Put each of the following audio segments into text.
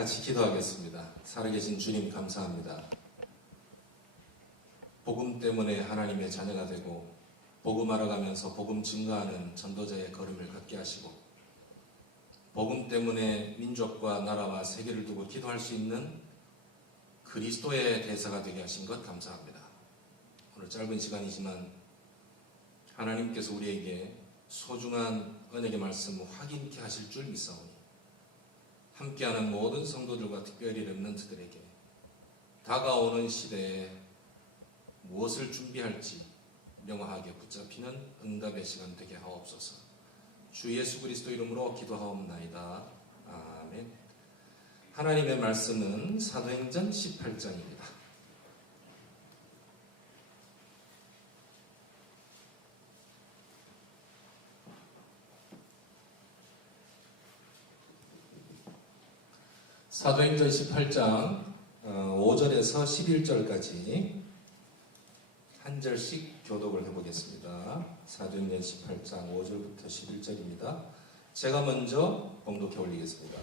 같이 기도하겠습니다. 살아계신 주님 감사합니다. 복음 때문에 하나님의 자녀가 되고 복음 알아가면서 복음 증거하는 전도자의 걸음을 걷게 하시고 복음 때문에 민족과 나라와 세계를 두고 기도할 수 있는 그리스도의 대사가 되게 하신 것 감사합니다. 오늘 짧은 시간이지만 하나님께서 우리에게 소중한 언약의 말씀 확인케 하실 줄 믿사오니 함께하는 모든 성도들과 특별히 렘넌트들에게 다가오는 시대에 무엇을 준비할지 명확하게 붙잡히는 응답의 시간 되게 하옵소서. 주 예수 그리스도 이름으로 기도하옵나이다. 아멘. 하나님의 말씀은 사도행전 18장입니다. 사도행전 18장 5절에서 11절까지 한 절씩 교독을 해보겠습니다. 사도행전 18장 5절부터 11절입니다. 제가 먼저 봉독해 올리겠습니다.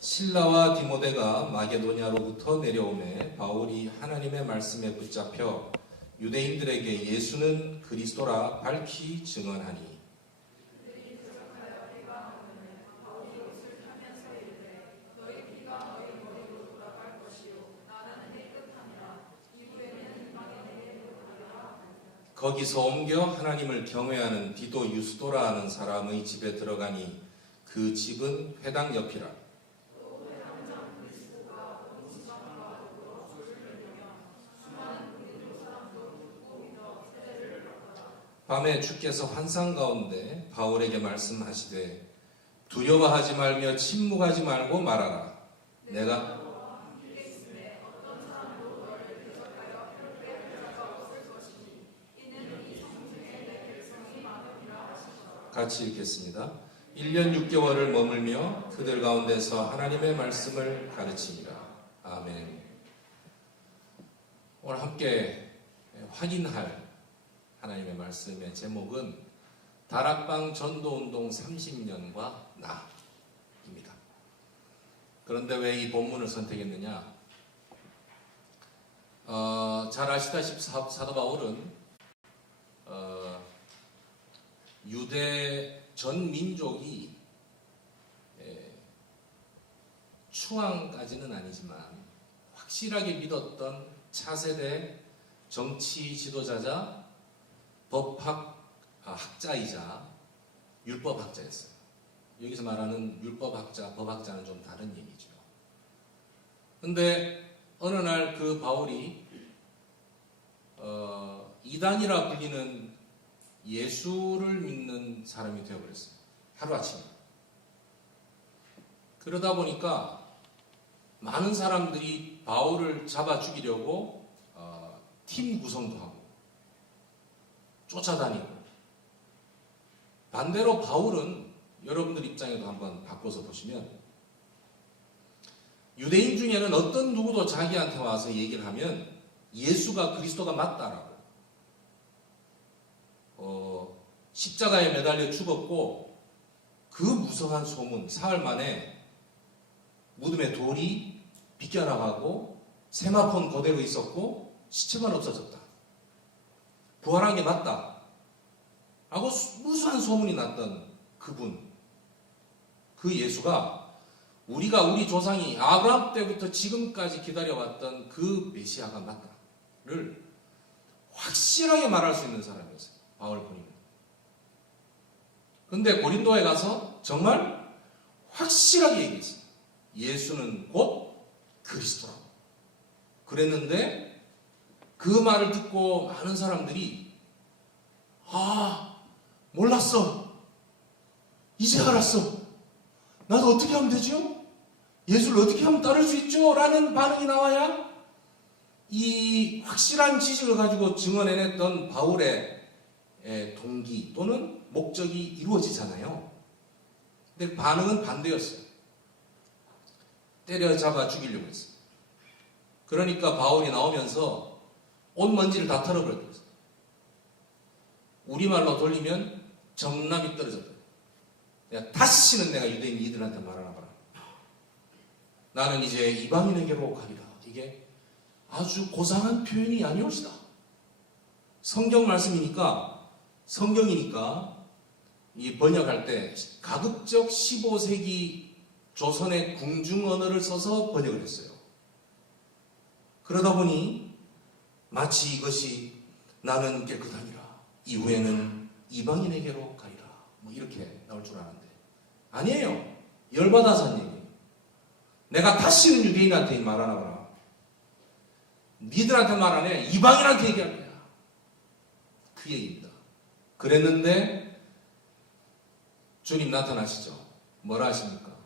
실라와 디모데가 마게도냐로부터 내려오매 바울이 하나님의 말씀에 붙잡혀 유대인들에게 예수는 그리스도라 밝히 증언하니 거기서 옮겨 하나님을 경외하는 디도 유스도라 하는 사람의 집에 들어가니 그 집은 회당 옆이라. 밤에 주께서 환상 가운데 바울에게 말씀하시되 두려워하지 말며 침묵하지 말고 말하라. 내가 같이 읽겠습니다. 1년 6개월을 머물며 그들 가운데서 하나님의 말씀을 가르치니라. 아멘. 오늘 함께 확인할 하나님의 말씀의 제목은 다락방 전도운동 30년과 나입니다. 그런데 왜 이 본문을 선택했느냐? 잘 아시다시피 사도 바울은 유대 전 민족이 추앙까지는 아니지만 확실하게 믿었던 차세대 정치 지도자자 학자이자 율법학자였어요. 여기서 말하는 율법학자, 법학자는 좀 다른 얘기죠. 근데 어느 날 그 바울이 이단이라 불리는 예수를 믿는 사람이 되어버렸어요. 하루아침에. 그러다 보니까 많은 사람들이 바울을 잡아 죽이려고 팀 구성도 하고 쫓아다니고, 반대로 바울은 여러분들 입장에도 한번 바꿔서 보시면 유대인 중에는 어떤 누구도 자기한테 와서 얘기를 하면 예수가 그리스도가 맞다라고 십자가에 매달려 죽었고 그 무성한 소문, 사흘 만에 무덤에 돌이 비껴나가고 세마폰 그대로 있었고 시체만 없어졌다, 부활한 게 맞다 라고 무수한 소문이 났던 그분, 그 예수가 우리 조상이 아브라함 때부터 지금까지 기다려왔던 그 메시아가 맞다를 확실하게 말할 수 있는 사람이었어요. 바울 본인은. 근데 고린도에 가서 정말 확실하게 얘기했어요. 예수는 곧 그리스도라고. 그랬는데 그 말을 듣고 많은 사람들이 몰랐어. 이제 알았어. 나도 어떻게 하면 되죠? 예수를 어떻게 하면 따를 수 있죠? 라는 반응이 나와야 이 확실한 지식을 가지고 증언해냈던 바울의 동기 또는 목적이 이루어지잖아요. 근데 반응은 반대였어요. 때려잡아 죽이려고 했어요. 그러니까 바울이 나오면서 옷 먼지를 다 털어버렸어요. 우리말로 돌리면 정남이 떨어졌다. 다시는 내가 유대인 이들한테 말 안 하거라. 나는 이제 이방인에게로 가리라. 이게 아주 고상한 표현이 아니옵시다. 성경 말씀이니까, 성경이니까 이 번역할 때 가급적 15세기 조선의 궁중 언어를 써서 번역을 했어요. 그러다 보니 마치 이것이 나는 깨끗하니라, 이후에는 이방인에게로 가리라, 뭐 이렇게 나올 줄 아는데 아니에요. 열받아서 한 얘기예요. 내가 다시는 유대인한테 말 안 하거나 니들한테 말 안 해. 이방인한테 얘기할 거야. 그 얘기입니다. 그랬는데 주님 나타나시죠. 뭐라 하십니까?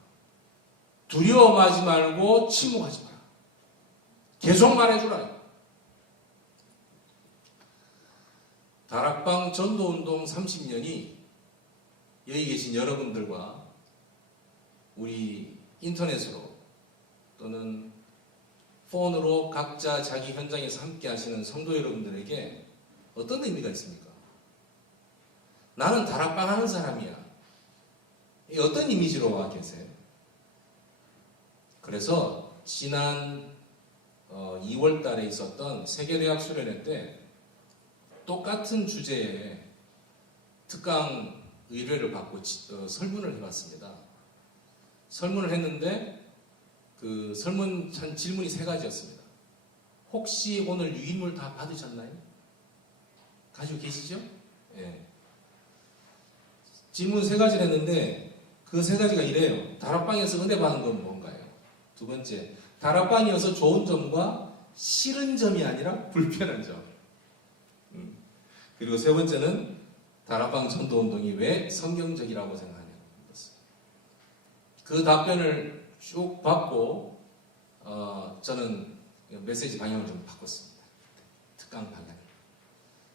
두려워하지 말고 침묵하지 마라. 계속 말해주라. 다락방 전도운동 30년이 여기 계신 여러분들과 우리 인터넷으로 또는 폰으로 각자 자기 현장에서 함께 하시는 성도 여러분들에게 어떤 의미가 있습니까? 나는 다락방 하는 사람이야. 어떤 이미지로 와 계세요? 그래서 지난 2월 달에 있었던 세계대학 수련회 때 똑같은 주제에 특강 의뢰를 받고 설문을 해봤습니다. 설문을 했는데 그 설문 질문이 3가지였습니다. 혹시 오늘 유인물 다 받으셨나요? 가지고 계시죠? 예. 질문 3가지를 했는데 그 3가지가 이래요. 다락방에서 은혜 받는 건 뭔가요? 2번째, 다락방이어서 좋은 점과 싫은 점이 아니라 불편한 점. 그리고 3번째는 다락방 전도운동이 왜 성경적이라고 생각하냐는 거였어요. 그 답변을 쭉 받고 저는 메시지 방향을 좀 바꿨습니다. 특강 방향을.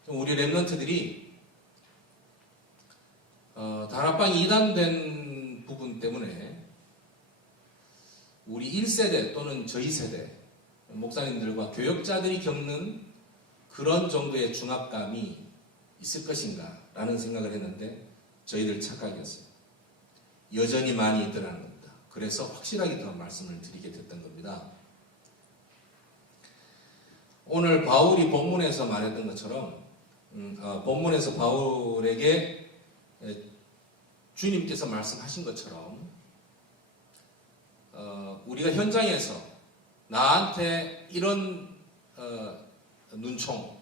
우리 랩런트들이 다락방이 이단된 부분 때문에 우리 1세대 또는 저희 세대 목사님들과 교역자들이 겪는 그런 정도의 중압감이 있을 것인가 라는 생각을 했는데 저희들 착각이었어요. 여전히 많이 있더라는 겁니다. 그래서 확실하게 더 말씀을 드리게 됐던 겁니다. 오늘 바울이 본문에서 말했던 것처럼 본문에서 바울에게 주님께서 말씀하신 것처럼 우리가 현장에서 나한테 이런 눈총,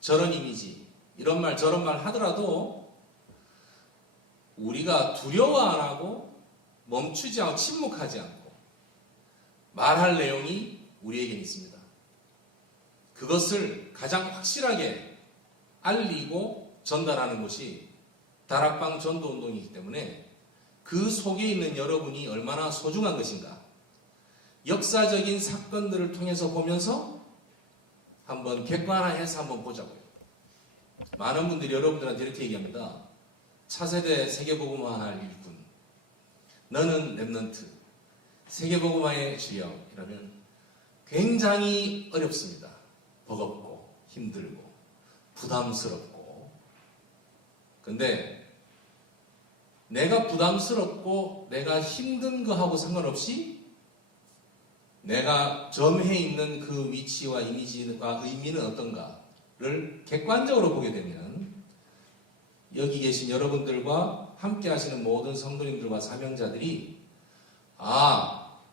저런 이미지, 이런 말 저런 말 하더라도 우리가 두려워 안 하고 멈추지 않고 침묵하지 않고 말할 내용이 우리에게 있습니다. 그것을 가장 확실하게 알리고 전달하는 것이 다락방 전도운동이기 때문에 그 속에 있는 여러분이 얼마나 소중한 것인가, 역사적인 사건들을 통해서 보면서 한번 객관화해서 한번 보자고요. 많은 분들이 여러분들한테 이렇게 얘기합니다. 차세대 세계복음화할 일꾼, 너는 랩런트, 세계복음화의 주역 이러면 굉장히 어렵습니다. 버겁고 힘들고 부담스럽고. 근데 내가 부담스럽고 내가 힘든 거하고 상관없이 내가 점해 있는 그 위치와 이미지와 의미는 어떤가를 객관적으로 보게 되면 여기 계신 여러분들과 함께 하시는 모든 성도님들과 사명자들이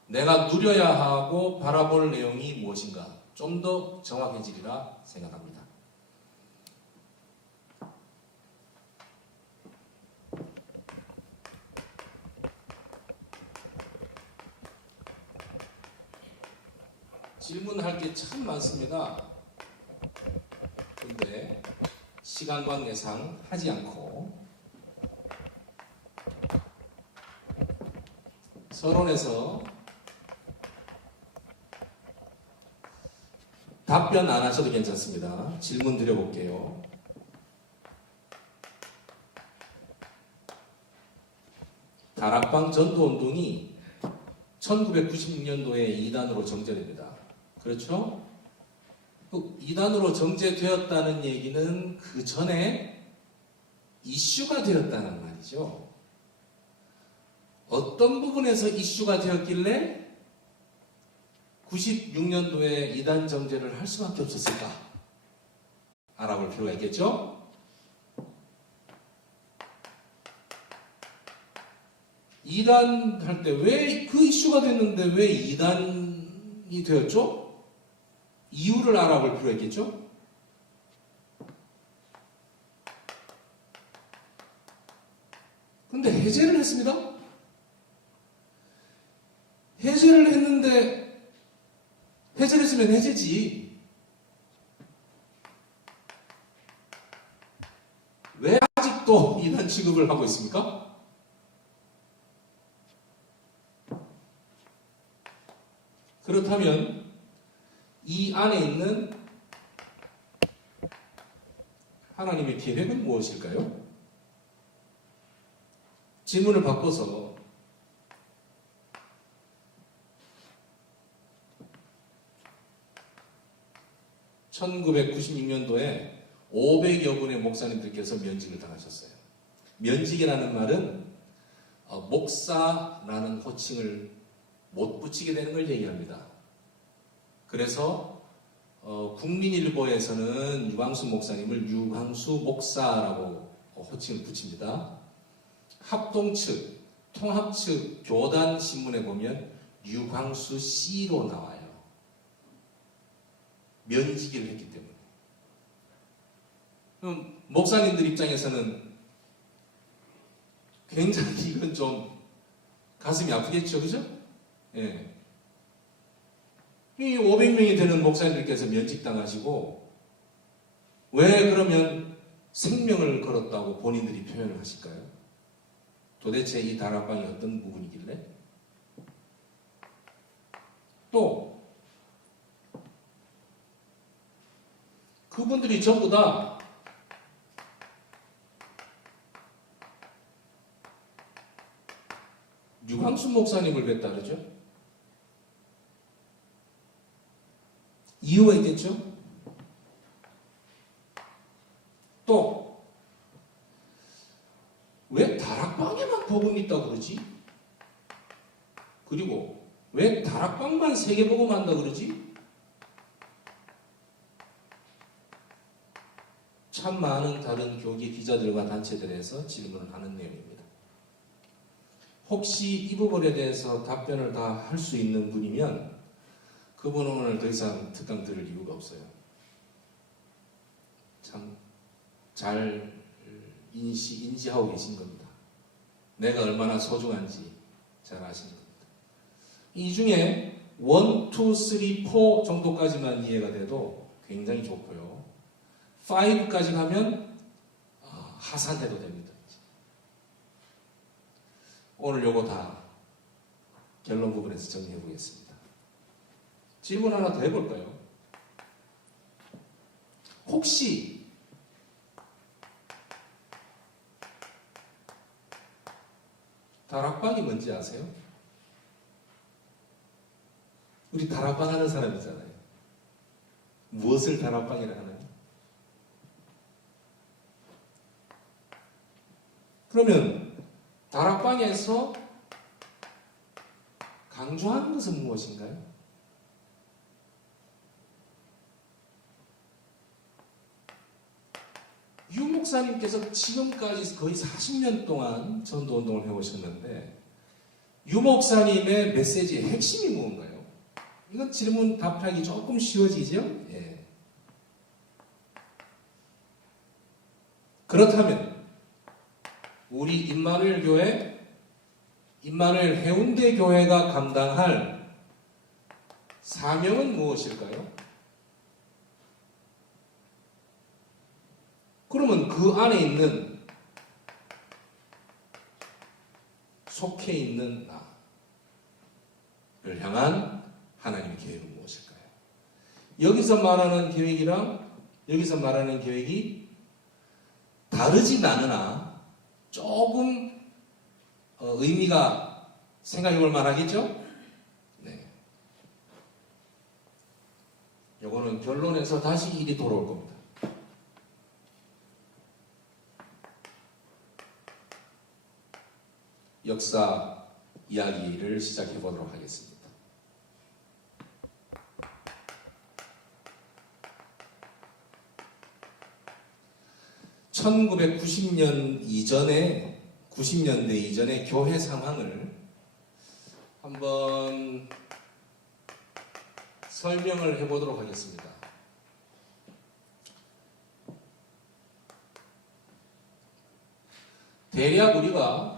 내가 누려야 하고 바라볼 내용이 무엇인가 좀 더 정확해지리라 생각합니다. 질문할 게 참 많습니다. 근데 시간 관계상 하지 않고 서론에서 답변 안 하셔도 괜찮습니다. 질문 드려볼게요. 다락방 전도운동이 1996년도에 2단으로 정제됩니다. 그렇죠? 이단으로 정제되었다는 얘기는 그 전에 이슈가 되었다는 말이죠. 어떤 부분에서 이슈가 되었길래 96년도에 이단 정제를 할 수밖에 없었을까? 알아볼 필요가 있겠죠? 이단 할 때 왜 그 이슈가 됐는데 왜 이단이 되었죠? 이유를 알아볼 필요가 있겠죠? 근데 해제를 했습니다. 해제를 했는데 해제를 했으면 해제지. 왜 아직도 이단 취급을 하고 있습니까? 그렇다면 이 안에 있는 하나님의 계획은 무엇일까요? 질문을 바꿔서 (1996년도에) 500여 분의 목사님들께서 면직을 당하셨어요. 면직이라는 말은 목사라는 호칭을 못 붙이게 되는 걸 얘기합니다. 그래서 국민일보에서는 유광수 목사님을 유광수 목사라고 호칭을 붙입니다. 합동 측, 통합 측 교단 신문에 보면 유광수 씨로 나와요. 면직을 했기 때문에. 그럼 목사님들 입장에서는 굉장히 이건 좀 가슴이 아프겠죠, 그죠? 예. 이 500명이 되는 목사님들께서 면직당하시고 왜 그러면 생명을 걸었다고 본인들이 표현을 하실까요? 도대체 이 다락방이 어떤 부분이길래? 또 그분들이 전부 다 유광수 목사님을 왜 따르죠? 이유가 있겠죠? 또 왜 다락방에만 복음이 있다고 그러지? 그리고 왜 다락방만 세계복음한다 그러지? 참 많은 다른 교계 기자들과 단체들에서 질문을 하는 내용입니다. 혹시 이 부분에 대해서 답변을 다 할 수 있는 분이면 그분은 오늘 더 이상 특강 들을 이유가 없어요. 참 잘 인지하고 계신 겁니다. 내가 얼마나 소중한지 잘 아시는 겁니다. 이 중에 1, 2, 3, 4 정도까지만 이해가 돼도 굉장히 좋고요. 5까지 가면 하산해도 됩니다. 오늘 요거 다 결론 부분에서 정리해 보겠습니다. 질문 하나 더 해볼까요? 혹시 다락방이 뭔지 아세요? 우리 다락방 하는 사람이잖아요. 무엇을 다락방이라 하나요? 그러면 다락방에서 강조하는 것은 무엇인가요? 유 목사님께서 지금까지 거의 40년 동안 전도운동을 해오셨는데 유 목사님의 메시지의 핵심이 무엇인가요? 이건 질문 답하기 조금 쉬워지죠? 예. 그렇다면 우리 임마누엘 교회, 임마누엘 해운대 교회가 감당할 사명은 무엇일까요? 그러면 그 안에 있는 속해 있는 나를 향한 하나님의 계획은 무엇일까요? 여기서 말하는 계획이랑 여기서 말하는 계획이 다르진 않으나 조금 의미가 생각해 볼 만하겠죠? 네. 요거는 결론에서 다시 일이 돌아올 겁니다. 역사 이야기를 시작해 보도록 하겠습니다. 1990년 이전에 90년대 이전의 교회 상황을 한번 설명을 해보도록 하겠습니다. 대략 우리가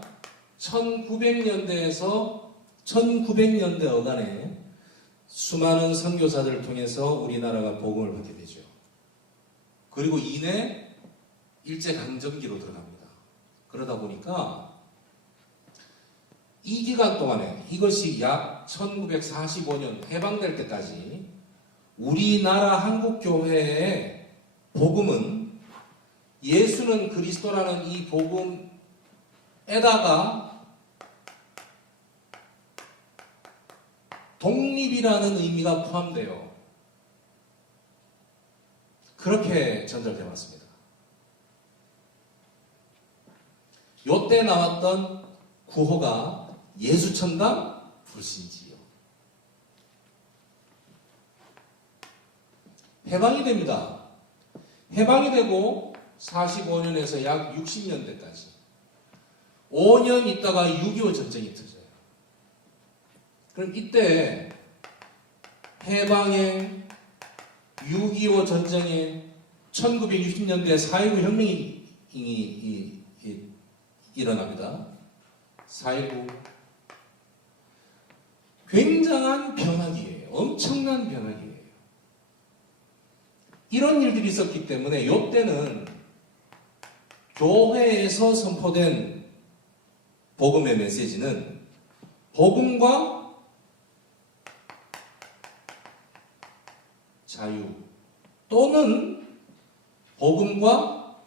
1900년대에서 1900년대 어간에 수많은 선교사들을 통해서 우리나라가 복음을 받게 되죠. 그리고 이내 일제강점기로 들어갑니다. 그러다 보니까 이 기간 동안에 이것이 약 1945년 해방될 때까지 우리나라 한국교회의 복음은 예수는 그리스도라는 이 복음에다가 독립이라는 의미가 포함되어 그렇게 전달되어 왔습니다. 요때 나왔던 구호가 예수천당 불신지요. 해방이 됩니다. 해방이 되고 45년에서 약 60년대까지 5년 있다가 6.25 전쟁이 터져요. 그럼 이때 해방에 6.25 전쟁에 1960년대 4.19 혁명이 일어납니다. 4.19 굉장한 변화기예요. 엄청난 변화기예요. 이런 일들이 있었기 때문에 이때는 교회에서 선포된 복음의 메시지는 복음과 자유 또는 복음과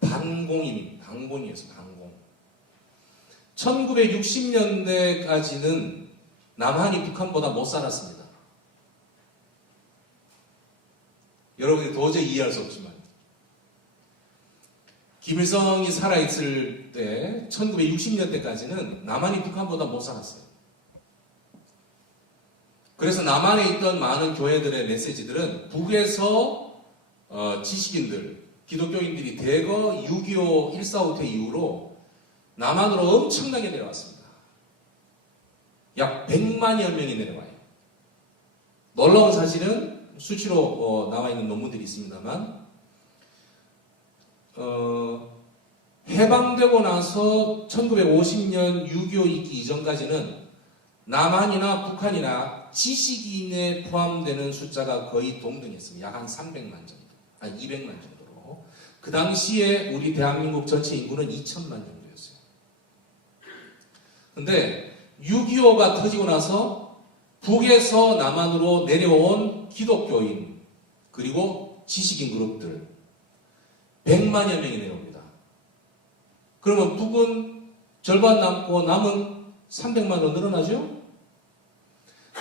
반공입니다. 반공이었어요. 반공. 1960년대까지는 남한이 북한보다 못 살았습니다. 여러분이 도저히 이해할 수 없지만 김일성이 살아있을 때 1960년대까지는 남한이 북한보다 못 살았어요. 그래서 남한에 있던 많은 교회들의 메시지들은 북에서 지식인들, 기독교인들이 대거 6.25, 1.4 이후로 남한으로 엄청나게 내려왔습니다. 약 100만여 명이 내려와요. 놀라운 사실은 수치로 나와 있는 논문들이 있습니다만 해방되고 나서 1950년 6.25 있기 이전까지는 남한이나 북한이나 지식인에 포함되는 숫자가 거의 동등했습니다. 약 한 300만 정도, 한 200만 정도로. 그 당시에 우리 대한민국 전체 인구는 2천만 정도였어요. 근데 6.25가 터지고 나서 북에서 남한으로 내려온 기독교인 그리고 지식인 그룹들 100만여 명이 내려옵니다. 그러면 북은 절반 남고 남은 300만으로 늘어나죠?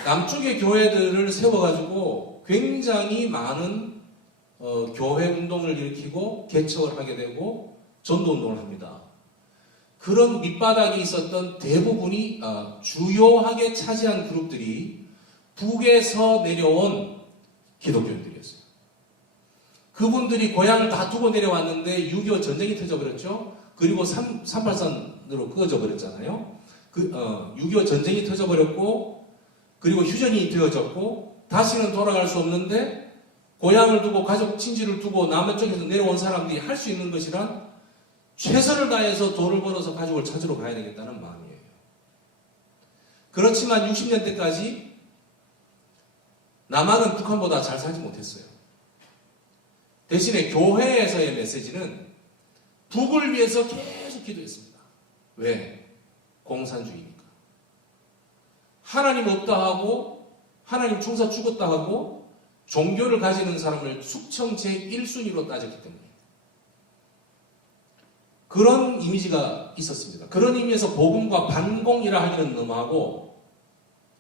남쪽의 교회들을 세워가지고 굉장히 많은 교회 운동을 일으키고 개척을 하게 되고 전도 운동을 합니다. 그런 밑바닥이 있었던 대부분이 주요하게 차지한 그룹들이 북에서 내려온 기독교인들이었어요. 그분들이 고향을 다 두고 내려왔는데 6.25 전쟁이 터져버렸죠. 그리고 3.83으로 꺼져 버렸잖아요. 6.25 전쟁이 터져버렸고 그리고 휴전이 되어졌고 다시는 돌아갈 수 없는데 고향을 두고 가족 친지를 두고 남한 쪽에서 내려온 사람들이 할 수 있는 것이란 최선을 다해서 돈을 벌어서 가족을 찾으러 가야 되겠다는 마음이에요. 그렇지만 60년대까지 남한은 북한보다 잘 살지 못했어요. 대신에 교회에서의 메시지는 북을 위해서 계속 기도했습니다. 왜? 공산주의니까. 하나님 없다 하고 하나님 충사 죽었다 하고 종교를 가지는 사람을 숙청 제1순위로 따졌기 때문에 그런 이미지가 있었습니다. 그런 의미에서 복음과 반공이라 하기는 너무하고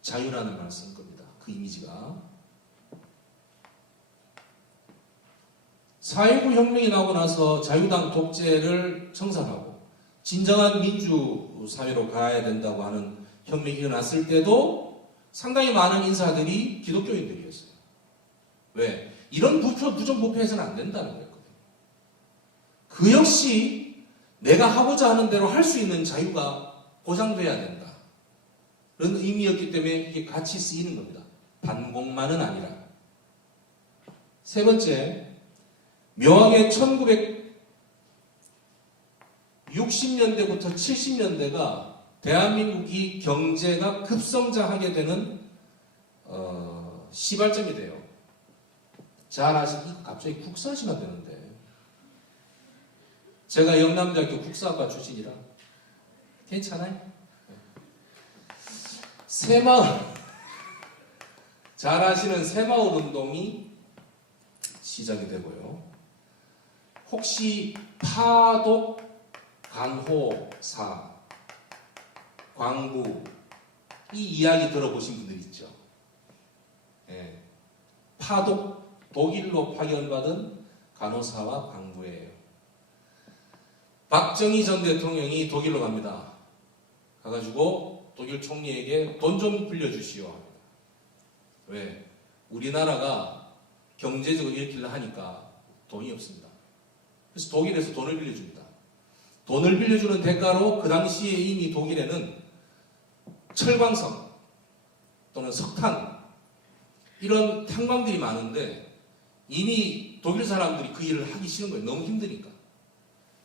자유라는 말을 쓴 겁니다. 그 이미지가 4.19 혁명이 나고 나서 자유당 독재를 청산하고 진정한 민주사회로 가야 된다고 하는 혁명이 일어났을 때도 상당히 많은 인사들이 기독교인들이었어요. 왜? 이런 부정부패해서는 안 된다는 거였거든요. 그 역시 내가 하고자 하는 대로 할 수 있는 자유가 보장돼야 된다. 그런 의미였기 때문에 이게 같이 쓰이는 겁니다. 반공만은 아니라. 세 번째, 묘하게 1960년대부터 70년대가 대한민국이 경제가 급성장하게 되는 시발점이 돼요. 잘 아시고 갑자기 국사하시면 되는데 제가 영남대학교 국사학과 출신이라 괜찮아요? 새마을 잘 아시는 새마을 운동이 시작이 되고요. 혹시 파독, 간호사, 광부 이 이야기 들어보신 분들 있죠? 예. 파독, 독일로 파견받은 간호사와 광부예요. 박정희 전 대통령이 독일로 갑니다. 가가지고 독일 총리에게 돈 좀 빌려주시오. 왜? 우리나라가 경제적으로 일으키려 하니까 돈이 없습니다. 그래서 독일에서 돈을 빌려줍니다. 돈을 빌려주는 대가로 그 당시에 이미 독일에는 철광석 또는 석탄 이런 탄광들이 많은데 이미 독일 사람들이 그 일을 하기 싫은 거예요. 너무 힘드니까.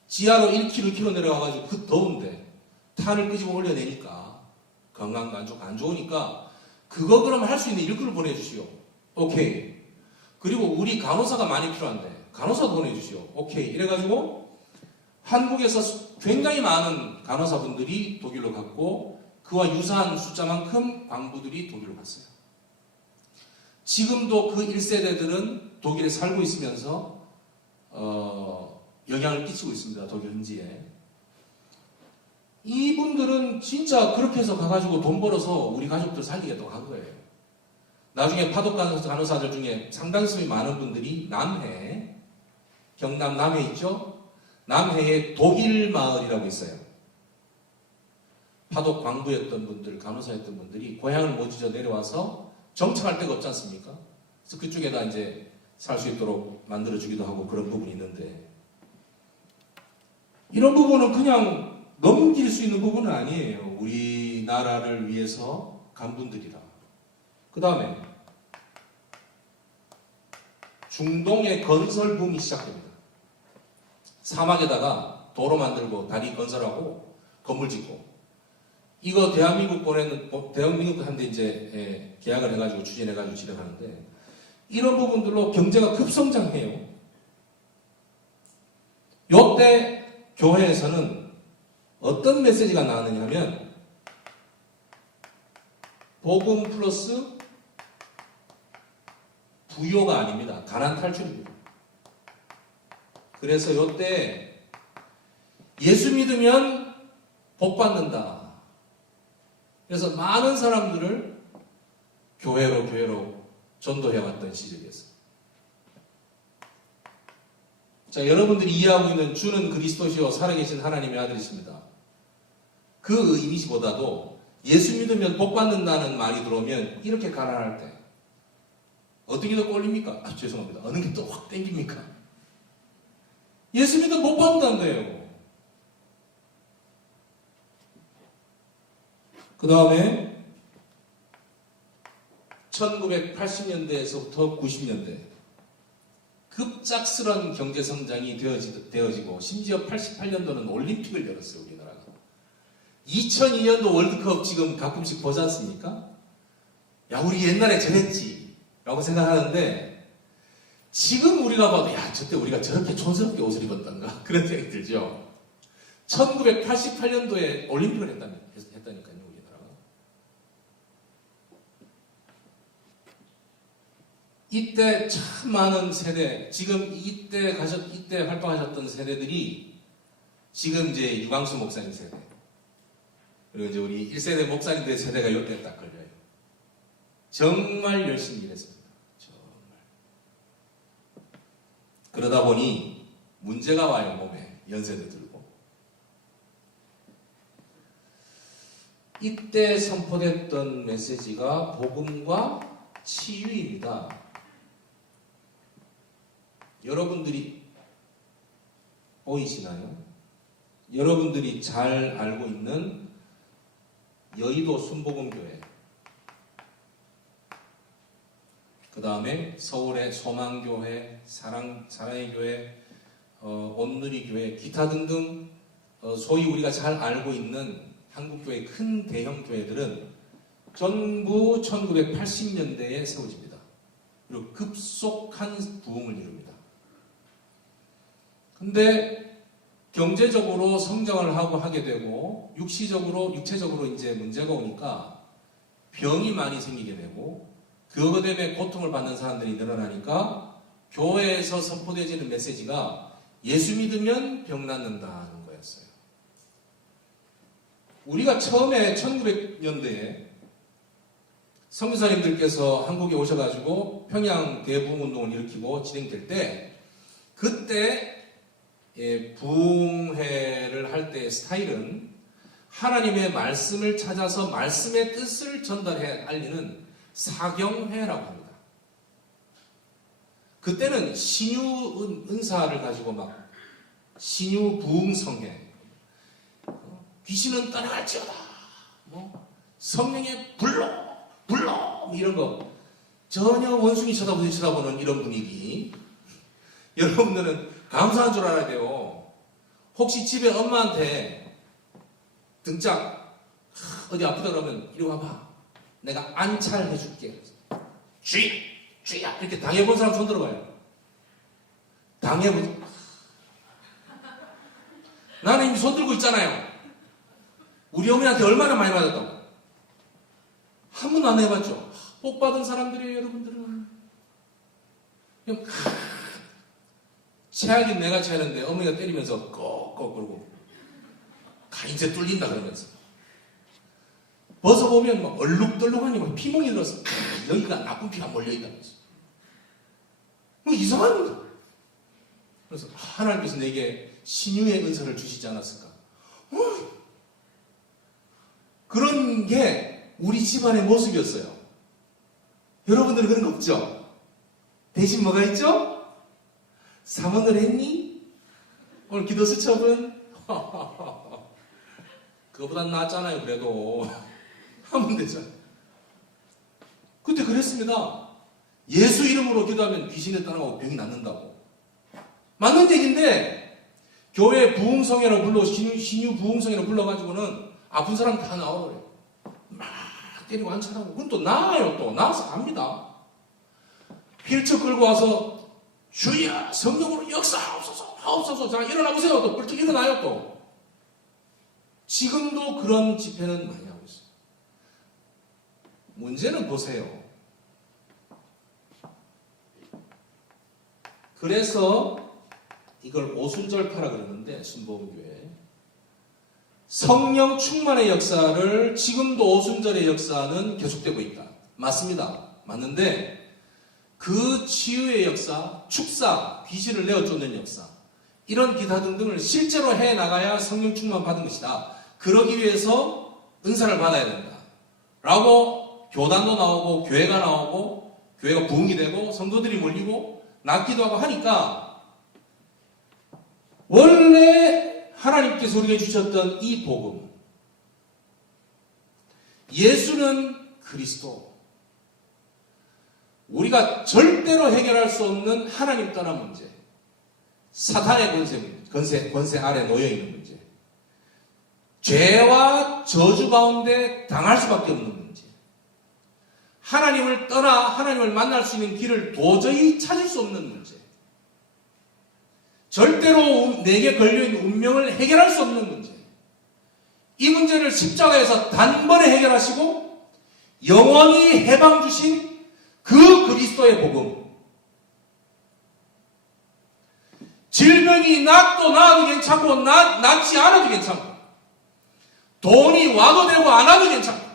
지하로 1km 내려가가지고 그 더운데 탄을 끄집어 올려내니까 건강도 안 좋으니까 그거 그러면 할 수 있는 일꾼을 보내주시오. 오케이. 그리고 우리 간호사가 많이 필요한데 간호사도 보내주시오. 오케이. 이래가지고 한국에서 굉장히 많은 간호사분들이 독일로 갔고 그와 유사한 숫자만큼 광부들이 독일로 갔어요. 지금도 그 1세대들은 독일에 살고 있으면서 영향을 끼치고 있습니다. 독일 현지에. 이분들은 진짜 그렇게 해서 가가지고 돈 벌어서 우리 가족들 살리겠다고 한 거예요. 나중에 파독 간호사들 중에 상당수의 많은 분들이 남해, 경남 남해 있죠? 남해에 독일 마을이라고 있어요. 파독 광부였던 분들, 간호사였던 분들이 고향을 모지져 내려와서 정착할 데가 없지 않습니까? 그래서 그쪽에다 이제 살 수 있도록 만들어주기도 하고 그런 부분이 있는데 이런 부분은 그냥 넘길 수 있는 부분은 아니에요. 우리나라를 위해서 간 분들이라. 그 다음에 중동의 건설 붐이 시작됩니다. 사막에다가 도로 만들고 다리 건설하고 건물 짓고 이거 대한민국한테 이제 계약을 해가지고 추진해가지고 진행하는데 이런 부분들로 경제가 급성장해요. 요때 교회에서는 어떤 메시지가 나왔느냐 하면 복음 플러스 부요가 아닙니다. 가난 탈출입니다. 그래서 요때 예수 믿으면 복 받는다. 그래서 많은 사람들을 교회로 전도해왔던 시절이었어요. 자, 여러분들이 이해하고 있는 주는 그리스도시요 살아계신 하나님의 아들이십니다. 그 이미지보다도 예수 믿으면 복 받는다는 말이 들어오면 이렇게 가난할 때 어떻게 더 꼴립니까? 죄송합니다. 어느 게 또 확 땡깁니까? 예수 믿으면 복 받는다는데요. 그 다음에 1980년대에서부터 90년대 급작스런 경제성장이 되어지고 심지어 88년도는 올림픽을 열었어요. 우리나라가. 2002년도 월드컵 지금 가끔씩 보지 않습니까? 야, 우리 옛날에 저랬지 라고 생각하는데 지금 우리가 봐도 야, 저때 우리가 저렇게 촌스럽게 옷을 입었던가 그런 생각이 들죠. 1988년도에 올림픽을 했다니까요. 우리나라가. 이때 참 많은 세대, 지금 이때 활동하셨던 세대들이 지금 이제 유광수 목사님 세대, 그리고 이제 우리 1세대 목사님들 세대가 이때 딱 걸려요. 정말 열심히 일했습니다. 정말. 그러다 보니 문제가 와요. 몸에 연세도 들고. 이때 선포됐던 메시지가 복음과 치유입니다. 여러분들이 보이시나요? 여러분들이 잘 알고 있는 여의도 순복음교회, 그 다음에 서울의 소망교회, 사랑의 교회, 온누리교회, 기타 등등 소위 우리가 잘 알고 있는 한국교회 큰 대형 교회들은 전부 1980년대에 세워집니다. 그리고 급속한 부흥을 이룹니다. 근데 경제적으로 성장을 하게 되고 육체적으로 이제 문제가 오니까 병이 많이 생기게 되고 그것 때문에 고통을 받는 사람들이 늘어나니까 교회에서 선포되어지는 메시지가 예수 믿으면 병 낫는다는 거였어요. 우리가 처음에 1900년대에 선교사님들께서 한국에 오셔가지고 평양 대부흥운동을 일으키고 진행될 때 그때 부흥회를 할 때의 스타일은 하나님의 말씀을 찾아서 말씀의 뜻을 전달해 알리는 사경회라고 합니다. 그때는 신유 은사를 가지고 막 신유 부흥성회, 귀신은 떠나갈지어다, 성령의 불러 이런 거 전혀 원숭이 쳐다보는 이런 분위기. 여러분들은 감사한 줄 알아야 돼요. 혹시 집에 엄마한테 등짝 어디 아프다 그러면 이리 와봐, 내가 안찰해 줄게. 쥐야 이렇게 당해본 사람 손 들어봐요. 당해보지. 나는 이미 손 들고 있잖아요. 우리 어머니한테 얼마나 많이 맞았다고. 한 번도 안 해봤죠. 복 받은 사람들이에요, 여러분들은. 그냥 체하긴 내가 체하는데 어머니가 때리면서 꺽꺽 그러고 이제 뚫린다 그러면서 벗어보면 막 얼룩덜룩하니 막 피멍이 들어서 여기가 나쁜 피가 몰려있다면서 이상한 거다. 그래서 하나님께서 내게 신유의 은사를 주시지 않았을까. 그런 게 우리 집안의 모습이었어요. 여러분들은 그런 거 없죠? 대신 뭐가 있죠? 사모를 했니? 오늘 기도 수첩은? 그거보단 낫잖아요. 그래도 하면 되잖아요. 그때 그랬습니다. 예수 이름으로 기도하면 귀신이 떠나가고 병이 낫는다고. 맞는 얘기인데 교회 부흥성회로 신유 부흥성회로 불러가지고는 아픈 사람 다 나오래요. 막 때리고 안차라고. 그건 또 나아요. 또 나아서 갑니다. 휠체어 끌고 와서 주여 성령으로 역사하옵소서. 자 일어나보세요. 또 벌떡 일어나요. 또 지금도 그런 집회는 많이 하고 있어요. 문제는 보세요. 그래서 이걸 오순절파라 그러는데 순복음교회 성령 충만의 역사를 지금도 오순절의 역사는 계속되고 있다. 맞습니다. 맞는데 그 치유의 역사, 축사, 귀신을 내어쫓는 역사 이런 기타 등등을 실제로 해나가야 성령 충만 받은 것이다. 그러기 위해서 은사를 받아야 된다. 라고 교단도 나오고 교회가 나오고 교회가 부흥이 되고 성도들이 몰리고 낫기도 하고 하니까 원래 하나님께서 우리에게 주셨던 이 복음, 예수는 그리스도, 우리가 절대로 해결할 수 없는 하나님 떠난 문제, 사탄의 권세 아래 놓여있는 문제, 죄와 저주 가운데 당할 수밖에 없는 문제, 하나님을 떠나 하나님을 만날 수 있는 길을 도저히 찾을 수 없는 문제, 절대로 내게 걸려있는 운명을 해결할 수 없는 문제, 이 문제를 십자가에서 단번에 해결하시고 영원히 해방 주신 그 그리스도의 복음, 질병이 나아도 괜찮고 낫지 않아도 괜찮고 돈이 와도 되고 안 와도 괜찮고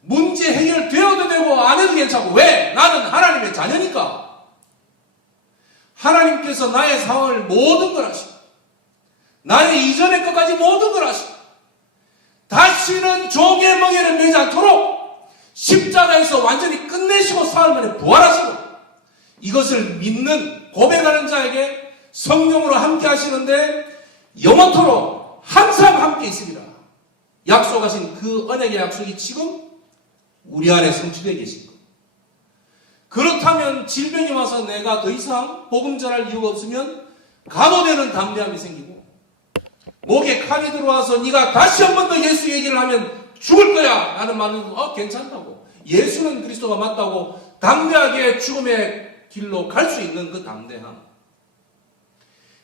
문제 해결되어도 되고 안 해도 괜찮고. 왜? 나는 하나님의 자녀니까. 하나님께서 나의 상황을 모든 걸 아시고 나의 이전의 것까지 모든 걸 아시고 다시는 종의 멍에를 매지 않도록 십자가에서 완전히 끝내시고 사흘 만에 부활하시고 이것을 믿는 고백하는 자에게 성령으로 함께 하시는데 영원토록 항상 함께 있으리라 약속하신 그 언약의 약속이 지금 우리 안에 성취되어 계신 것. 그렇다면 질병이 와서 내가 더 이상 복음 전할 이유가 없으면 간호되는 담대함이 생기고, 목에 칼이 들어와서 네가 다시 한 번 더 예수 얘기를 하면 죽을 거야 라는 말은 괜찮다고, 예수는 그리스도가 맞다고 담대하게 죽음의 길로 갈 수 있는 그 담대함.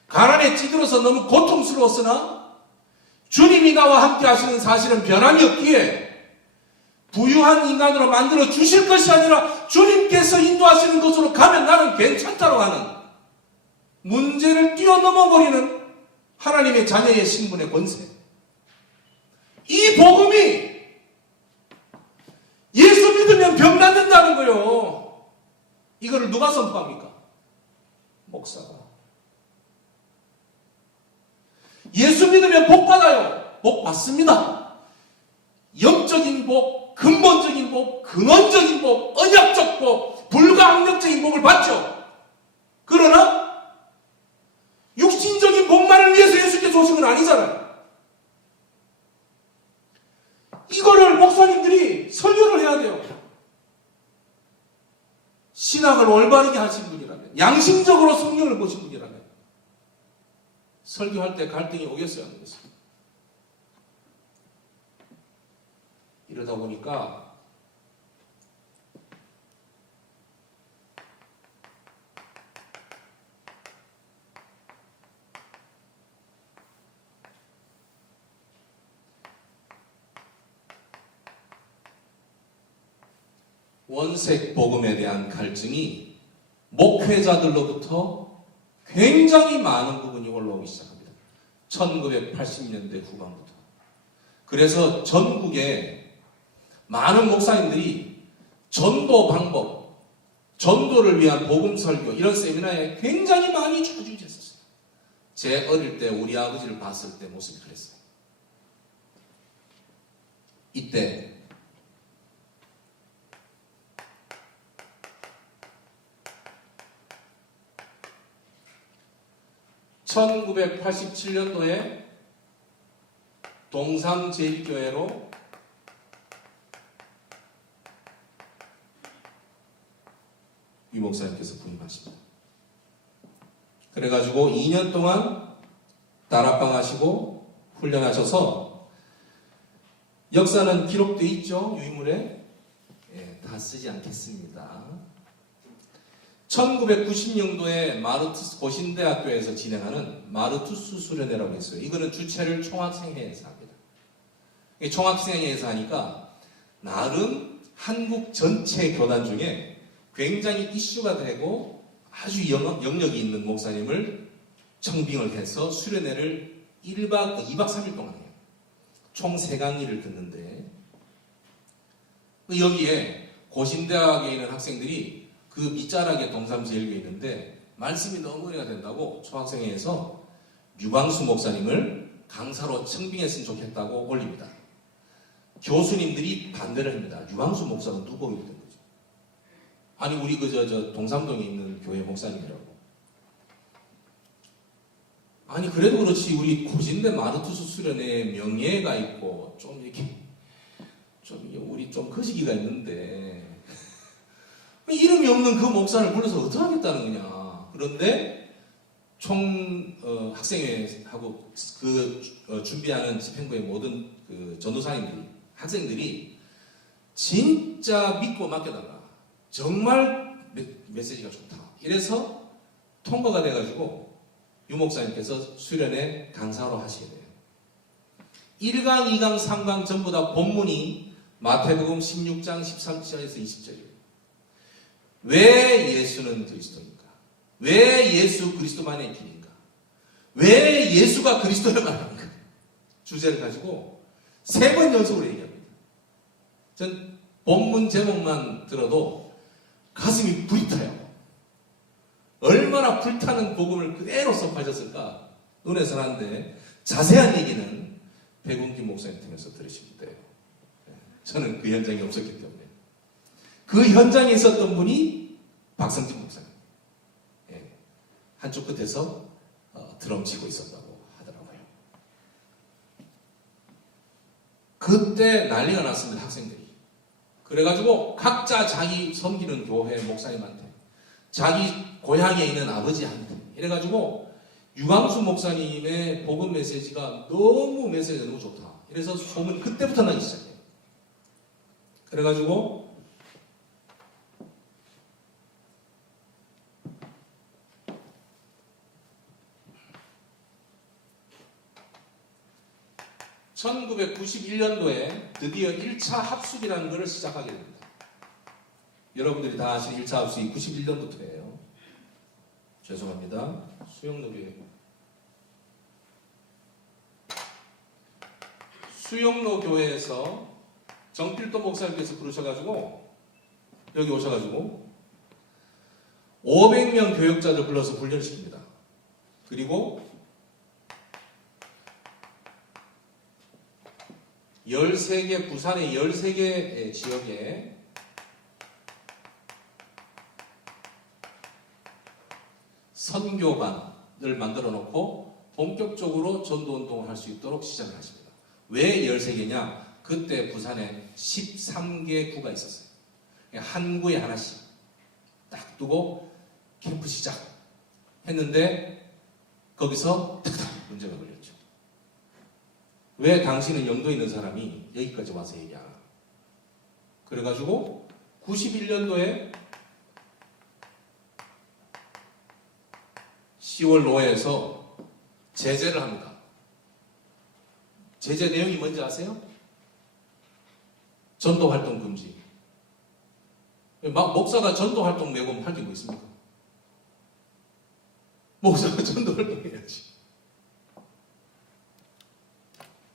가난에 찌들어서 너무 고통스러웠으나 주님이 나와 함께 하시는 사실은 변함이 없기에 부유한 인간으로 만들어 주실 것이 아니라 주님께서 인도하시는 것으로 가면 나는 괜찮다고 하는, 문제를 뛰어넘어 버리는 하나님의 자녀의 신분의 권세. 이 복음이 예수 믿으면 병 낫는다는 거예요. 이거를 누가 선포합니까? 목사가. 예수 믿으면 복 받아요. 복 받습니다. 영적인 복, 근본적인 복, 근원적인 복, 언약적 복, 불가항력적인 복을 받죠. 그러나 육신적인 복만을 위해서 예수께서 오신 건 아니잖아요. 이거를 목사님들이 설교를 해야 돼요. 신학을 올바르게 하신 분이라면, 양심적으로 성령을 보신 분이라면 설교할 때 갈등이 오겠어요, 안 오겠어요? 이러다 보니까 원색 복음에 대한 갈증이 목회자들로부터 굉장히 많은 부분이 올라오기 시작합니다. 1980년대 후반부터. 그래서 전국에 많은 목사님들이 전도 방법, 전도를 위한 복음 설교, 이런 세미나에 굉장히 많이 좌주했었어요. 제 어릴 때 우리 아버지를 봤을 때 모습이 그랬어요. 이때 1987년도에 동삼제일교회로 유 목사님께서 부임하십니다. 그래가지고 2년 동안 다락방 하시고 훈련하셔서, 역사는 기록되어 있죠, 유인물에. 다 쓰지 않겠습니다. 1990년도에 마르투스 고신대학교에서 진행하는 마르투스 수련회라고 했어요. 이거는 주체를 총학생회에서 합니다. 총학생회에서 하니까 나름 한국 전체 교단 중에 굉장히 이슈가 되고 아주 영역이 있는 목사님을 청빙을 해서 수련회를 2박 3일 동안 해요. 총 3강의를 듣는데, 여기에 고신대학에 있는 학생들이 그 밑자락에 동삼제일교에 있는데 말씀이 너무 은혜가 된다고 총학생회에서 유광수 목사님을 강사로 청빙했으면 좋겠다고 올립니다. 교수님들이 반대를 합니다. 유광수 목사는 누구 있는 거죠? 아니 우리 저 동삼동에 있는 교회 목사님이라고. 아니 그래도 그렇지 우리 고신대 마르투스 수련회에 명예가 있고 좀 이렇게 우리 좀 거시기가 있는데 이름이 없는 그 목사를 불러서 어떻게 하겠다는 거냐. 그런데 학생회하고 준비하는 집행부의 모든 전도사님들이, 학생들이 진짜 믿고 맡겨달라. 정말 메시지가 좋다. 이래서 통과가 돼가지고 유 목사님께서 수련회 강사로 하시게 돼요. 1강, 2강, 3강 전부 다 본문이 마태복음 16장 13절에서 20절이에요. 왜 예수는 그리스도입니까? 왜 예수 그리스도만의 길인가? 왜 예수가 그리스도를 말합니까? 주제를 가지고 3번 연속으로 얘기합니다. 전 본문 제목만 들어도 가슴이 불이 타요. 얼마나 불타는 복음을 그대로 선포하셨을까 눈에 선한데, 자세한 얘기는 백운기 목사님 통해서 들으시면 돼요. 저는 그 현장에 없었기 때문에. 그 현장에 있었던 분이 박성진 목사님. 한쪽 끝에서 드럼 치고 있었다고 하더라고요. 그때 난리가 났습니다. 학생들이. 그래가지고 각자 자기 섬기는 교회 목사님한테, 자기 고향에 있는 아버지한테 이래가지고 유광수 목사님의 복음 메시지가 너무 메시지가 너무 좋다. 이래서 소문이 그때부터 나기 시작해요. 그래가지고 (1991년도에) 드디어 1차 합숙이라는 것을 시작하게 됩니다. 여러분들이 다 아시는 1차 합숙이 91년부터예요. 죄송합니다. 수영로 교회에서 정필도 목사님께서 부르셔가지고 여기 오셔가지고 500명 교역자들 불러서 훈련시킵니다. 그리고 13개, 부산의 13개 지역에 선교반을 만들어 놓고 본격적으로 전도운동을 할 수 있도록 시작을 하십니다. 왜 13개냐? 그때 부산에 13개 구가 있었어요. 한 구에 하나씩 딱 두고 캠프 시작 했는데 거기서 탁탁 문제가 걸렸죠. 왜 당신은 영도에 있는 사람이 여기까지 와서 얘기하나? 그래가지고 91년도에 10월 로에서 제재를 합니다. 제재 내용이 뭔지 아세요? 전도활동 금지. 목사가 전도활동 내고 할 게 뭐 있습니까? 목사가 전도활동 해야지.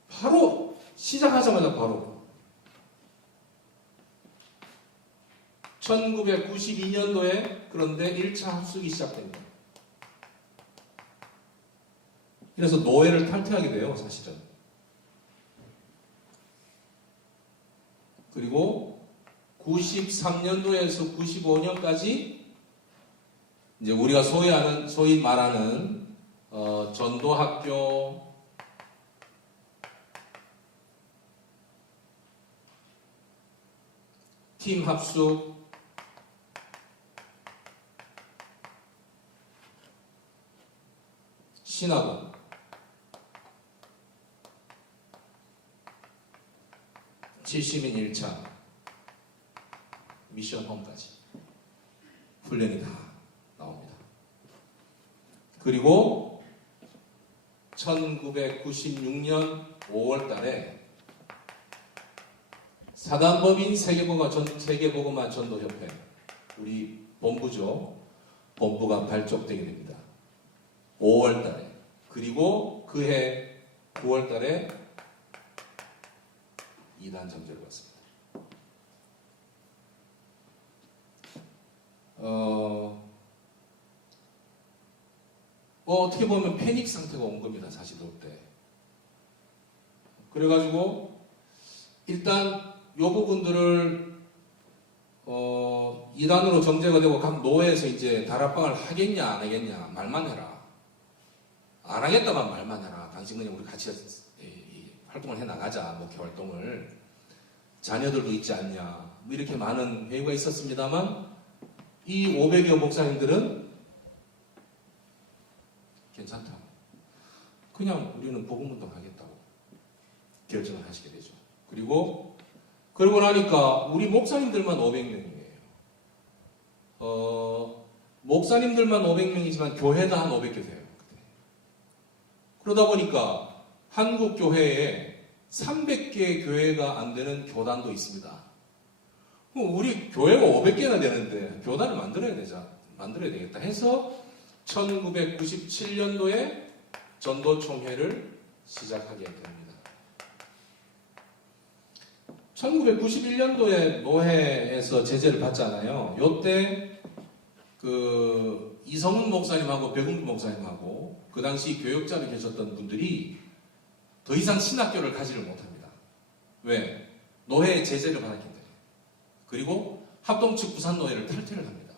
바로 시작하자마자 바로 1992년도에 그런데 1차 합숙이 시작됩니다. 그래서 노예를 탈퇴하게 돼요, 사실은. 그리고 93년도에서 95년까지 이제 우리가 소위 말하는 전도학교 팀 합숙, 신학원, 지시민 1차, 미션 홈까지 훈련이 다 나옵니다. 그리고 1996년 5월 달에 사단법인 세계복음화 전도협회, 우리 본부죠. 본부가 발족되게 됩니다. 5월 달에. 그리고 그해 9월 달에 이단 정죄를 받습니다. 어떻게 보면 패닉 상태가 온 겁니다. 사실 그때. 그래가지고 일단 요 부분들을 이단으로 정제가 되고 각 노회에서 이제 다락방을 하겠냐 안 하겠냐 말만 해라. 안 하겠다만 말만 해라. 당신 그냥 우리 같이 활동을 해 나가자. 목회 활동을. 자녀들도 있지 않냐. 뭐 이렇게 많은 회의가 있었습니다만 이 500여 목사님들은 괜찮다. 그냥 우리는 복음운동 하겠다고 결정을 하시게 되죠. 그러고 나니까 우리 목사님들만 500명이에요. 목사님들만 500명이지만 교회도 한 500개 돼요. 그러다 보니까 한국 교회에 300개 교회가 안 되는 교단도 있습니다. 우리 교회가 500개나 되는데 교단을 만들어야 되겠다 해서 1997년도에 전도총회를 시작하게 됩니다. 1991년도에 노회에서 제재를 받잖아요. 요때 이성훈 목사님하고 백운규 목사님하고 그 당시 교역자로 계셨던 분들이 더 이상 신학교를 가지를 못합니다. 왜? 노회의 제재를 받았기 때문에. 그리고 합동측 부산노회를 탈퇴를 합니다.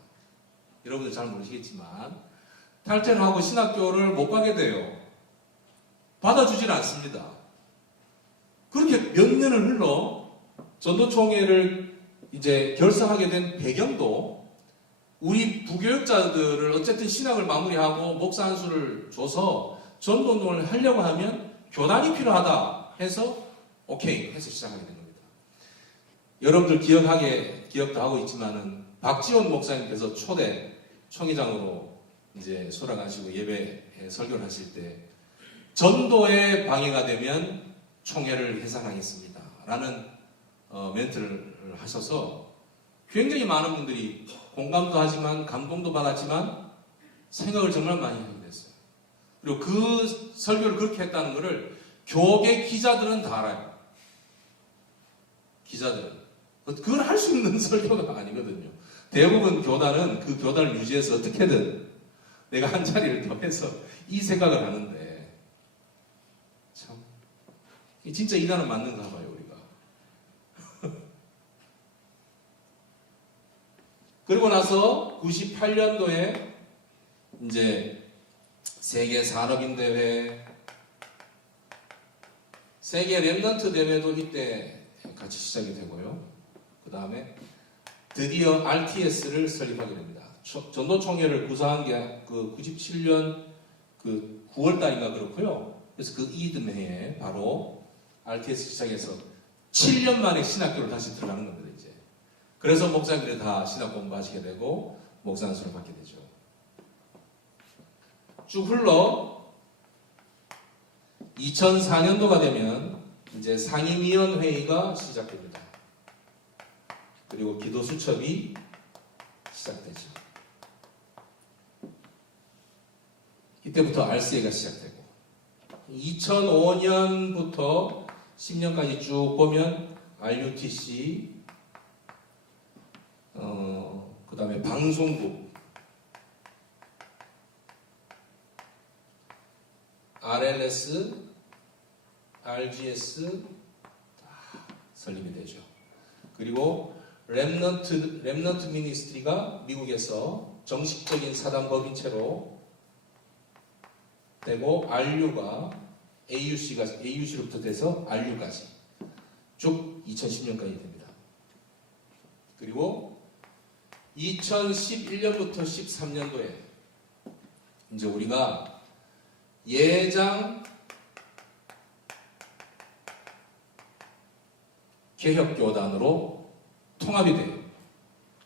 여러분들 잘 모르시겠지만 탈퇴를 하고 신학교를 못 가게 돼요. 받아주질 않습니다. 그렇게 몇 년을 흘러 전도총회를 이제 결성하게 된 배경도 우리 부교육자들을 어쨌든 신학을 마무리하고 목사 한 수를 줘서 전도운동을 하려고 하면 교단이 필요하다 해서 오케이 해서 시작하게 된 겁니다. 여러분들 기억도 하고 있지만은 박지원 목사님께서 초대 총회장으로 이제 소락하시고 예배 설교를 하실 때 전도에 방해가 되면 총회를 해산하겠습니다 라는 멘트를 하셔서 굉장히 많은 분들이 공감도 하지만 감동도 받았지만 생각을 정말 많이 하게 됐어요. 그리고 그 설교를 그렇게 했다는 것을 교계 기자들은 다 알아요. 기자들은 그걸 할 수 있는 설교가 아니거든요. 대부분 교단은 그 교단을 유지해서 어떻게든 내가 한 자리를 더 해서 이 생각을 하는데 참 진짜 이단은 맞는가 봐요 우리가. 그리고 나서 98년도에 이제 세계 산업인 대회, 세계 랩넌트 대회도 이때 같이 시작이 되고요. 그 다음에 드디어 RTS를 설립하게 됩니다. 전도총회를 구사한 게 그 97년 그 9월달인가 그렇고요. 그래서 그 이듬해에 바로 RTS 시작해서 7년 만에 신학교를 다시 들어가는 겁니다. 이제 그래서 목사님들이 다 신학 공부하시게 되고 목사 안수를 받게 되죠. 쭉 흘러 2004년도가 되면 이제 상임위원회의가 시작됩니다. 그리고 기도수첩이 시작되죠. 이때부터 RCA가 시작되고 2005년부터 10년까지 쭉 보면 RUTC 그 다음에 방송국 RLS RGS 다 설립이 되죠. 그리고 렘넌트 미니스트리가 미국에서 정식적인 사단 법인체로 되고 RU가 AUC로부터 돼서 RU까지 쭉 2010년까지 됩니다. 그리고 2011년부터 13년도에 이제 우리가 예장 개혁교단으로 통합이 돼요.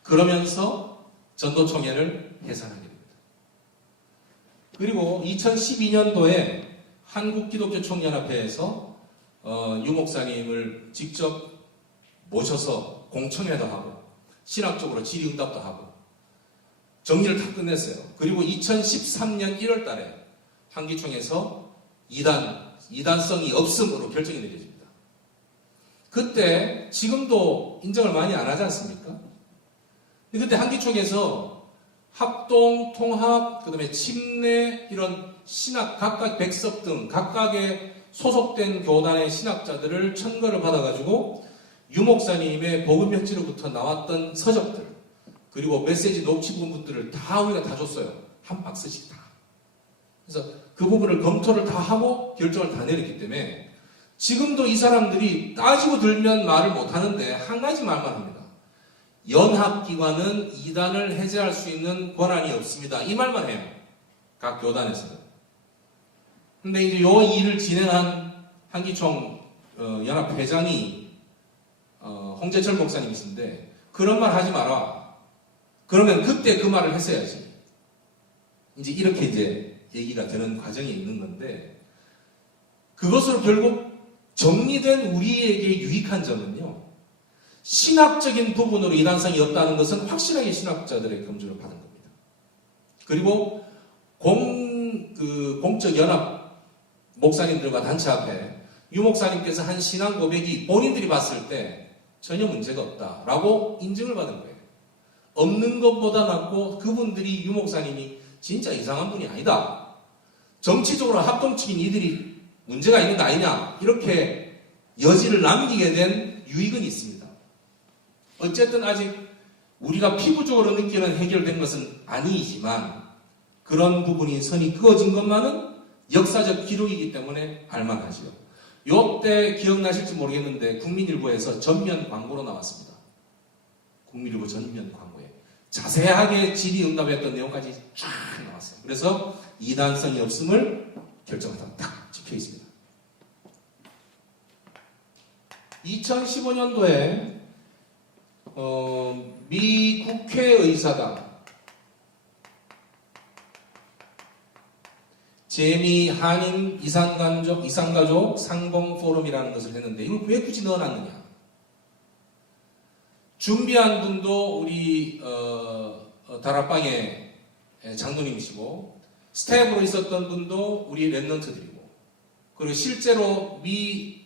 그러면서 전도총회를 해산하게 됩니다. 그리고 2012년도에 한국기독교총연합회에서 유 목사님을 직접 모셔서 공청회도 하고 신학적으로 질의응답도 하고 정리를 다 끝냈어요. 그리고 2013년 1월 달에 한기총에서 이단성이 없음으로 결정이 내려집니다. 그때 지금도 인정을 많이 안 하지 않습니까? 근데 그때 한기총에서 합동, 통합, 그 다음에 침례 이런 신학 각각 백석 등 각각의 소속된 교단의 신학자들을 천거를 받아가지고 유 목사님의 복음혁지로부터 나왔던 서적들 그리고 메시지 녹취 부분들을 다 우리가 다 줬어요. 한 박스씩 다. 그래서 그 부분을 검토를 다 하고 결정을 다 내렸기 때문에 지금도 이 사람들이 따지고 들면 말을 못하는데 한 가지 말만 합니다. 연합기관은 이단을 해제할 수 있는 권한이 없습니다. 이 말만 해요. 각 교단에서는. 근데 이제 요 일을 진행한 한기총 연합회장이 홍재철 목사님이신데 그런 말 하지 마라. 그러면 그때 그 말을 했어야지. 이제 이렇게 이제 얘기가 되는 과정이 있는 건데 그것으로 결국 정리된 우리에게 유익한 점은요. 신학적인 부분으로 이단성이 없다는 것은 확실하게 신학자들의 검증을 받은 겁니다. 그리고 공적 연합 목사님들과 단체 앞에 유 목사님께서 한 신앙 고백이 본인들이 봤을 때 전혀 문제가 없다라고 인증을 받은 거예요. 없는 것보다 낫고 그분들이 유 목사님이 진짜 이상한 분이 아니다. 정치적으로 합동치긴 이들이 문제가 있는 거 아니냐 이렇게 여지를 남기게 된 유익은 있습니다. 어쨌든 아직 우리가 피부적으로 느끼는 해결된 것은 아니지만 그런 부분이 선이 그어진 것만은 역사적 기록이기 때문에 알만하지요. 요때 기억나실지 모르겠는데 국민일보에서 전면 광고로 나왔습니다. 국민일보 전면 광고에 자세하게 질의응답했던 내용까지 쫙 나왔어요. 그래서 이단성이 없음을 결정하다 딱 찍혀 있습니다. 2015년도에 미 국회의사당 재미 한인 이산가족 상봉 포럼이라는 것을 했는데 이걸 왜 굳이 넣어놨느냐? 준비한 분도 우리 다락방의 장로님이시고 스텝으로 있었던 분도 우리 랩런트들이고 그리고 실제로 미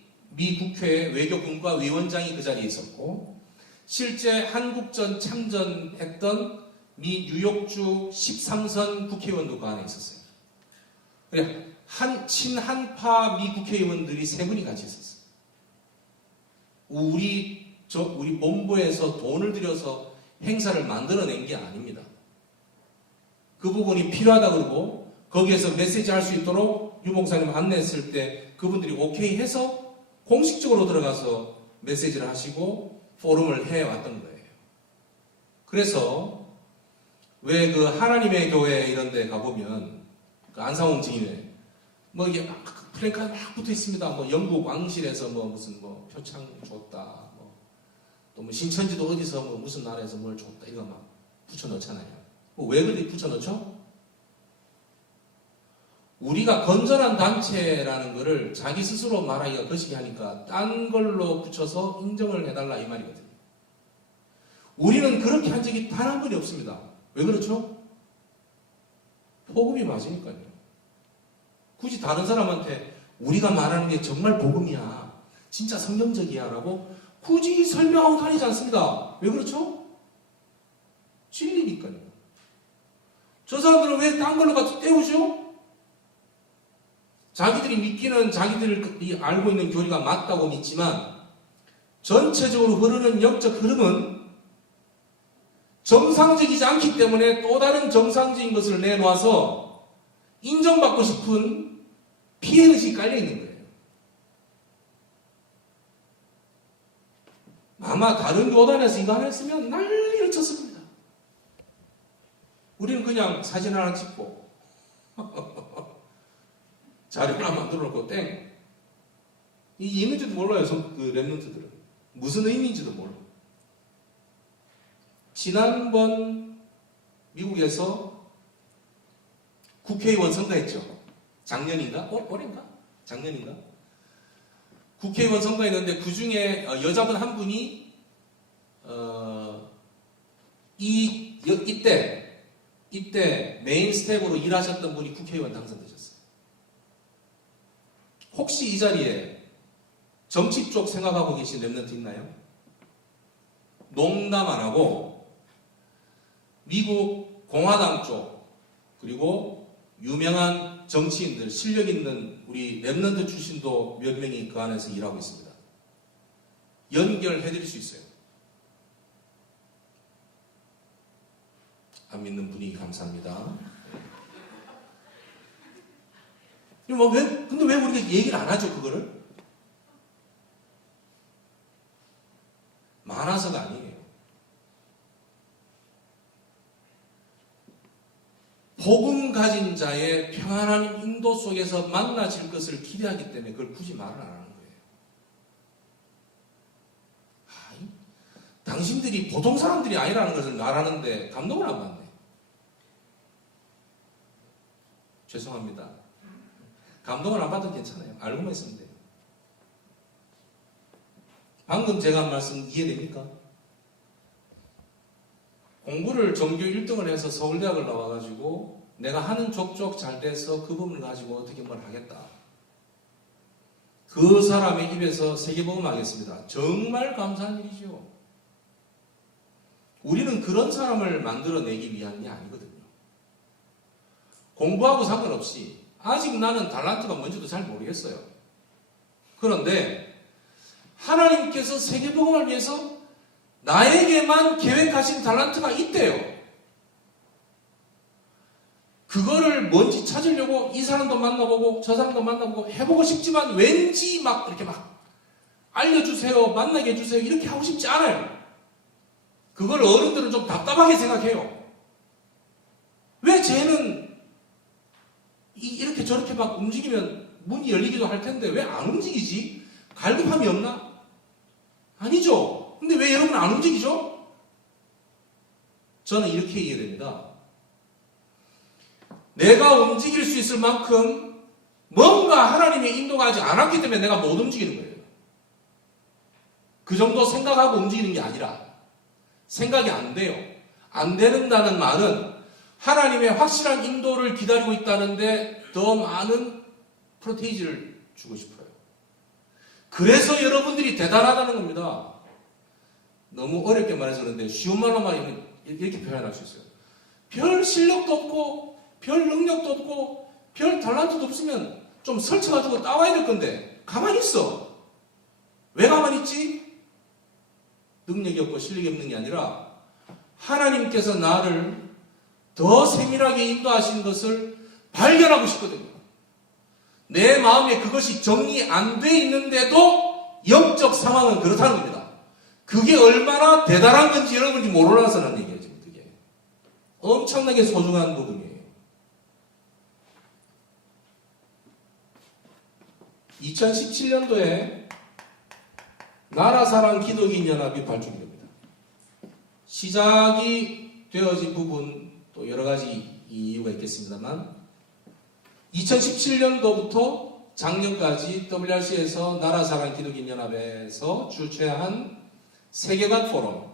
국회 외교분과 위원장이 그 자리에 있었고 실제 한국전 참전했던 미 뉴욕주 13선 국회의원도 그 안에 있었어요. 그래 친한파 미 국회의원들이 세 분이 같이 있었어요. 우리 본부에서 돈을 들여서 행사를 만들어낸 게 아닙니다. 그 부분이 필요하다 그러고 거기에서 메시지 할 수 있도록 유 목사님 안내했을 때 그분들이 오케이 해서 공식적으로 들어가서 메시지를 하시고 포럼을 해왔던 거예요. 그래서 왜 그 하나님의 교회 이런 데 가보면 그 안상홍 증인회 뭐 이게 막 플랜카드 막 붙어 있습니다. 뭐 영국 왕실에서 뭐 무슨 뭐 표창 줬다. 또 뭐 신천지도 어디서 뭐 무슨 나라에서 뭘 줬다. 이거 막 붙여 넣잖아요. 왜 그렇게 붙여 넣죠? 우리가 건전한 단체라는 거를 자기 스스로 말하기가 거시기 하니까 딴 걸로 붙여서 인정을 해달라 이 말이거든요. 우리는 그렇게 한 적이 단 한 번이 없습니다. 왜 그렇죠? 복음이 맞으니까요. 굳이 다른 사람한테 우리가 말하는 게 정말 복음이야. 진짜 성경적이야. 라고 굳이 설명하고 다니지 않습니다. 왜 그렇죠? 진리니까요. 저 사람들은 왜 딴 걸로 가서 때우죠? 자기들이 믿기는 자기들이 알고 있는 교리가 맞다고 믿지만 전체적으로 흐르는 영적 흐름은 정상적이지 않기 때문에 또 다른 정상적인 것을 내놓아서 인정받고 싶은 피해의식이 깔려있는 거예요. 아마 다른 교단에서 이거 하나 했으면 난리를 쳤습니다. 우리는 그냥 사진 하나 찍고 자료 하나 만들어 놓고 땡. 이게 있는지도 몰라요. 그 랩런트들은. 무슨 의미인지도 몰라. 지난번 미국에서 국회의원 선거했죠. 작년인가? 올해인가? 작년인가? 국회의원 선거했는데 그 중에 여자분 한 분이 이때 메인 스텝으로 일하셨던 분이 국회의원 당선되셨어요. 혹시 이 자리에 정치 쪽 생각하고 계신 랩런트 있나요? 농담 안 하고 미국 공화당 쪽 그리고 유명한 정치인들 실력 있는 우리 랩런트 출신도 몇 명이 그 안에서 일하고 있습니다. 연결해 드릴 수 있어요. 안 믿는 분이 감사합니다. 근데 왜 우리가 얘기를 안 하죠, 그거를? 많아서가 아니에요. 복음 가진 자의 평안한 인도 속에서 만나질 것을 기대하기 때문에 그걸 굳이 말을 안 하는 거예요. 당신들이 보통 사람들이 아니라는 것을 말하는데 감동을 안 받네. 죄송합니다. 감동을 안 받아도 괜찮아요. 알고만 있으면 돼요. 방금 제가 한 말씀 이해됩니까? 공부를 전교 1등을 해서 서울대학을 나와가지고 내가 하는 족족 잘 돼서 그 부분을 가지고 어떻게 뭘 하겠다. 그 사람의 입에서 세계복음 하겠습니다. 정말 감사한 일이죠. 우리는 그런 사람을 만들어내기 위한 게 아니거든요. 공부하고 상관없이 아직 나는 달란트가 뭔지도 잘 모르겠어요. 그런데 하나님께서 세계복음을 위해서 나에게만 계획하신 달란트가 있대요. 그거를 뭔지 찾으려고 이 사람도 만나보고 저 사람도 만나보고 해보고 싶지만 왠지 막 이렇게 막 알려주세요, 만나게 해주세요 이렇게 하고 싶지 않아요. 그걸 어른들은 좀 답답하게 생각해요. 왜 쟤는 이렇게 저렇게 막 움직이면 문이 열리기도 할 텐데 왜 안 움직이지? 갈급함이 없나? 아니죠. 근데 왜 여러분 안 움직이죠? 저는 이렇게 이해됩니다. 내가 움직일 수 있을 만큼 뭔가 하나님의 인도가 하지 않았기 때문에 내가 못 움직이는 거예요. 그 정도 생각하고 움직이는 게 아니라 생각이 안 돼요. 안 되는다는 말은 하나님의 확실한 인도를 기다리고 있다는데 더 많은 프로테이지를 주고 싶어요. 그래서 여러분들이 대단하다는 겁니다. 너무 어렵게 말해서 그런데 쉬운 말로 말하면 이렇게 표현할 수 있어요. 별 실력도 없고 별 능력도 없고 별 달란트도 없으면 좀 설쳐가지고 따와야 될 건데 가만히 있어. 왜 가만히 있지? 능력이 없고 실력이 없는 게 아니라 하나님께서 나를 더 세밀하게 인도하신 것을 발견하고 싶거든요. 내 마음에 그것이 정리 안 돼 있는데도 영적 상황은 그렇다는 겁니다. 그게 얼마나 대단한 건지 여러분이 모르라서 하는 얘기예요. 지금 그게 엄청나게 소중한 부분이에요. 2017년도에 나라사랑 기독인 연합이 발족됩니다. 시작이 되어진 부분 또 여러 가지 이유가 있겠습니다만 2017년도부터 작년까지 WRC에서 나라사랑 기독인 연합에서 주최한 세계관 포럼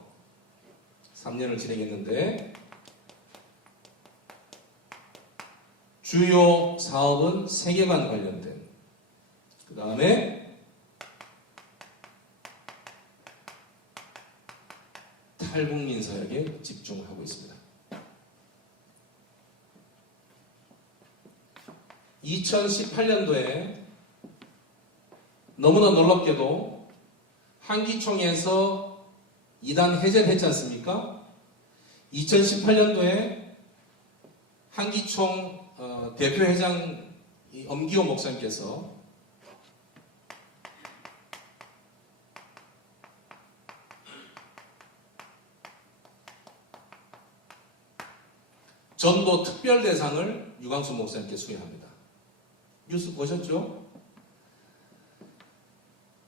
3년을 진행했는데 주요 사업은 세계관 관련된 그 다음에 탈북민 사역에 집중하고 있습니다. 2018년도에 너무나 놀랍게도 한기총에서 이단 해제를 했지 않습니까? 2018년도에 한기총 대표회장 엄기호 목사님께서 전도 특별 대상을 유광수 목사님께 수여합니다. 뉴스 보셨죠?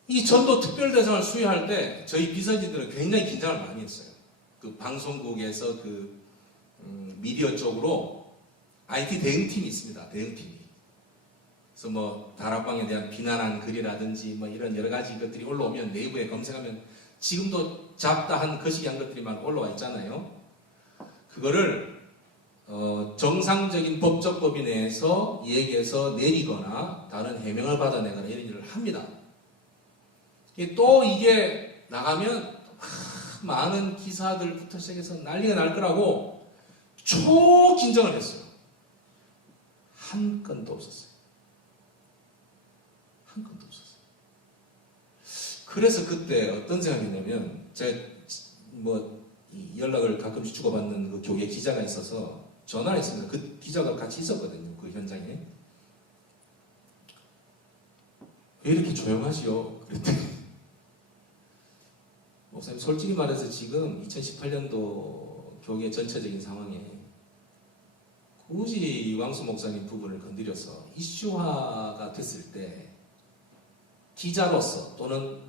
이 전도 특별 대상을 수여할 때 저희 비서진들은 굉장히 긴장을 많이 했어요. 그 방송국에서 그 미디어 쪽으로 IT 대응팀이 있습니다. 대응팀이. 그래서 뭐 다락방에 대한 비난한 글이라든지 뭐 이런 여러 가지 것들이 올라오면 네이버에 검색하면 지금도 잡다한 거시기한 것들이 막 올라와 있잖아요. 그거를 정상적인 법적 범위 내에서 얘기해서 내리거나 다른 해명을 받아내거나 이런 일을 합니다. 또 이게 나가면 많은 기사들부터 시작해서 난리가 날 거라고 초긴장을 했어요. 한 건도 없었어요. 한 건도 없었어요. 그래서 그때 어떤 생각이냐면 제가 뭐 연락을 가끔씩 주고받는 그 교회 기자가 있어서 전화를 했습니다. 그 기자가 같이 있었거든요. 그 현장에. 왜 이렇게 조용하시오? 그랬더니 목사님 솔직히 말해서 지금 2018년도 교회 전체적인 상황에 굳이 유광수 목사님 부분을 건드려서 이슈화가 됐을 때 기자로서 또는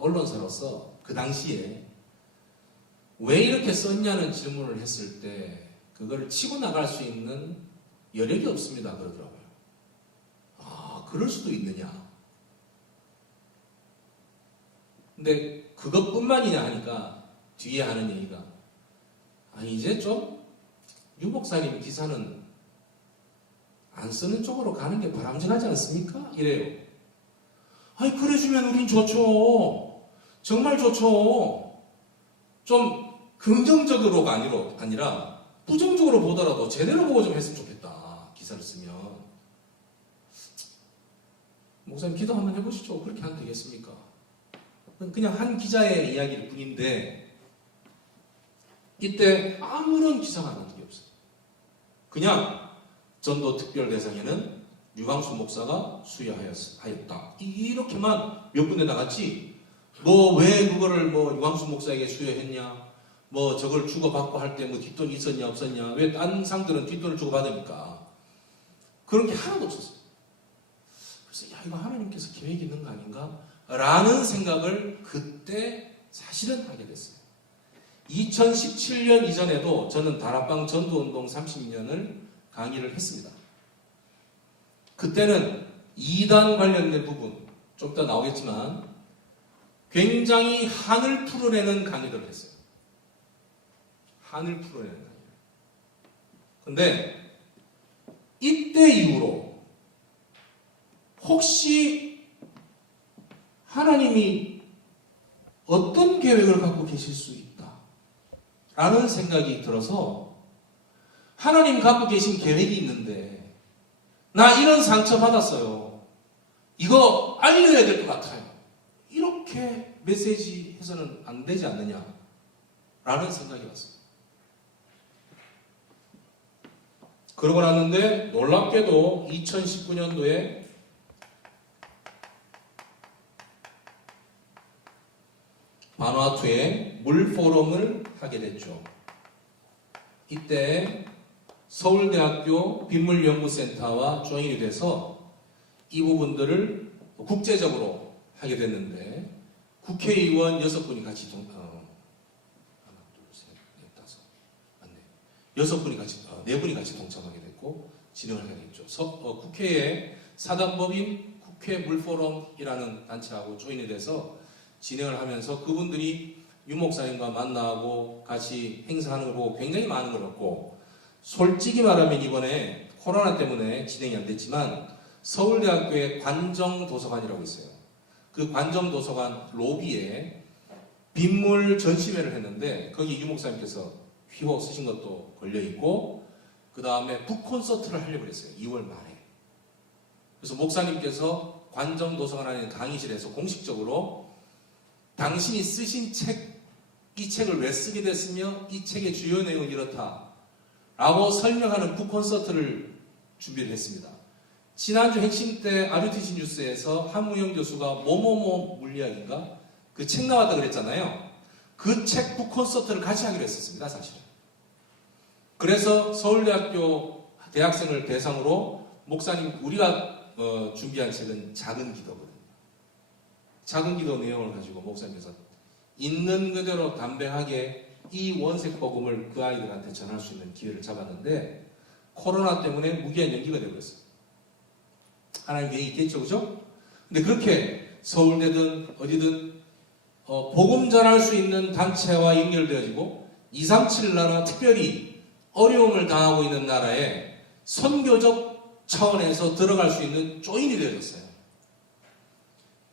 언론사로서 그 당시에 왜 이렇게 썼냐는 질문을 했을 때 그거를 치고 나갈 수 있는 여력이 없습니다 그러더라고요. 아, 그럴 수도 있느냐. 근데 그것뿐만이냐 하니까 뒤에 하는 얘기가 이제 좀 유 목사님 기사는 안 쓰는 쪽으로 가는 게 바람직하지 않습니까? 이래요. 그래주면 우린 좋죠. 정말 좋죠. 좀 긍정적으로가 아니라 부정적으로 보더라도 제대로 보고 좀 했으면 좋겠다. 기사를 쓰면. 목사님 기도 한번 해보시죠. 그렇게 하면 되겠습니까? 그냥 한 기자의 이야기일 뿐인데 이때 아무런 기사가 나온 적이 없어요. 그냥 전도 특별 대상에는 유광수 목사가 수여하였다. 이렇게만 몇 군데 나갔지. 뭐 왜 그거를 뭐 유광수 목사에게 수여했냐? 뭐 저걸 주고받고 할 때 뭐 뒷돈이 있었냐 없었냐? 왜 딴 상들은 뒷돈을 주고받으니까 그런 게 하나도 없었어요. 그래서 야 이거 하나님께서 계획이 있는 거 아닌가? 라는 생각을 그때 사실은 하게 됐어요. 2017년 이전에도 저는 다락방 전도운동 30년을 강의를 했습니다. 그때는 이단 관련된 부분 좀 이따 나오겠지만 굉장히 한을 풀어내는 강의들을 했어요. 한을 풀어내는 강의. 근데 이때 이후로 혹시 하나님이 어떤 계획을 갖고 계실 수 있다 라는 생각이 들어서 하나님 갖고 계신 계획이 있는데 나 이런 상처 받았어요. 이거 알려야 될 것 같아요. 이렇게 메시지 해서는 안 되지 않느냐 라는 생각이 왔어요. 그러고 났는데 놀랍게도 2019년도에 바누아투에 물포럼을 하게 됐죠. 이때 서울대학교 빗물연구센터와 조인이 돼서 이 부분들을 국제적으로 하게 됐는데 국회의원 6분이 같이 하나, 둘, 셋, 넷, 다섯, 맞네. 6분이 같이 4분이 같이 동참하게 됐고 진행을 하게 됐죠. 국회에 사단법인 국회 물포럼이라는 단체하고 조인이 돼서 진행을 하면서 그분들이 유 목사님과 만나고 같이 행사하는 걸 보고 굉장히 많은 걸 얻고 솔직히 말하면 이번에 코로나 때문에 진행이 안 됐지만 서울대학교에 관정도서관이라고 있어요. 그 관정도서관 로비에 빗물 전시회를 했는데 거기 유 목사님께서 휘호 쓰신 것도 걸려있고 그 다음에 북콘서트를 하려고 했어요. 2월 말에. 그래서 목사님께서 관정도서관 안에 강의실에서 공식적으로 당신이 쓰신 책, 이 책을 왜 쓰게 됐으며 이 책의 주요 내용은 이렇다 라고 설명하는 북콘서트를 준비를 했습니다. 지난주 핵심 때 RUTC 뉴스에서 한무영 교수가 뭐뭐뭐 물리학인가 그 책 나왔다 그랬잖아요. 그 책 북콘서트를 같이 하기로 했었습니다. 사실은. 그래서 서울대학교 대학생을 대상으로 목사님 우리가 준비한 책은 작은 기도거든요. 작은 기도 내용을 가지고 목사님께서 있는 그대로 담백하게 이 원색 복음을 그 아이들한테 전할 수 있는 기회를 잡았는데 코로나 때문에 무기한 연기가 되고 있어요. 하나님 계획이 있겠죠, 그죠? 근데 그렇게 서울대든 어디든 복음 전할 수 있는 단체와 연결되어지고 237 나라 특별히 어려움을 당하고 있는 나라에 선교적 차원에서 들어갈 수 있는 조인이 되어졌어요.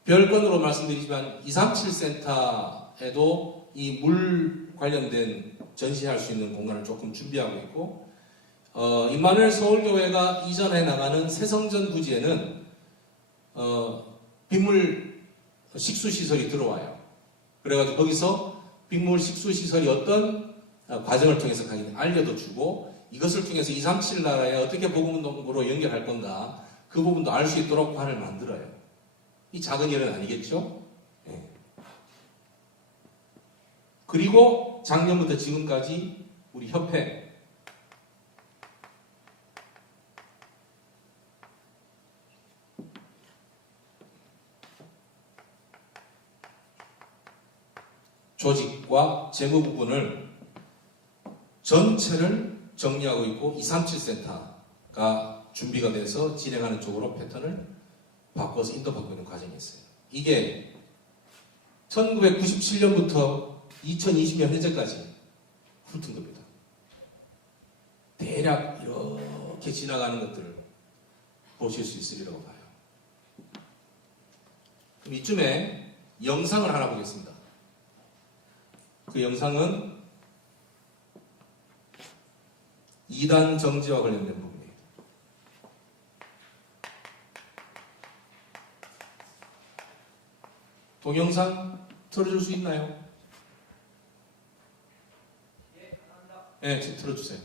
별건으로 말씀드리지만 237 센터에도 이 물 관련된 전시할 수 있는 공간을 조금 준비하고 있고 임마누엘 서울교회가 이전해 나가는 새성전 부지에는 빗물 식수시설이 들어와요. 그래가지고 거기서 빗물 식수시설이 어떤 과정을 통해서 가긴 알려도 주고 이것을 통해서 237 나라에 어떻게 복음운동으로 연결할 건가 그 부분도 알 수 있도록 관을 만들어요. 이 작은 일은 아니겠죠? 네. 그리고 작년부터 지금까지 우리 협회 조직과 재무 부분을 전체를 정리하고 있고 237 센터가 준비가 돼서 진행하는 쪽으로 패턴을 바꿔서 인도받고 있는 과정이 있어요. 이게 1997년부터 2020년 현재까지 훑은 겁니다. 대략 이렇게 지나가는 것들을 보실 수 있으리라고 봐요. 그럼 이쯤에 영상을 하나 보겠습니다. 그 영상은 이단 정지와 관련된 부분이에요. 동영상 틀어줄 수 있나요? 네, 틀어주세요.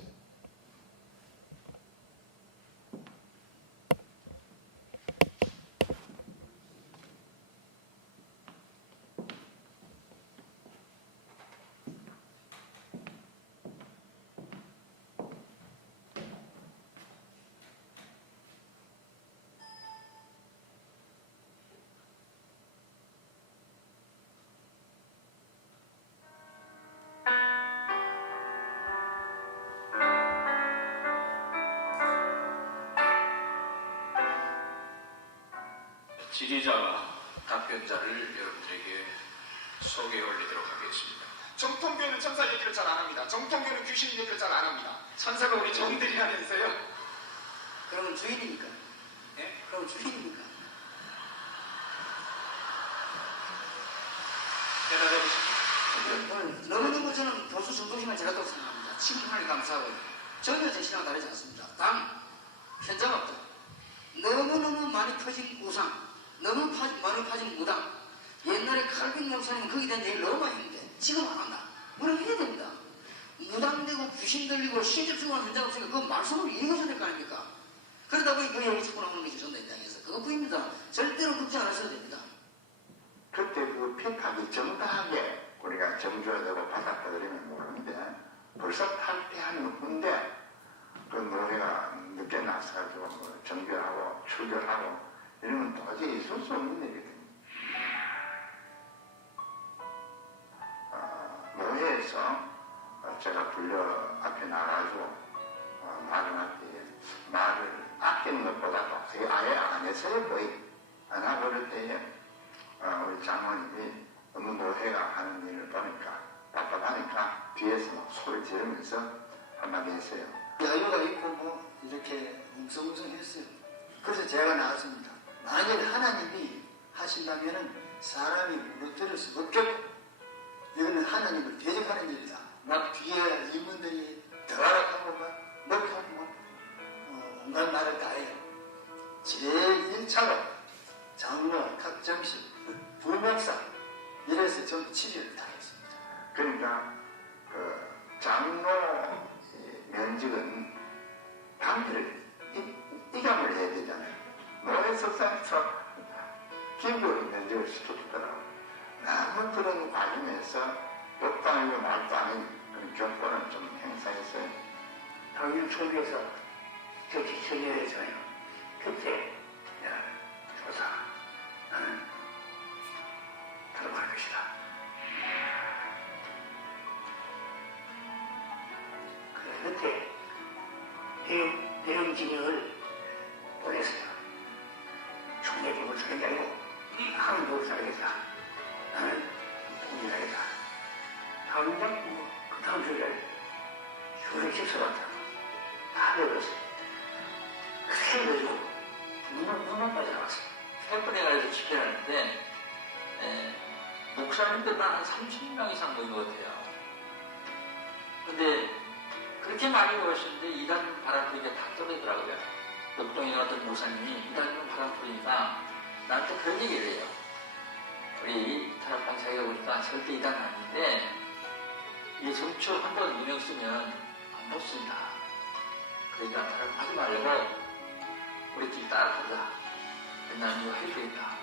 지지자와 답변자를 여러분들에게 소개해 올리도록 하겠습니다. 정통교회는 천사 얘기를 잘 안 합니다. 정통교회는 귀신 얘기를 잘 안 합니다. 천사가 우리 종들이라면서요. 그러면 주인이니까. 예? 그러면 주인이니까. 대답해 보십시오. 너무너무 저는 교수 정도시만 잘했다고 생각합니다. 지금 하나님 감사하고요. 전혀 제 신앙과 다르지 않습니다. 단, 현장 없다. 너무너무 많이 퍼진 우상, 너무 많이 퍼진 무당. 옛날에 칼빈 목사님은 거기에 대한 얘기를 너무 많이 했는데 지금 안 한다. 뭐라고 해야 됩니다. 무당되고 귀신 들리고 신접수하는 현장 없으니까 그 말씀을 이해해줘야 될 거 아닙니까? 그러다 보니 그 얘기 듣고 나오는 것이 전도 입장에서 그것뿐입니다. 절대로 굽지 않으셔도 됩니다. 그때 그 핍박이 정당하게 우리가 정줘야 되고 받아들이면 모르는데 벌써 탈퇴한 후인데 그 노래가 늦게 나서가지고 뭐 정결하고 출결하고 이러면 도저히 있을 수 없는 일이거든요. 노회에서 제가 불려 앞에 나가지고 말을 할 때 말을 아끼는 것보다도 아예 안 했어요. 거의 안 하고 그럴 때에 우리 장모님이 너무 노회가 하는 일을 보니까 답답하니까 뒤에서 막 소리 지르면서 한마디 했어요. 여유가 있고 뭐 이렇게 웅성웅성했어요. 그래서 제가 나왔습니다. 만일 하나님이 하신다면은 사람이 무너뜨릴 수 없겠고 이거는 하나님을 대적하는 일이다. 막 뒤에 인문들이 더락하고 막 먹하고 막 온갖 말을 다 해요. 제일 1차로 장로, 각정실, 부목사 이래서 전부 치료를 다 했습니다. 그러니까 그 장로 면직은 단기를 이감을 해야 되잖아요. 노회 석상에서 기부를 면직을 시켜주더라고요. 너무 그런 과정에서 욕도 아니고 말도 아닌 그런 교권을 좀 행사했어요. 당일 초기에서 저기 처녀에서요. 그때 조사 나는 들어갈 것이다. 그때 대응진영을 보냈어요. 총대국을 사는 게 아니고 한국을 살겠다. 나는 공인하겠다. 당장 그 다음 주에 휴식시설 왔다. 다 배웠어요. 그래가지고 눈만 나왔어요. 횃불에 가서 집회하는데 목사님들만 한 30명 이상 모인 것 같아요. 근데 그렇게 많이 모였는데 이단 바람 불니까 다 떨어지더라고요. 녹동에 어떤 목사님이 이단 바람 불니까 나한테 그런 얘기를 해요. 우리 타락방 자기가 보니까 절대 이단 아닌데 이 정초 한번 누명 쓰면 안 붙습니다. 그러니까 타락하지 말고 우리끼리 따라가자. 난 이거 해주겠다.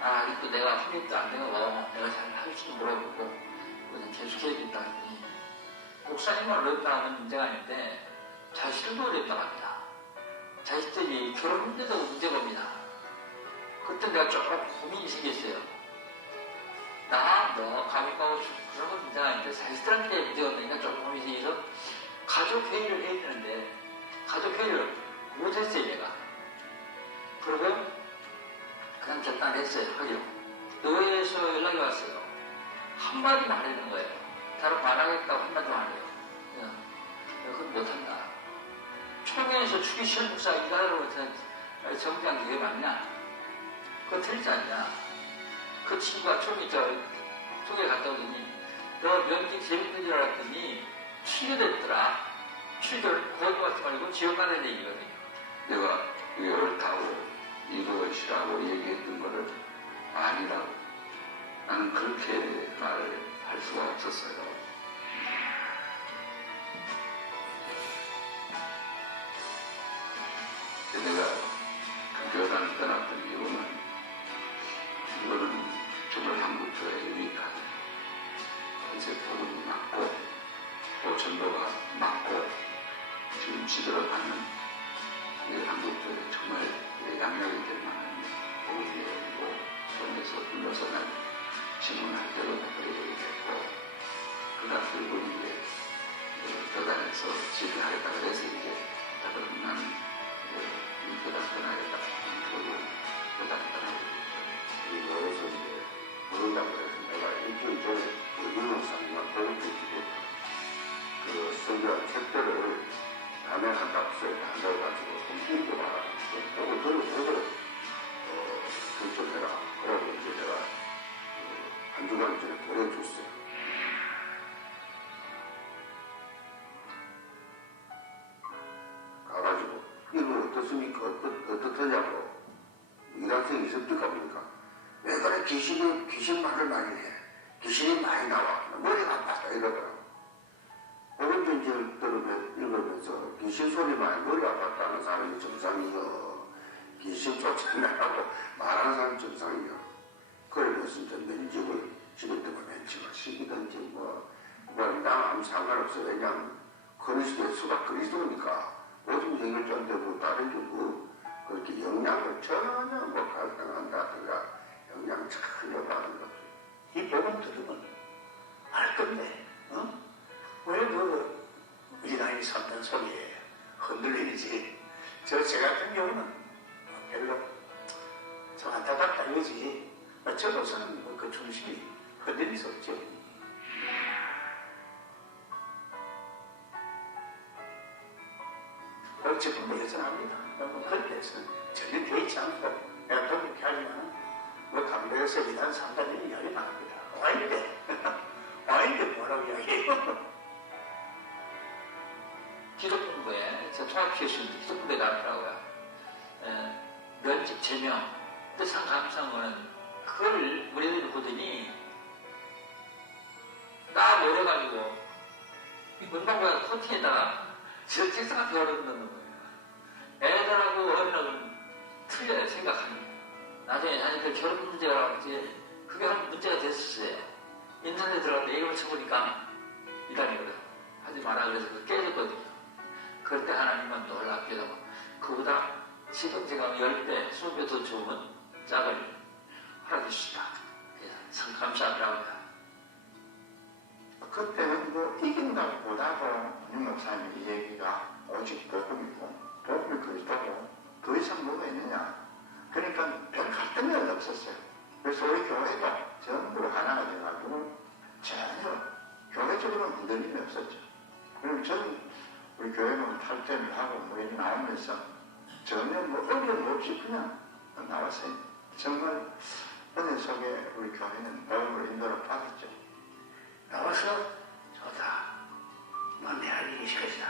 아직도 내가 확립도 안 되고 내가 잘 할지도 모르겠고 그냥 계속해야겠다 했더니 목사님만 어렵다 하면 문제가 아닌데 자식들도 어렵다고 합니다. 자식들이 결혼했는데도 문제가 옵니다. 그때 내가 조금 고민이 생겼어요. 너 가족하고 그런 건 문제가 아닌데 자식들한테 문제가 없으니까 조금 고민이 생겨서 가족회의를 해야 되는데 가족회의를 못했어요 내가. 그러고 그냥 결단했어요. 하기로. 노예에서 연락이 왔어요. 한마디만 하려는 거예요. 다른 말하겠다고 한마디만 하래요. 그건 못한다. 총회에서 추기 시험 목사 이달로 정장 기회 맞냐? 그거 틀리지 않냐? 그 친구가 총회 갔다 오더니 너 명직 재밌는 줄 알았더니 취교됐더라. 취교를 거기 왔지 말고 지역 가는 얘기거든요. 내가 의열을 타고 이것이라고 얘기했던 거를 아니라고 나는 그렇게 말할 수가 없었어요. 내가 그 교단을 떠났던 이유는 이거는 정말 한국교회에 유익한 컨셉법이 맞고 또 전도가 맞고 지금 지들어가는 한국교회 정말 양락이 될 만한 도움이고 손에서 불러서 난 질문할 때로 그렇게 됐고 그가 결국 이제 교단에서 지휘하겠다 그래서 이제 성경 책들을 가면 한 값을 다 넣어가지고 좀 읽어봐라. 보고 들어보고 결정해라. 그러고 이제 제가 한 주간 전에 보내줬어요. 가가지고 이거 어떻습니까? 어떻더냐고 이 학생이 섭득가 보니까 왜 그래 귀신 말을 많이 해. 귀신이 많이 나와. 머리가 아팠다 이러더라고. 복음전지를 읽으면서 귀신 소리 많이 머리 아팠다는 사람이 정상이요. 귀신 쫓아내라고 말하는 사람이 정상이요. 그러면서 이제 면직을 시켰다고 면직을 시키든지 나 아무 상관없어. 왜냐하면 예수가 그리스도니까 모든 해결자인데 뭐 다른 게 그렇게 영향을 전혀 발생한다든가 영향을 전혀 받는 거죠. 이 복음 들으면 알 건데, 왜 이 나이 3년 속에 흔들리는지. 제 같은 경우는 별로 좀 안타깝다 이거지. 저로서는 그 중심이 흔들릴 수 없죠. 지금도 여전합니다. 그때서는 전혀 개의치 않고 내가 그렇게 하지만 강도에서 일하는 사람들이 이야기 나옵니다. 와인데 뭐라고 이야기해요? 기독교에 저 통합시켰습니다. 기독교에 나왔더라고요. 면직 제명 뜻상 감상은 그걸 우리들이 보더니 딱 내려가지고 이 문방구에 코팅에다가 저 책상 앞에 걸어놓는 거예요. 애들하고 어린하고는 틀려요, 생각하는. 나중에 자기들 결혼 문제가 이제 그게 한 문제가 됐었어요. 인터넷에 들어갔는데 이름을 쳐보니까 이단이거든. 하지 마라 그래서 그 깨졌거든요. 그럴 때 하나님은 놀랍게도 그보다 지금 제가 10배, 20배 더 좋은 짝을 허락해 주시다. 참 감사하더라고요. 그때는 이긴다고 보다고 윤 목사님 이 얘기가 오직 복음이고 복음이 그리스도고 더 이상 뭐가 있느냐. 그러니까 별 갈등이 없었어요. 그래서 우리 교회도 전부 하나가 돼가지고 전혀 교회적으로는 흔들림이 없었죠. 그럼 저는 우리 교회는 탈퇴를 하고 뭐 이렇게 나오면서 전혀 어려움 없이 그냥 나왔어요. 정말 은혜 속에 우리 교회는 복음을 인도를 받았죠. 나와서 좋다. 내 할 일이 시켜지다.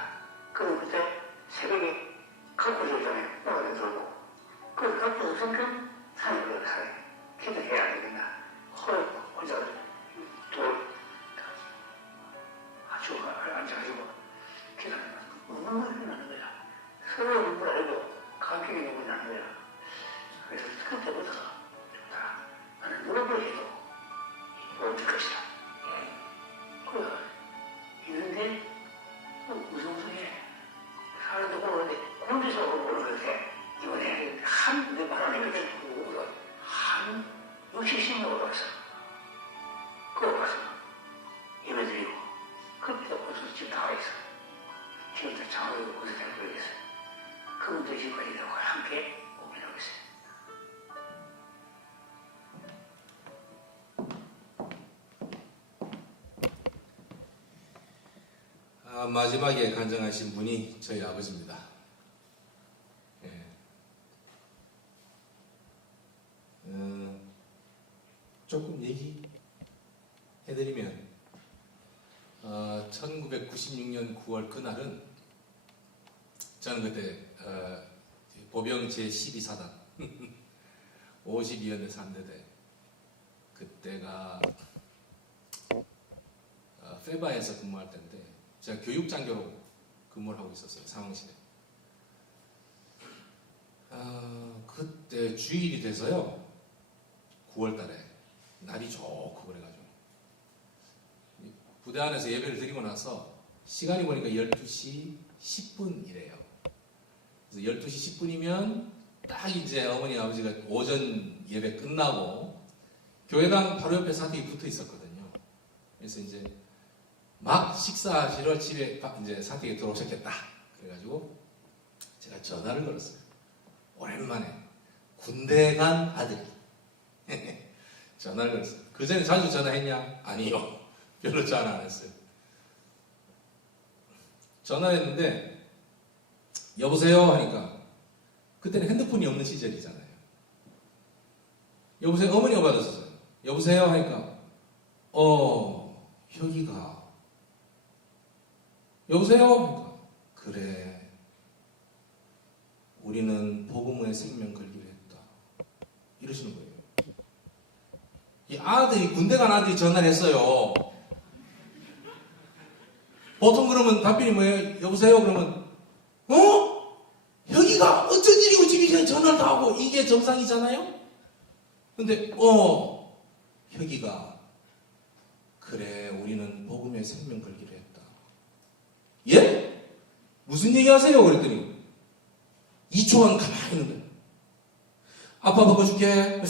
그럼 그때 새벽에 커플조정에 오래 들고 그 커플조정 산에 올라가요. 기도해야 되겠나. 혼자 아주 앉아가지고 기도하면 눈물이 나는 거야. 서로 눈물 알고 감격이 눈물이 나는 거야. 그래서 그때부터 좋다. 나는 누구를 해도 옳을 것이다. 있는데 무성성해. 사람도 보는데 군대에서 오는 건데 이번에 내 말하는 게 한 60명 올라왔어. 그거 가서 예배드리고 그때도 벌써 지금 다 와있어. 지금도 장로도 거기서 잘 모르겠어요. 그분들 지금까지 함께 고민하고 있어요. 마지막에 간증하신 분이 저희 아버지입니다. 예. 조금 얘기해드리면 1996년 9월 그날은 저는 그때 보병 제12사단 52연대 3대대 그때가 페바에서 근무할 때인데 제가 교육장교로 근무를 하고 있었어요. 상황실에. 그때 주일이 돼서요. 9월달에 날이 좋고 그래가지고 부대 안에서 예배를 드리고 나서 시간이 보니까 12시 10분이래요. 그래서 12시 10분이면 딱 이제 어머니 아버지가 오전 예배 끝나고 교회당 바로 옆에 사택이 붙어 있었거든요. 그래서 이제 막 식사하시러 집에 이제 사택에 들어오셨겠다. 그래가지고 제가 전화를 걸었어요. 오랜만에 군대 간 아들이 전화를 걸었어요. 그 전에 자주 전화했냐? 아니요. 별로 전화 안 했어요. 전화를 했는데 여보세요 하니까 그때는 핸드폰이 없는 시절이잖아요. 여보세요? 어머니가 받았었어요. 여보세요 하니까 혁이가 여보세요? 하니까 그래 우리는 복음의 생명 걸기로 했다. 이러시는 거예요. 이 아들이 군대 간 아들이 전화를 했어요. 보통 그러면 답변이 뭐예요? 여보세요? 그러면 혁이가 어쩐 일이고 지금 그냥 전화를 다 하고 이게 정상이잖아요? 근데 혁이가 그래 우리는 복음의 생명 걸기로 했다. 예? 무슨 얘기 하세요? 그랬더니 2초간 가만히 있는 거예요. 아빠 바꿔줄게.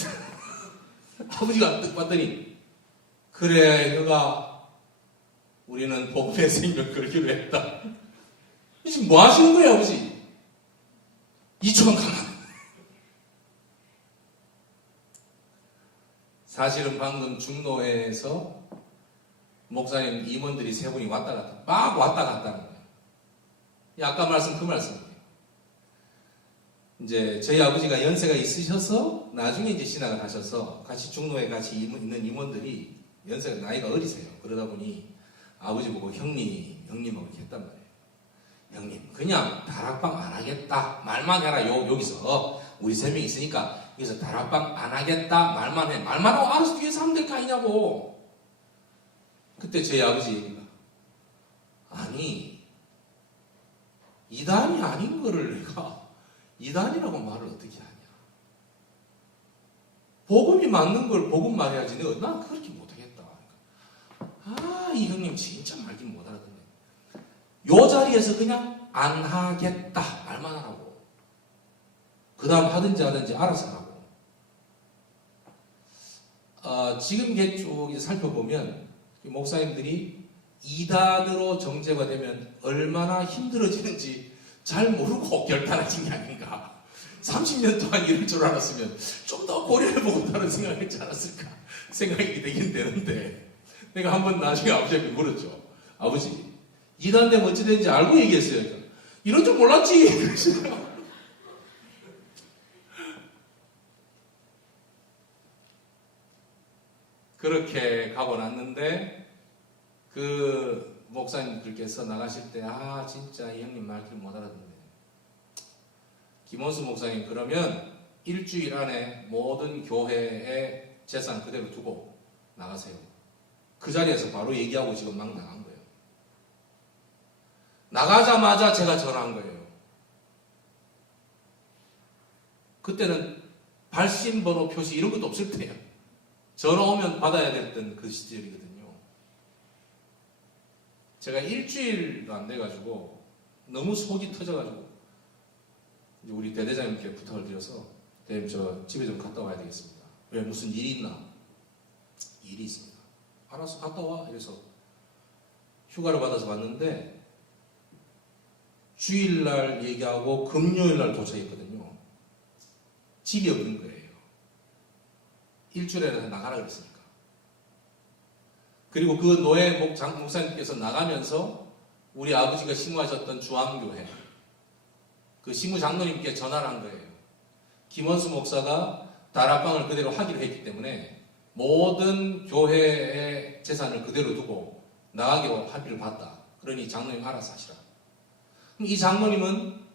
아버지가 딱 봤더니 그래 혁아 우리는 복음의 생명 걸기로 했다. 지금 뭐 하시는 거예요 아버지? 2초간 가만히. 사실은 방금 중노회에서 목사님 임원들이 세 분이 왔다 갔다 막 왔다 갔다는 거예요. 아까 말씀 그 말씀이에요. 이제 저희 아버지가 연세가 있으셔서 나중에 이제 신학을 하셔서 같이 중노에 같이 있는 임원들이 연세가 나이가 어리세요. 그러다 보니 아버지 보고 형님하고 이렇게 했단 말이에요. 형님 그냥 다락방 안 하겠다 말만 해라. 여기서 우리 세 명 있으니까 여기서 다락방 안 하겠다 말만 해. 말만 하고 알아서 뒤에서 하면 될 거 아니냐고. 그때 저희 아버지 얘기가 아니 이단이 아닌 거를 내가 이단이라고 말을 어떻게 하냐. 복음이 맞는 걸 복음 말해야지. 내가 난 그렇게 못하겠다. 이 형님 진짜 말긴 못 알아듣네. 요 자리에서 그냥 안 하겠다 말만 하라고. 그 다음 하든지 알아서 하라고. 지금 쭉 이제 살펴보면 목사님들이 이단으로 정죄가 되면 얼마나 힘들어지는지 잘 모르고 결단하신 게 아닌가. 30년 동안 이럴 줄 알았으면 좀 더 고려해 보고 다른 생각을 했지 않았을까 생각이 되긴 되는데, 내가 한번 나중에 아버지한테 물었죠. 아버지 이단 되면 어찌 되는지 알고 얘기했어요. 그러니까, 이런 줄 몰랐지. 그렇게 가고 났는데 그 목사님들께서 나가실 때 진짜 이 형님 말귀를 못 알아듣네. 김원수 목사님 그러면 일주일 안에 모든 교회의 재산 그대로 두고 나가세요. 그 자리에서 바로 얘기하고 지금 막 나간 거예요. 나가자마자 제가 전화한 거예요. 그때는 발신번호 표시 이런 것도 없을 때예요. 전화 오면 받아야 됐던 그 시절이거든요. 제가 일주일도 안 돼가지고 너무 속이 터져가지고 이제 우리 대대장님께 부탁을 드려서 대님 저 집에 좀 갔다 와야 되겠습니다. 왜 무슨 일이 있나? 일이 있습니다. 알았어 갔다 와. 이래서 휴가를 받아서 왔는데 주일날 얘기하고 금요일날 도착했거든요. 집이 없는 거예요. 일주일에 나가라 그랬으니까. 그리고 그 노예 목사님께서 나가면서 우리 아버지가 신고하셨던 주암교회 그 신무장로님께 전화를 한 거예요. 김원수 목사가 다락방을 그대로 하기로 했기 때문에 모든 교회의 재산을 그대로 두고 나가기로 합의를 봤다. 그러니 장로님 알아서 하시라. 이 장로님은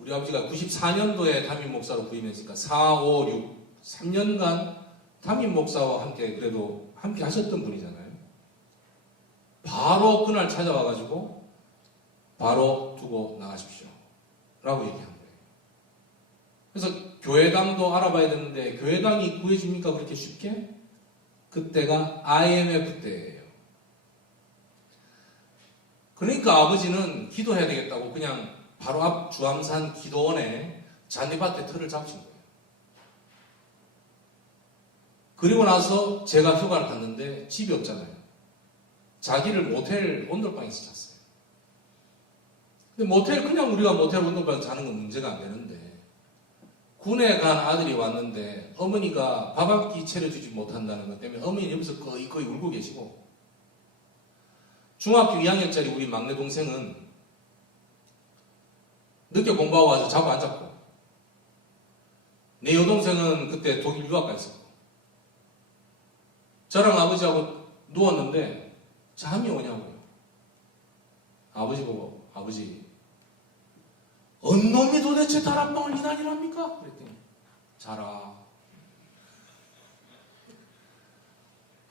우리 아버지가 94년도에 담임 목사로 부임했으니까 4, 5, 6 3년간 담임 목사와 함께 그래도 함께 하셨던 분이잖아요. 바로 그날 찾아와가지고 바로 두고 나가십시오 라고 얘기한 거예요. 그래서 교회당도 알아봐야 되는데 교회당이 구해줍니까 그렇게 쉽게? 그때가 IMF 때예요. 그러니까 아버지는 기도해야 되겠다고 그냥 바로 앞 주암산 기도원에 잔디밭에 틀을 잡으신 거예요. 그리고 나서 제가 휴가를 갔는데 집이 없잖아요. 자기를 모텔 온돌방에서 잤어요. 근데 모텔 그냥 우리가 모텔 온돌방 자는 건 문제가 안 되는데 군에 간 아들이 왔는데 어머니가 밥 한 끼 차려주지 못한다는 것 때문에 어머니 옆에서 거의 울고 계시고 중학교 2학년짜리 우리 막내 동생은 늦게 공부하고 와서 자고 안 잡고, 내 여동생은 그때 독일 유학 가 있었고, 저랑 아버지하고 누웠는데 잠이 오냐고요. 아버지 보고, 아버지, 언 놈이 도대체 다락방을 이난이라 합니까? 그랬더니, 자라.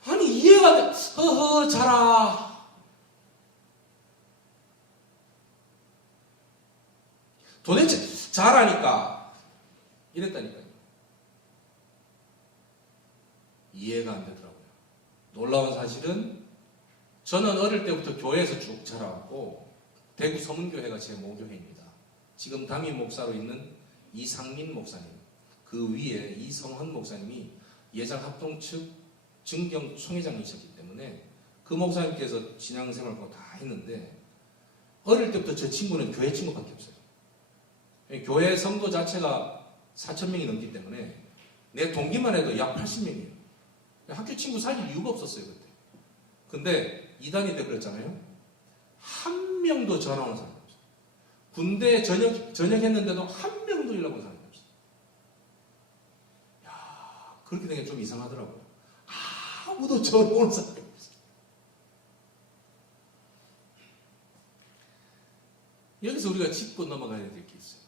아니, 이해가 돼. 자라. 도대체 자라니까 이랬다니까요. 이해가 안 되더라고요. 놀라운 사실은 저는 어릴 때부터 교회에서 쭉 자라왔고, 대구 서문교회가 제 모교회입니다. 지금 담임 목사로 있는 이상민 목사님, 그 위에 이성헌 목사님이 예장 합동 측 증경 총회장이셨기 때문에 그 목사님께서 신앙생활을 다 했는데, 어릴 때부터 저 친구는 교회 친구밖에 없어요. 교회 성도 자체가 4,000명이 넘기 때문에 내 동기만 해도 약 80명이에요. 학교 친구 사귈 이유가 없었어요, 그때. 근데 이단이 때 그랬잖아요. 한 명도 전화 온 사람이 없어요. 군대 전역했는데도 한 명도 연락 온 사람이 없어요. 야, 그렇게 되면 좀 이상하더라고요. 아무도 전화 온 사람이 없어요. 여기서 우리가 짚고 넘어가야 될 게 있어요.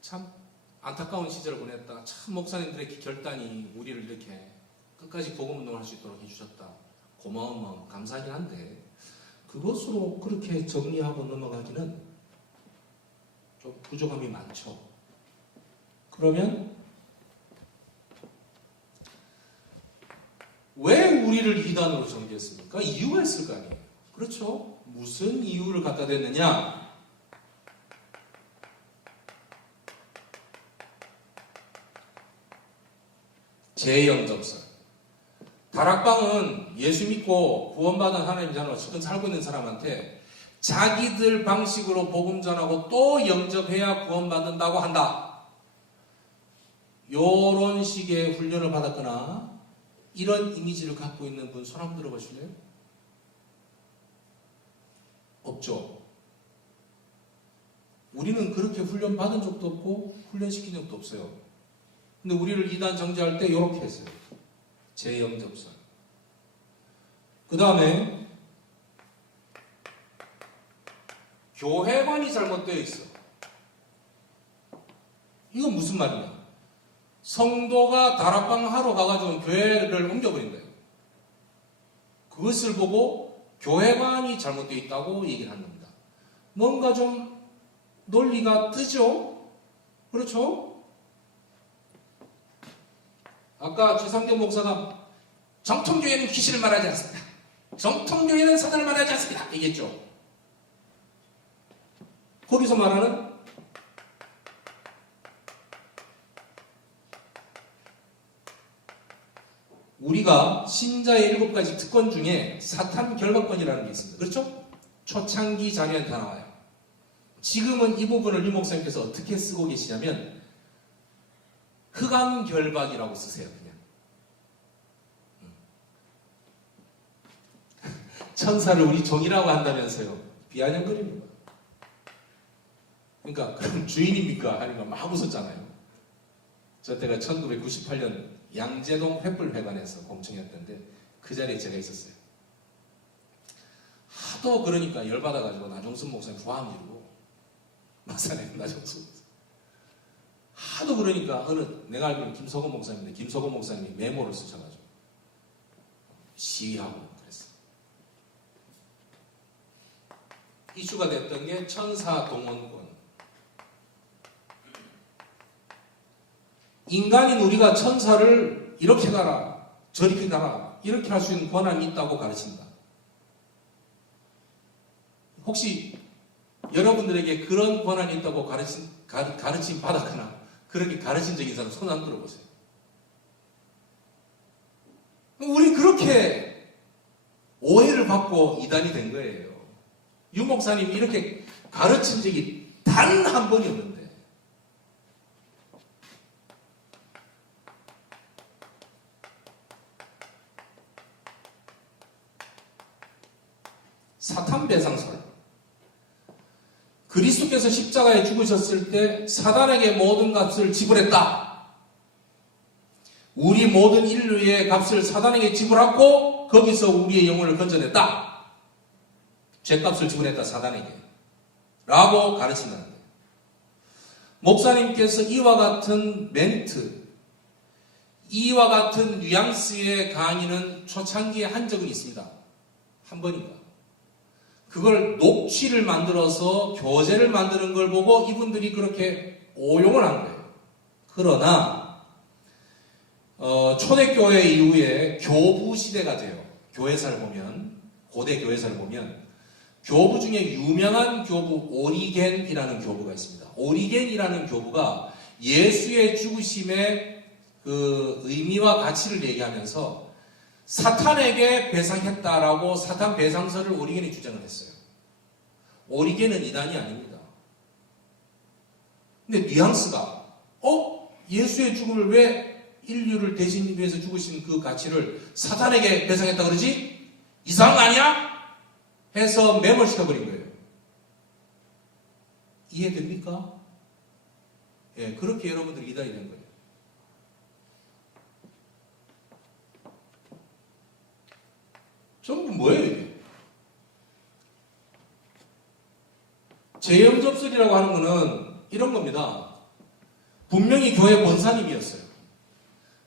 참 안타까운 시절을 보냈다. 참 목사님들의 결단이 우리를 이렇게 끝까지 복음운동을 할 수 있도록 해주셨다. 고마운 마음 감사하긴 한데, 그것으로 그렇게 정리하고 넘어가기는 좀 부족함이 많죠. 그러면 왜 우리를 이단으로 정죄했습니까? 이유가 있을 거 아니에요. 그렇죠? 무슨 이유를 갖다 댔느냐? 재영접설. 다락방은 예수 믿고 구원받은 하나님 자녀로 지금 살고 있는 사람한테 자기들 방식으로 복음 전하고 또 영접해야 구원받는다고 한다. 요런 식의 훈련을 받았거나 이런 이미지를 갖고 있는 분 손 한번 들어보실래요? 없죠. 우리는 그렇게 훈련 받은 적도 없고 훈련시킨 적도 없어요. 근데 우리를 이단 정죄할 때 이렇게 했어요. 재영접설. 그 다음에 교회관이 잘못되어 있어. 이건 무슨 말이냐? 성도가 다락방 하러 가가지고 교회를 옮겨버린대요. 그것을 보고 교회관이 잘못되어 있다고 얘기를 하는 겁니다. 뭔가 좀 논리가 뜨죠? 그렇죠? 아까 최상경 목사가 정통교회는 귀신을 말하지 않습니다. 정통교회는 사단을 말하지 않습니다. 얘기했죠. 거기서 말하는 우리가 신자의 7가지 특권 중에 사탄 결박권이라는 게 있습니다. 그렇죠? 초창기 자료에 다 나와요. 지금은 이 부분을 유 목사님께서 어떻게 쓰고 계시냐면 흑암 결박이라고 쓰세요. 그냥 천사를 우리 종이라고 한다면서요. 비아냥거립니다. 그러니까 그럼 주인입니까? 하니까 막 웃었잖아요. 저 때가 1998년 양재동 횃불회관에서 공청회였던데 그 자리에 제가 있었어요. 하도 그러니까 열받아가지고 나종순 목사님 후함 지르고 마산에 나종순 목사님 하도 그러니까 어느 내가 알기로는 김석원 목사님인데 김석원 목사님이 메모를 쓰셔가지고 시위하고 그랬어요. 이슈가 됐던 게 천사 동원권. 인간인 우리가 천사를 이렇게 가라 저렇게 가라 이렇게 할 수 있는 권한이 있다고 가르친다. 혹시 여러분들에게 그런 권한이 있다고 가르침 받았거나 그렇게 가르친 적인 사람 손 한번 들어보세요. 우리 그렇게 오해를 받고 이단이 된 거예요. 유 목사님이 이렇게 가르친 적이 단 한 번이 없는데 사탄 배상설. 그리스도께서 십자가에 죽으셨을 때 사단에게 모든 값을 지불했다. 우리 모든 인류의 값을 사단에게 지불하고 거기서 우리의 영혼을 건져냈다. 죄값을 지불했다, 사단에게. 라고 가르친다는 거예요. 목사님께서 이와 같은 멘트, 이와 같은 뉘앙스의 강의는 초창기에 한 적은 있습니다. 한 번인가. 그걸 녹취를 만들어서 교재를 만드는 걸 보고 이분들이 그렇게 오용을 한 거예요. 그러나 초대교회 이후에 교부 시대가 돼요. 교회사를 보면, 고대 교회사를 보면 교부 중에 유명한 교부 오리겐이라는 교부가 있습니다. 오리겐이라는 교부가 예수의 죽으심의 그 의미와 가치를 얘기하면서 사탄에게 배상했다라고 사탄 배상설을 오리겐이 주장을 했어요. 오리겐은 이단이 아닙니다. 근데 뉘앙스가 예수의 죽음을 왜 인류를 대신 위해서 죽으신 그 가치를 사탄에게 배상했다 그러지? 이상한 거 아니야? 해서 매몰시켜버린 거예요. 이해됩니까? 예, 그렇게 여러분들이 이단이 된 거예요. 전부 뭐예요, 이게? 재영접설이라고 하는 거는 이런 겁니다. 분명히 교회 권사님이었어요.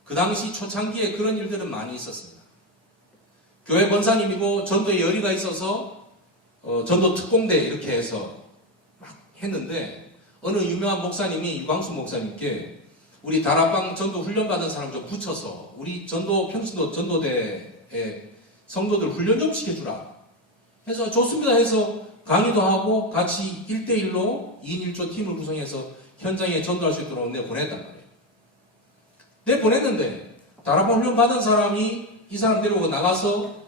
그 당시 초창기에 그런 일들은 많이 있었습니다. 교회 권사님이고 전도에 열의가 있어서 전도 특공대 이렇게 해서 막 했는데 어느 유명한 목사님이 유광수 목사님께 우리 다락방 전도 훈련 받은 사람 좀 붙여서 우리 전도 평신도 전도대에 성도들 훈련 좀 시켜주라 해서 좋습니다 해서 강의도 하고 같이 1대1로 2인 1조 팀을 구성해서 현장에 전도할 수 있도록 내보냈단 말이에요. 내보냈는데 다락방 훈련 받은 사람이 이 사람 데리고 나가서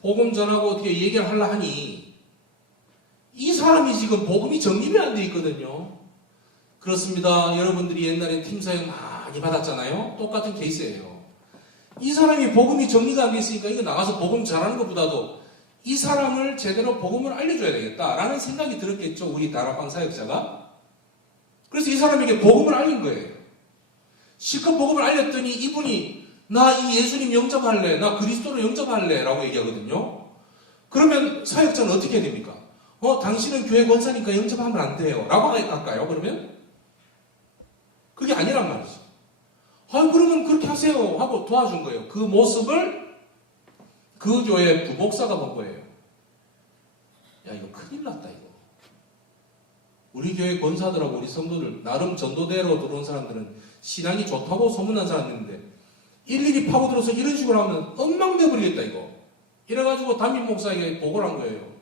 복음 전하고 어떻게 얘기를 하려 하니 이 사람이 지금 복음이 정립이 안 돼 있거든요. 그렇습니다. 여러분들이 옛날에 팀사역 많이 받았잖아요. 똑같은 케이스예요. 이 사람이 복음이 정리가 안 돼 있으니까 이거 나가서 복음 전하는 것보다도 이 사람을 제대로 복음을 알려줘야 되겠다라는 생각이 들었겠죠. 우리 다락방 사역자가. 그래서 이 사람에게 복음을 알린 거예요. 실컷 복음을 알렸더니 이분이 나 이 예수님 영접할래, 나 그리스도로 영접할래 라고 얘기하거든요. 그러면 사역자는 어떻게 해야 됩니까? 당신은 교회 권사니까 영접하면 안 돼요 라고 할까요? 그러면? 그게 아니란 말이지. 그러면 그렇게 하세요 하고 도와준 거예요. 그 모습을 그 교회 부목사가 본 거예요. 야, 이거 큰일 났다 이거. 우리 교회 권사들하고 우리 성도들 나름 전도대로 들어온 사람들은 신앙이 좋다고 소문난 사람들인데 일일이 파고들어서 이런 식으로 하면 엉망돼버리겠다 이거. 이래가지고 담임 목사에게 보고를 한 거예요.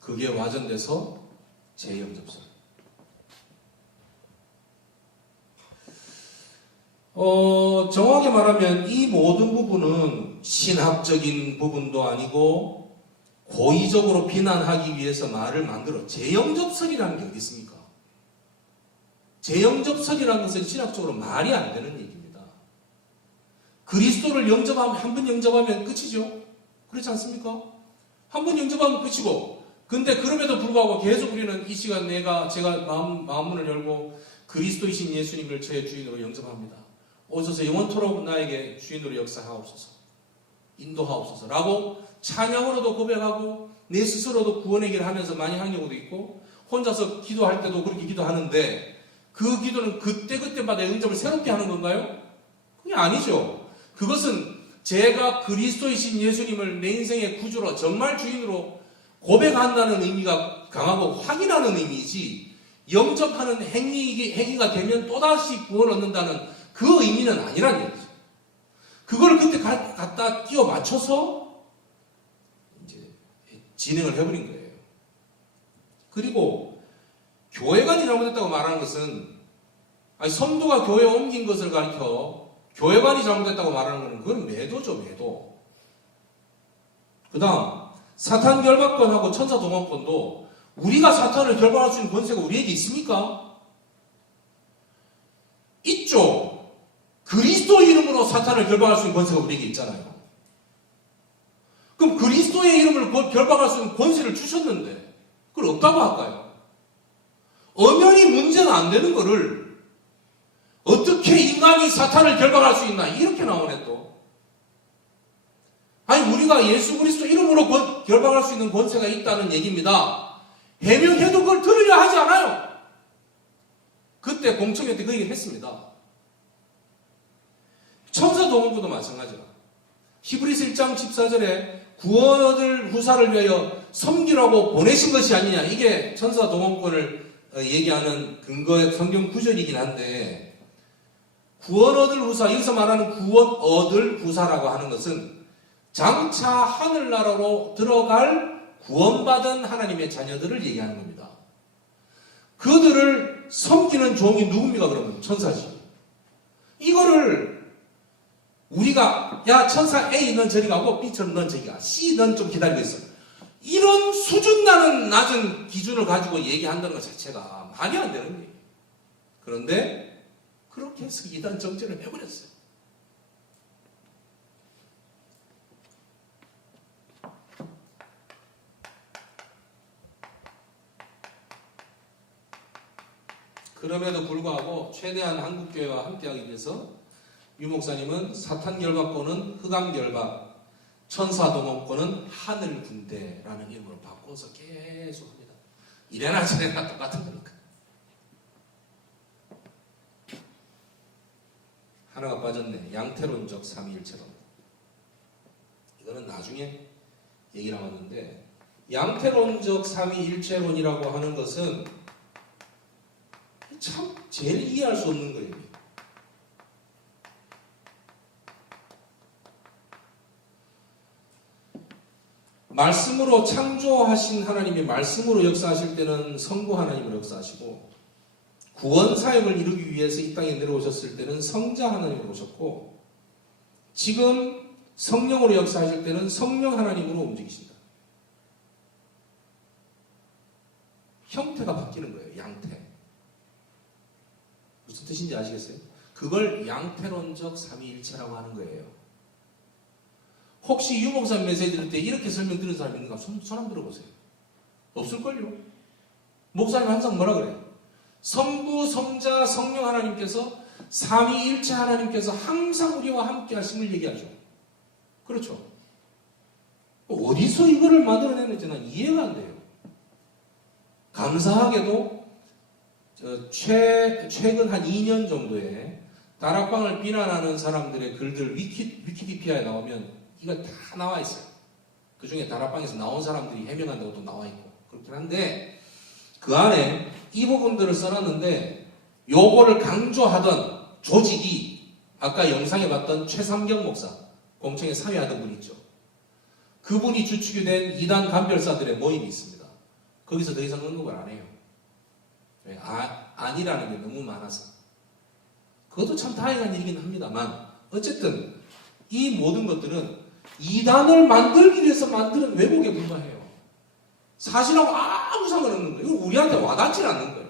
그게 와전돼서 재영접설. 정확히 말하면 이 모든 부분은 신학적인 부분도 아니고 고의적으로 비난하기 위해서 말을 만들어 재영접설이라는 게 어디 있습니까? 재영접설이라는 것은 신학적으로 말이 안 되는 얘기입니다. 그리스도를 영접하면 한 번 영접하면 끝이죠. 그렇지 않습니까? 한 번 영접하면 끝이고 근데 그럼에도 불구하고 계속 우리는 이 시간 제가 마음문을 열고 그리스도이신 예수님을 저의 주인으로 영접합니다. 오셔서 영원토록 나에게 주인으로 역사하옵소서. 인도하옵소서. 라고 찬양으로도 고백하고 내 스스로도 구원의 길을 하면서 많이 한 경우도 있고 혼자서 기도할 때도 그렇게 기도하는데 그 기도는 그때마다 영접을 새롭게 하는 건가요? 그게 아니죠. 그것은 제가 그리스도이신 예수님을 내 인생의 구주로 정말 주인으로 고백한다는 의미가 강하고 확인하는 의미이지 영접하는 행위가 되면 또다시 구원 얻는다는 그 의미는 아니란 얘기죠. 그걸 그때 갖다 끼워 맞춰서 이제 진행을 해버린 거예요. 그리고 교회관이 잘못했다고 말하는 것은 성도가 교회에 옮긴 것을 가리켜 교회관이 잘못했다고 말하는 것은 그건 매도죠, 매도. 그 다음 사탄 결박권하고 천사 동원권도 우리가 사탄을 결박할 수 있는 권세가 우리에게 있습니까? 있죠. 그리스도 이름으로 사탄을 결박할 수 있는 권세가 우리에게 있잖아요. 그럼 그리스도의 이름을 결박할 수 있는 권세를 주셨는데 그걸 없다고 할까요? 엄연히 문제가 안 되는 거를 어떻게 인간이 사탄을 결박할 수 있나 이렇게 나오네 또. 아니 우리가 예수 그리스도 이름으로 결박할 수 있는 권세가 있다는 얘기입니다. 해명해도 그걸 들으려 하지 않아요. 그때 공청회 때 그 얘기를 했습니다. 천사동원부도 마찬가지라. 히브리서 1장 14절에 구원 얻을 후사를 위하여 섬기라고 보내신 것이 아니냐. 이게 천사동원권을 얘기하는 근거의 성경 구절이긴 한데, 구원 얻을 후사, 여기서 말하는 구원 얻을 후사라고 하는 것은 장차 하늘나라로 들어갈 구원받은 하나님의 자녀들을 얘기하는 겁니다. 그들을 섬기는 종이 누굽니까 그러면? 천사지. 이거를 우리가 야 천사 A 넌 저리 가고 B처럼 넌 저기 가, C 넌 좀 기다리고 있어, 이런 수준 나는 낮은 기준을 가지고 얘기한다는 것 자체가 말이 안 되는 거예요. 그런데 그렇게 해서 이단 정죄를 해버렸어요. 그럼에도 불구하고 최대한 한국교회와 함께하기 위해서 유 목사님은 사탄 결박권은 흑암 결박, 천사 동원권은 하늘 군대라는 이름으로 바꿔서 계속 합니다. 이래나 저래나 똑같은 거니까. 하나가 빠졌네. 양태론적 삼위일체론. 이거는 나중에 얘기 나왔는데, 양태론적 삼위일체론이라고 하는 것은 참 제일 이해할 수 없는 거예요. 말씀으로 창조하신 하나님이 말씀으로 역사하실 때는 성부 하나님으로 역사하시고, 구원 사역을 이루기 위해서 이 땅에 내려오셨을 때는 성자 하나님으로 오셨고, 지금 성령으로 역사하실 때는 성령 하나님으로 움직이신다. 형태가 바뀌는 거예요. 양태. 무슨 뜻인지 아시겠어요? 그걸 양태론적 삼위일체라고 하는 거예요. 혹시 유 목사님 메시지 들을 때 이렇게 설명 들은 사람 있는가? 손 한번 들어보세요. 없을걸요? 목사님 항상 뭐라 그래요? 성부, 성자, 성령 하나님께서 삼위일체 하나님께서 항상 우리와 함께 하심을 얘기하죠. 그렇죠? 어디서 이거를 만들어내는지 난 이해가 안 돼요. 감사하게도 최근 한 2년 정도에 다락방을 비난하는 사람들의 글들 위키피디아에 나오면 이거 다 나와 있어요. 그 중에 다락방에서 나온 사람들이 해명한다고 또 나와 있고 그렇긴 한데, 그 안에 이 부분들을 써놨는데, 요거를 강조하던 조직이 아까 영상에 봤던 최삼경 목사, 공청회 3위 하던 분 있죠. 그분이 주축이 된 이단 간별사들의 모임이 있습니다. 거기서 더 이상 언급을 안 해요. 아니라는 게 너무 많아서. 그것도 참 다행한 일이긴 합니다만, 어쨌든 이 모든 것들은 이단을 만들기 위해서 만드는 왜곡에 불과해요. 사실하고 아무 상관없는 거예요. 이건 우리한테 와닿지 않는 거예요.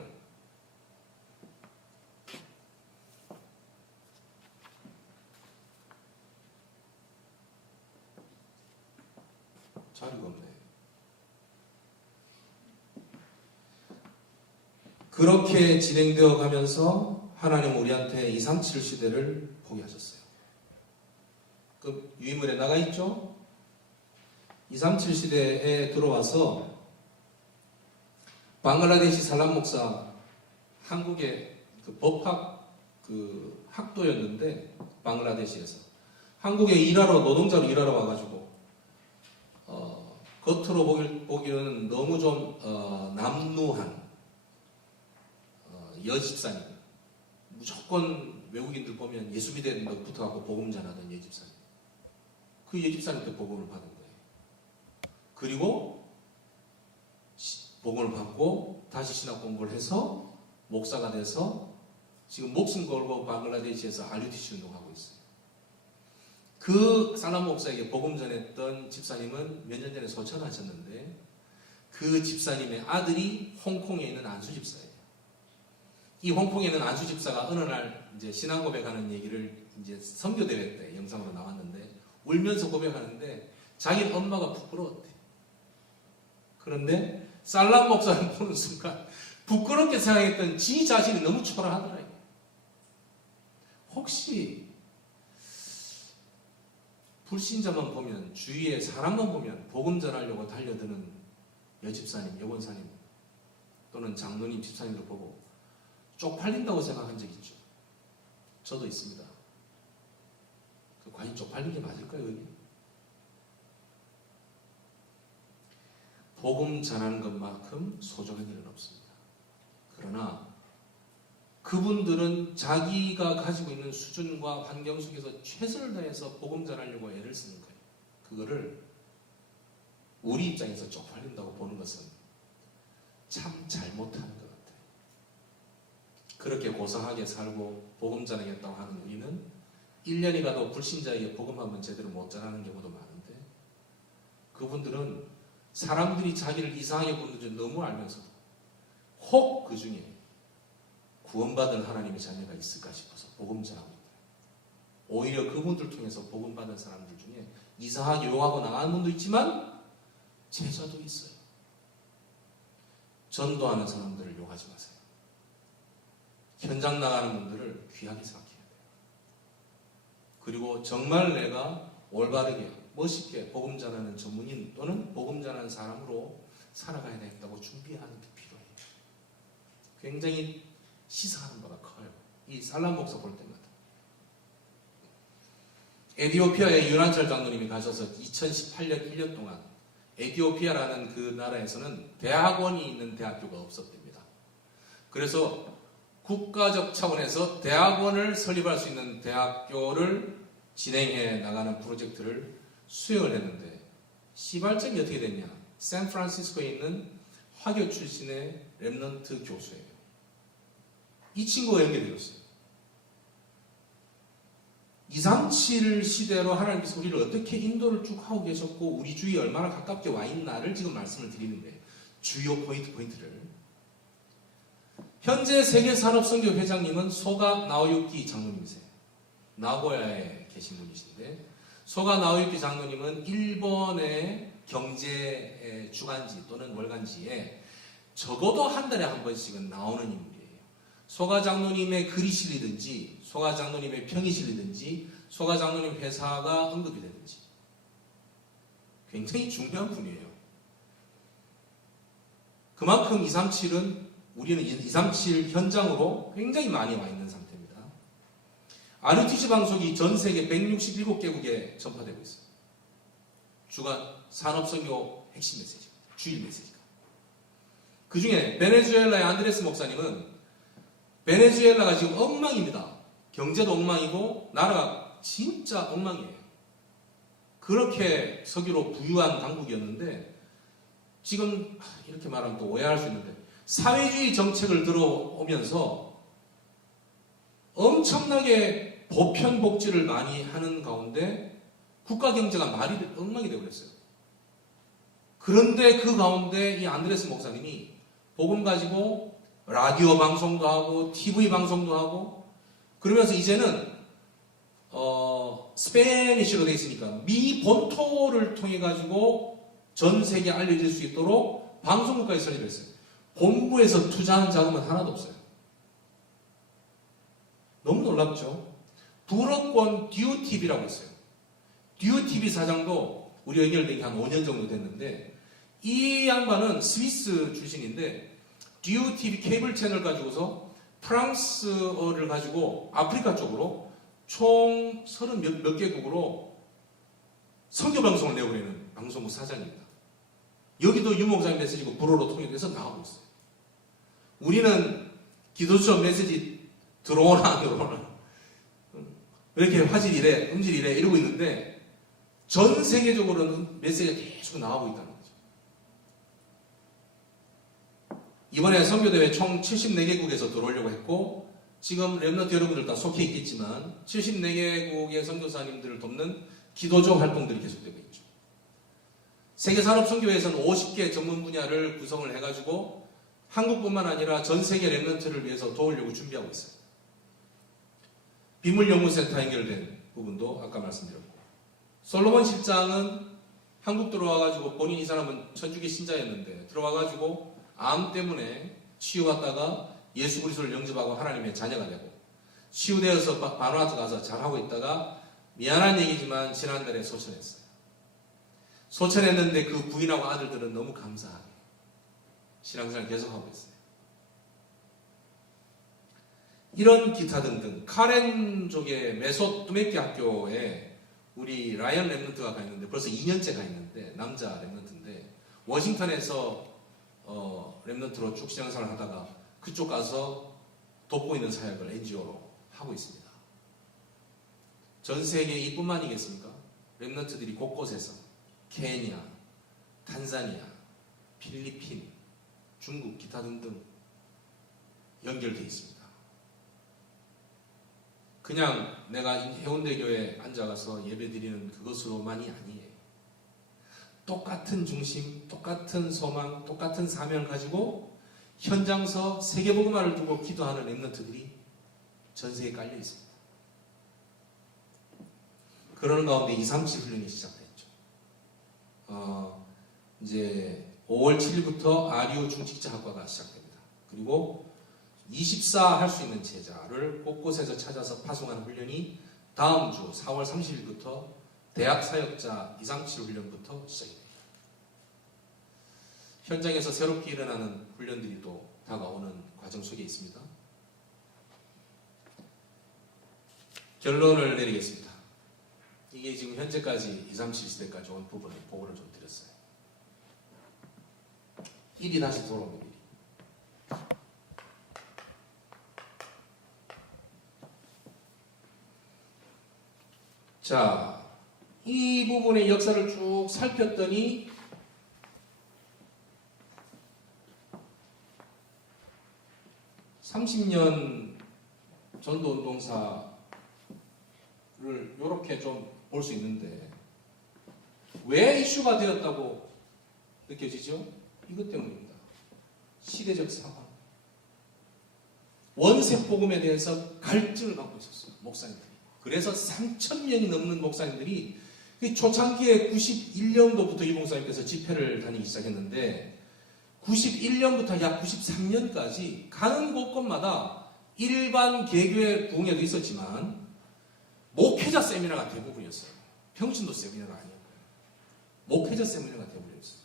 자리가 없네. 그렇게 진행되어 가면서 하나님 우리한테 237 시대를 보게 하셨어요. 그 유인물에 나가 있죠? 237 시대에 들어와서 방글라데시 살람 목사, 한국의 그 법학 그 학도였는데, 방글라데시에서 한국에 일하러, 노동자로 일하러 와가지고 겉으로 보기에는 너무 좀 남루한 여집사님, 무조건 외국인들 보면 예수 믿는 것부터 갖고 복음 전하던 여집사님, 그 여집사님한테 복음을 받은 거예요. 그리고 복음을 받고 다시 신학 공부를 해서 목사가 돼서 지금 목숨 걸고 방글라데시에서 RUTC 운동하고 있어요. 그 살람 목사에게 복음 전했던 집사님은 몇 년 전에 소천하셨는데, 그 집사님의 아들이 홍콩에 있는 안수 집사예요. 이 홍콩에 있는 안수 집사가 어느 날 이제 신앙 고백하는 얘기를 이제 선교대회 때 영상으로 나왔는데, 울면서 고백하는데 자기 엄마가 부끄러웠대. 그런데 살람 목사를 보는 순간 부끄럽게 생각했던 지 자신이 너무 초라하더라. 혹시 불신자만 보면, 주위에 사람만 보면 복음 전하려고 달려드는 여집사님, 여권사님 또는 장로님, 집사님들 보고 쪽팔린다고 생각한 적 있죠? 저도 있습니다. 과연 쪽팔린 게 맞을까요, 여기? 복음 전하는 것만큼 소중한 일은 없습니다. 그러나 그분들은 자기가 가지고 있는 수준과 환경 속에서 최선을 다해서 복음 전하려고 애를 쓰는 거예요. 그거를 우리 입장에서 쪽팔린다고 보는 것은 참 잘못하는 것 같아요. 그렇게 고상하게 살고 복음 전하겠다고 하는 우리는 1년이 가도 불신자에게 복음 한번 제대로 못 전하는 경우도 많은데, 그분들은 사람들이 자기를 이상하게 보는 줄 너무 알면서도 혹 그 중에 구원받은 하나님의 자녀가 있을까 싶어서 복음 전하고 있다. 오히려 그분들 통해서 복음 받은 사람들 중에 이상하게 욕하고 나가는 분도 있지만 제자도 있어요. 전도하는 사람들을 욕하지 마세요. 현장 나가는 분들을 귀하게 생각해야 돼요. 그리고 정말 내가 올바르게 멋있게 복음 전하는 전문인 또는 복음 전하는 사람으로 살아가야 되겠다고 준비하는 게 필요해요. 굉장히 시사하는 바가 커요. 이 살람 목사 볼 때마다. 에티오피아에 윤한철 장로님이 가셔서 2018년 1년 동안 에티오피아라는 그 나라에서는 대학원이 있는 대학교가 없었답니다. 그래서 국가적 차원에서 대학원을 설립할 수 있는 대학교를 진행해 나가는 프로젝트를 수행을 했는데, 시발점이 어떻게 됐냐? 샌프란시스코에 있는 화교 출신의 랩넌트 교수예요. 이 친구가 연결되었어요. 237 시대로 하나님께서 우리를 어떻게 인도를 쭉 하고 계셨고 우리 주위에 얼마나 가깝게 와 있나를 지금 말씀을 드리는데, 주요 포인트를. 현재 세계산업선교 회장님은 소가 나오유키 장로님이세요. 나고야에 계신 분이신데, 소가 나오유키 장로님은 일본의 경제 주간지 또는 월간지에 적어도 한 달에 한 번씩은 나오는 인물이에요. 소가 장로님의 글이 실리든지, 소가 장로님의 평이 실리든지, 소가 장로님 회사가 언급이 되든지 굉장히 중요한 분이에요. 그만큼 237은 우리는 237 현장으로 굉장히 많이 와 있는 상태입니다. RUTC 방송이 전 세계 167개국에 전파되고 있어요. 주간 산업선교 핵심 메시지, 주일 메시지가. 그 중에 베네수엘라의 안드레스 목사님은 베네수엘라가 지금 엉망입니다. 경제도 엉망이고 나라가 진짜 엉망이에요. 그렇게 서기로 부유한 강국이었는데 지금 이렇게 말하면 또 오해할 수 있는데 사회주의 정책을 들어오면서 엄청나게 보편 복지를 많이 하는 가운데 국가 경제가 엉망이 되어버렸어요. 그런데 그 가운데 이 안드레스 목사님이 복음 가지고 라디오 방송도 하고 TV 방송도 하고 그러면서 이제는 스페니쉬로 되어 있으니까 미 본토를 통해 가지고 전 세계에 알려질 수 있도록 방송국까지 설립했어요. 본부에서 투자한 자금은 하나도 없어요. 너무 놀랍죠? 불어권 듀TV라고 있어요. 듀TV 사장도 우리 연결된 게 한 5년 정도 됐는데 이 양반은 스위스 출신인데 듀TV 케이블 채널 가지고서 프랑스어를 가지고 아프리카 쪽으로 총 30 몇 개국으로 선교 방송을 내보내는 방송국 사장입니다. 여기도 유목사님 메시지고 불어로 통역돼서 나오고 있어요. 우리는 기도처 메시지 들어오나 안 들어오나 이렇게 화질 이래 음질 이래 이러고 있는데 전 세계적으로는 메시지가 계속 나오고 있다는 거죠. 이번에 선교대회 총 74개국에서 들어오려고 했고 지금 렘넌트 여러분들 다 속해 있겠지만 74개국의 선교사님들을 돕는 기도조 활동들이 계속되고 있죠. 세계산업선교회에서는 50개 전문 분야를 구성을 해가지고 한국뿐만 아니라 전 세계 렘넌트를 위해서 도우려고 준비하고 있어요. 비물연구센터 연결된 부분도 아까 말씀드렸고 솔로몬 실장은 한국 들어와가지고 본인 이 사람은 천주교 신자였는데 들어와가지고 암 때문에 치유받다가 예수 그리스도를 영접하고 하나님의 자녀가 되고 치유되어서 바누아투 가서 잘하고 있다가 미안한 얘기지만 지난달에 소천했어요. 소천했는데 그 부인하고 아들들은 너무 감사하게 신앙생활 계속하고 있어요. 이런 기타 등등 카렌족의 메소뚜메키 학교에 우리 라이언 랩런트가 가 있는데 벌써 2년째 가 있는데 남자 랩런트인데 워싱턴에서 랩런트로 쭉 신앙생활을 하다가 그쪽 가서 돕고 있는 사역을 NGO로 하고 있습니다. 전 세계 이뿐만이겠습니까? 랩런트들이 곳곳에서 케냐, 탄자니아, 필리핀, 중국, 기타 등등 연결되어 있습니다. 그냥 내가 해운대교회에 앉아가서 예배드리는 그것으로만이 아니에요. 똑같은 중심, 똑같은 소망, 똑같은 사명을 가지고 현장서 세계복음화를 두고 기도하는 랩런트들이 전 세계에 깔려 있습니다. 그러는 가운데 237 훈련이 시작됐죠. 이제 5월 7일부터 RU 중직자학과가 시작됩니다. 그리고 24 할 수 있는 제자를 곳곳에서 찾아서 파송하는 훈련이 다음 주 4월 30일부터 대학 사역자 237 훈련부터 시작이 됩니다. 현장에서 새롭게 일어나는 훈련들이 또 다가오는 과정 속에 있습니다. 결론을 내리겠습니다. 이게 지금 현재까지 237 시대까지 온 부분을 보고를 좀 드렸어요. 일이 다시 돌아옵니다. 자, 이 부분의 역사를 쭉 살폈더니 (30년) 전도운동사를 이렇게 좀 볼 수 있는데 왜 이슈가 되었다고 느껴지죠? 이것 때문입니다. 시대적 상황. 원색복음에 대해서 갈증을 갖고 있었어요. 목사님들이. 그래서 3,000명이 넘는 목사님들이 초창기에 91년도부터 이 목사님께서 집회를 다니기 시작했는데 91년부터 약 93년까지 가는 곳곳마다 일반 개교의 부흥회도 있었지만 목회자 세미나가 대부분이었어요. 평신도 세미나가 아니었고요. 목회자 세미나가 대부분이었어요.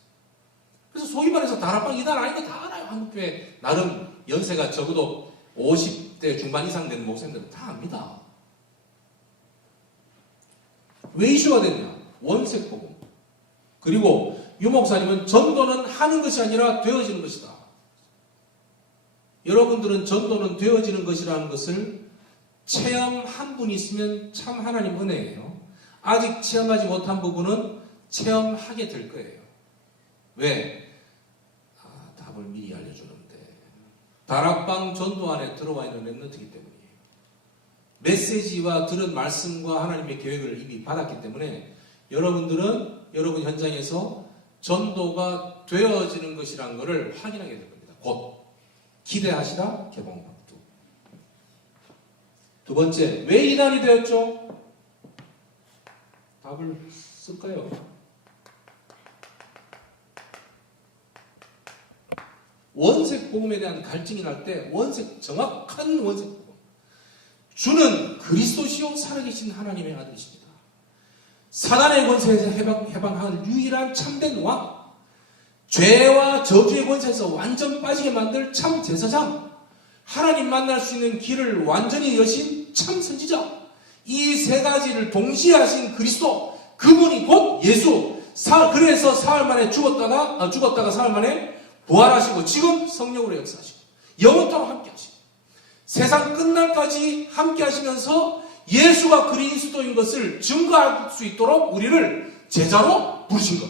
그래서 소위 말해서 다락방 이단 아닌 거 다 알아요. 한국교회 나름 연세가 적어도 50대 중반 이상 되는 목사님들은 다 압니다. 왜 이슈가 됐냐? 원색복음. 그리고 유 목사님은 전도는 하는 것이 아니라 되어지는 것이다. 여러분들은 전도는 되어지는 것이라는 것을 체험한 분이 있으면 참 하나님 은혜예요. 아직 체험하지 못한 부분은 체험하게 될 거예요. 왜? 답을 미리 알려주는데 다락방 전도 안에 들어와 있는 랩런트이기 때문이에요. 메시지와 들은 말씀과 하나님의 계획을 이미 받았기 때문에 여러분들은 여러분 현장에서 전도가 되어지는 것이라는 것을 확인하게 될 겁니다. 곧 기대하시라 개봉박두. 두 번째, 왜 이단이 되었죠? 답을 쓸까요? 원색 복음에 대한 갈증이 날 때 정확한 원색 복음. 주는 그리스도시요 살아계신 하나님의 아들이십니다. 사단의 권세에서 해방하는 유일한 참된 왕, 죄와 저주의 권세에서 완전 빠지게 만들 참 제사장, 하나님 만날 수 있는 길을 완전히 여신 참 선지자, 이 세 가지를 동시에 하신 그리스도, 그분이 곧 예수. 그래서 사흘 만에 죽었다가 사흘 만에 부활하시고 지금 성령으로 역사하시고 영원토록 함께 하시고 세상 끝날까지 함께 하시면서 예수가 그리스도인 것을 증거할 수 있도록 우리를 제자로 부르신 것.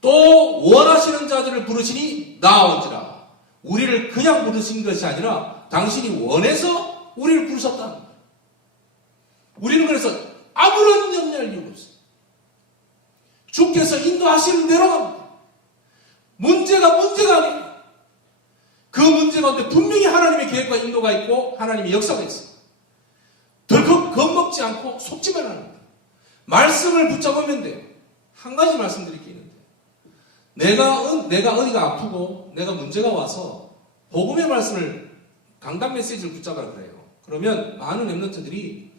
또 원하시는 자들을 부르시니 나아온지라. 우리를 그냥 부르신 것이 아니라 당신이 원해서 우리를 부르셨다는 거예요. 우리는 그래서 아무런 염려할 이유가 없어요. 주께서 인도하시는 대로 갑니다. 문제가 아니에요. 그 문제 가운데 분명히 하나님의 계획과 인도가 있고 하나님의 역사가 있어요. 덜컥 겁먹지 않고 속지만 하는 거예요. 말씀을 붙잡으면 돼요. 한 가지 말씀드릴 게 있는데, 내가 어디가 아프고 내가 문제가 와서 복음의 말씀을 강단 메시지를 붙잡아라 그래요. 그러면 많은 렘넌트들이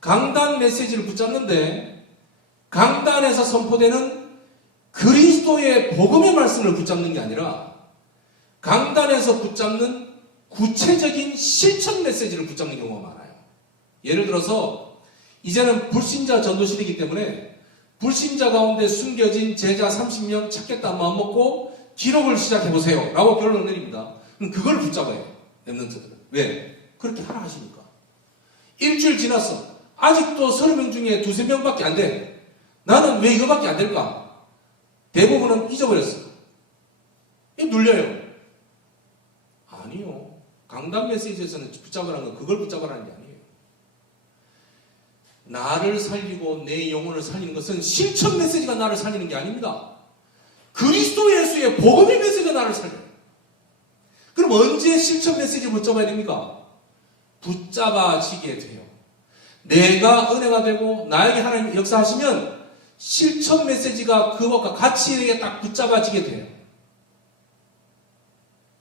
강단 메시지를 붙잡는데 강단에서 선포되는 그리스도의 복음의 말씀을 붙잡는 게 아니라 강단에서 붙잡는 구체적인 실천 메시지를 붙잡는 경우가 많아요. 예를 들어서 이제는 불신자 전도시대이기 때문에 불신자 가운데 숨겨진 제자 30명 찾겠다 마음 먹고 기록을 시작해보세요 라고 결론을 내립니다. 그럼 그걸 붙잡아요. 렘넌트들은. 왜? 그렇게 하라 하시니까. 일주일 지났어. 아직도 30명 중에 2~3명밖에 안 돼. 나는 왜 이거밖에 안 될까? 대부분은 잊어버렸어. 눌려요. 아니요. 강단 메시지에서는 붙잡으라는 건 그걸 붙잡으라는 게 아니에요. 나를 살리고 내 영혼을 살리는 것은 실천 메시지가 나를 살리는 게 아닙니다. 그리스도 예수의 복음의 메시지가 나를 살려요. 그럼 언제 실천 메시지를 붙잡아야 됩니까? 붙잡아지게 돼요. 내가 은혜가 되고 나에게 하나님 역사하시면 실천 메시지가 그것과 같이 딱 붙잡아지게 돼요.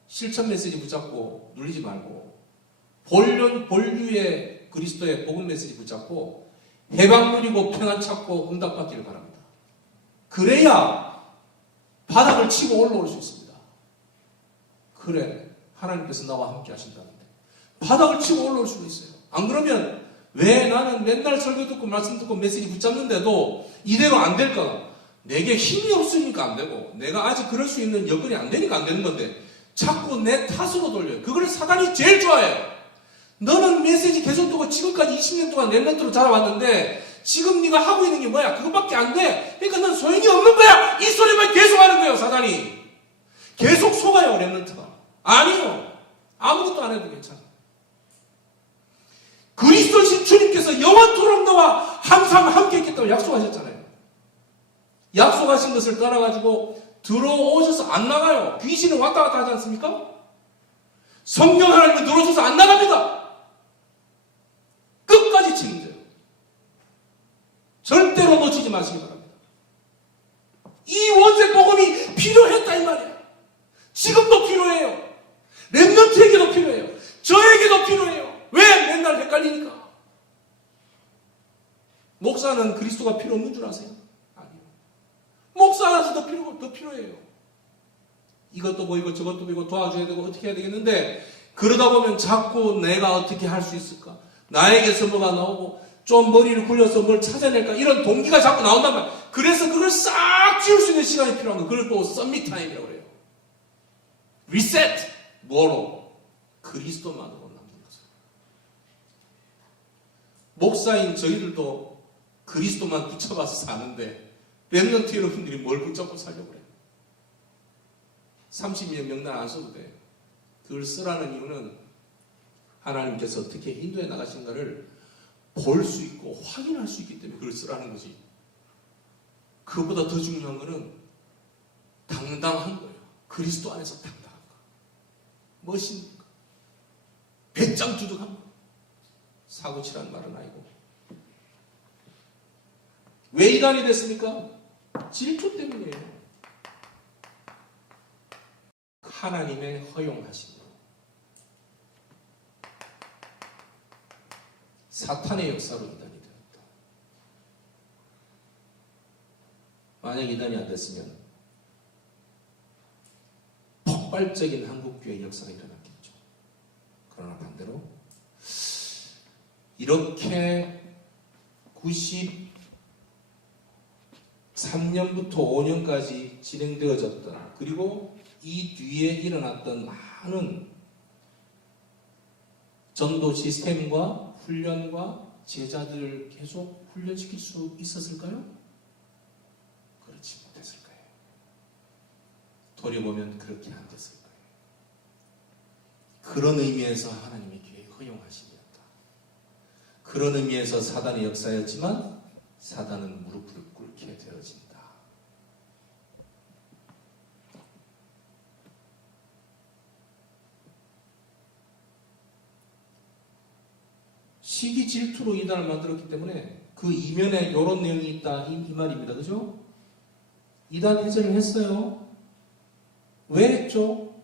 실천 메시지 붙잡고 눌리지 말고 본류의 그리스도의 복음 메시지 붙잡고 해방 누리고 평안 찾고 응답받기를 바랍니다. 그래야 바닥을 치고 올라올 수 있습니다. 그래, 하나님께서 나와 함께 하신다는데 바닥을 치고 올라올 수가 있어요. 안 그러면 왜 나는 맨날 설교 듣고 말씀 듣고 메시지 붙잡는데도 이대로 안 될까? 내게 힘이 없으니까 안 되고 내가 아직 그럴 수 있는 여건이 안 되니까 안 되는 건데 자꾸 내 탓으로 돌려요. 그걸 사단이 제일 좋아해요. 너는 메시지 계속 듣고 지금까지 20년 동안 렘넌트로 자라왔는데 지금 네가 하고 있는 게 뭐야? 그것밖에 안 돼. 그러니까 넌 소용이 없는 거야. 이 소리만 계속 하는 거예요. 사단이. 계속 속아요. 렘넌트가. 아니요. 아무것도 안 해도 괜찮아. 그리스도신 주님께서 영원토록 너와 항상 함께 있겠다고 약속하셨잖아요. 약속하신 것을 떠나가지고 들어오셔서 안 나가요. 귀신은 왔다 갔다 하지 않습니까? 성령 하나님은 들어오셔서 안 나갑니다. 끝까지 책임져요. 절대로 놓치지 마시기 바랍니다. 이 원색 복음이 필요했다 이 말이에요. 지금도 필요해요. 렘넌트에게도 필요해요. 저에게도 필요해요. 왜? 맨날 헷갈리니까. 목사는 그리스도가 필요 없는 줄 아세요? 아니요. 목사 하나서 더 필요해요. 이것도 보이고 저것도 보이고 도와줘야 되고 어떻게 해야 되겠는데 그러다 보면 자꾸 내가 어떻게 할 수 있을까? 나에게서 뭐가 나오고 좀 머리를 굴려서 뭘 찾아낼까? 이런 동기가 자꾸 나온단 말이에요. 그래서 그걸 싹 지울 수 있는 시간이 필요한 거예요. 그걸 또 썸밋 타임이라고 그래요. 리셋! 뭐로? 그리스도만으로 남는 거죠. 목사인 저희들도 그리스도만 붙잡아서 사는데 렘넌트 여러분들이 뭘 붙잡고 살려고 그래요? 30년 명단 안 써도 돼요. 그걸 쓰라는 이유는 하나님께서 어떻게 인도해 나가신가를 볼 수 있고 확인할 수 있기 때문에 그걸 쓰라는 거지. 그것보다 더 중요한 거는 당당한 거예요. 그리스도 안에서 당당한 거. 멋있는 거. 배짱두둑한 거. 사고치라는 말은 아니고. 왜 이단이 됐습니까? 질투 때문이에요. 하나님의 허용하신 것. 사탄의 역사로 이단이 되었다. 만약 이단이 안 됐으면 폭발적인 한국교회 역사가 일어났겠죠. 그러나 반대로 이렇게 93년부터 5년까지 진행되어졌던 그리고 이 뒤에 일어났던 많은 전도 시스템과 훈련과 제자들을 계속 훈련시킬 수 있었을까요? 그렇지 못했을 거예요. 돌이보면 그렇게 안 됐을 거예요. 그런 의미에서 하나님의 교회에 허용하심이었다. 그런 의미에서 사단의 역사였지만 사단은 무릎을 꿇게 되어진다. 시기 질투로 이단을 만들었기 때문에 그 이면에 이런 내용이 있다 이 말입니다. 그죠? 이단 해제를 했어요. 왜 했죠?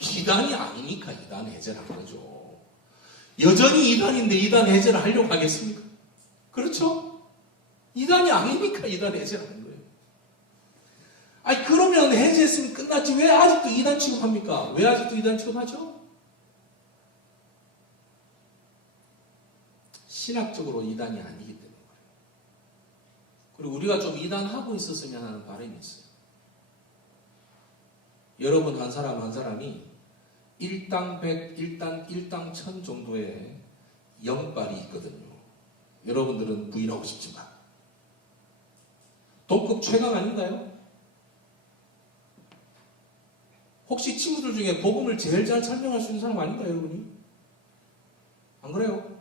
이단이 아니니까 이단 해제를 한 거죠. 여전히 이단인데 이단 해제를 하려고 하겠습니까? 그렇죠? 이단이 아니니까 이단 해제를 하는 거예요. 아니 그러면 해제했으면 끝났지 왜 아직도 이단 취급합니까? 왜 아직도 이단 취급하죠? 신학적으로 이단이 아니기 때문에 그래요. 그리고 우리가 좀 이단하고 있었으면 하는 바람이 있어요. 여러분 한 사람 한 사람이 일당 100, 일당 1000 정도의 영빨이 있거든요. 여러분들은 부인하고 싶지만 동급 최강 아닌가요? 혹시 친구들 중에 복음을 제일 잘 설명할 수 있는 사람 아닌가요, 여러분이? 안 그래요?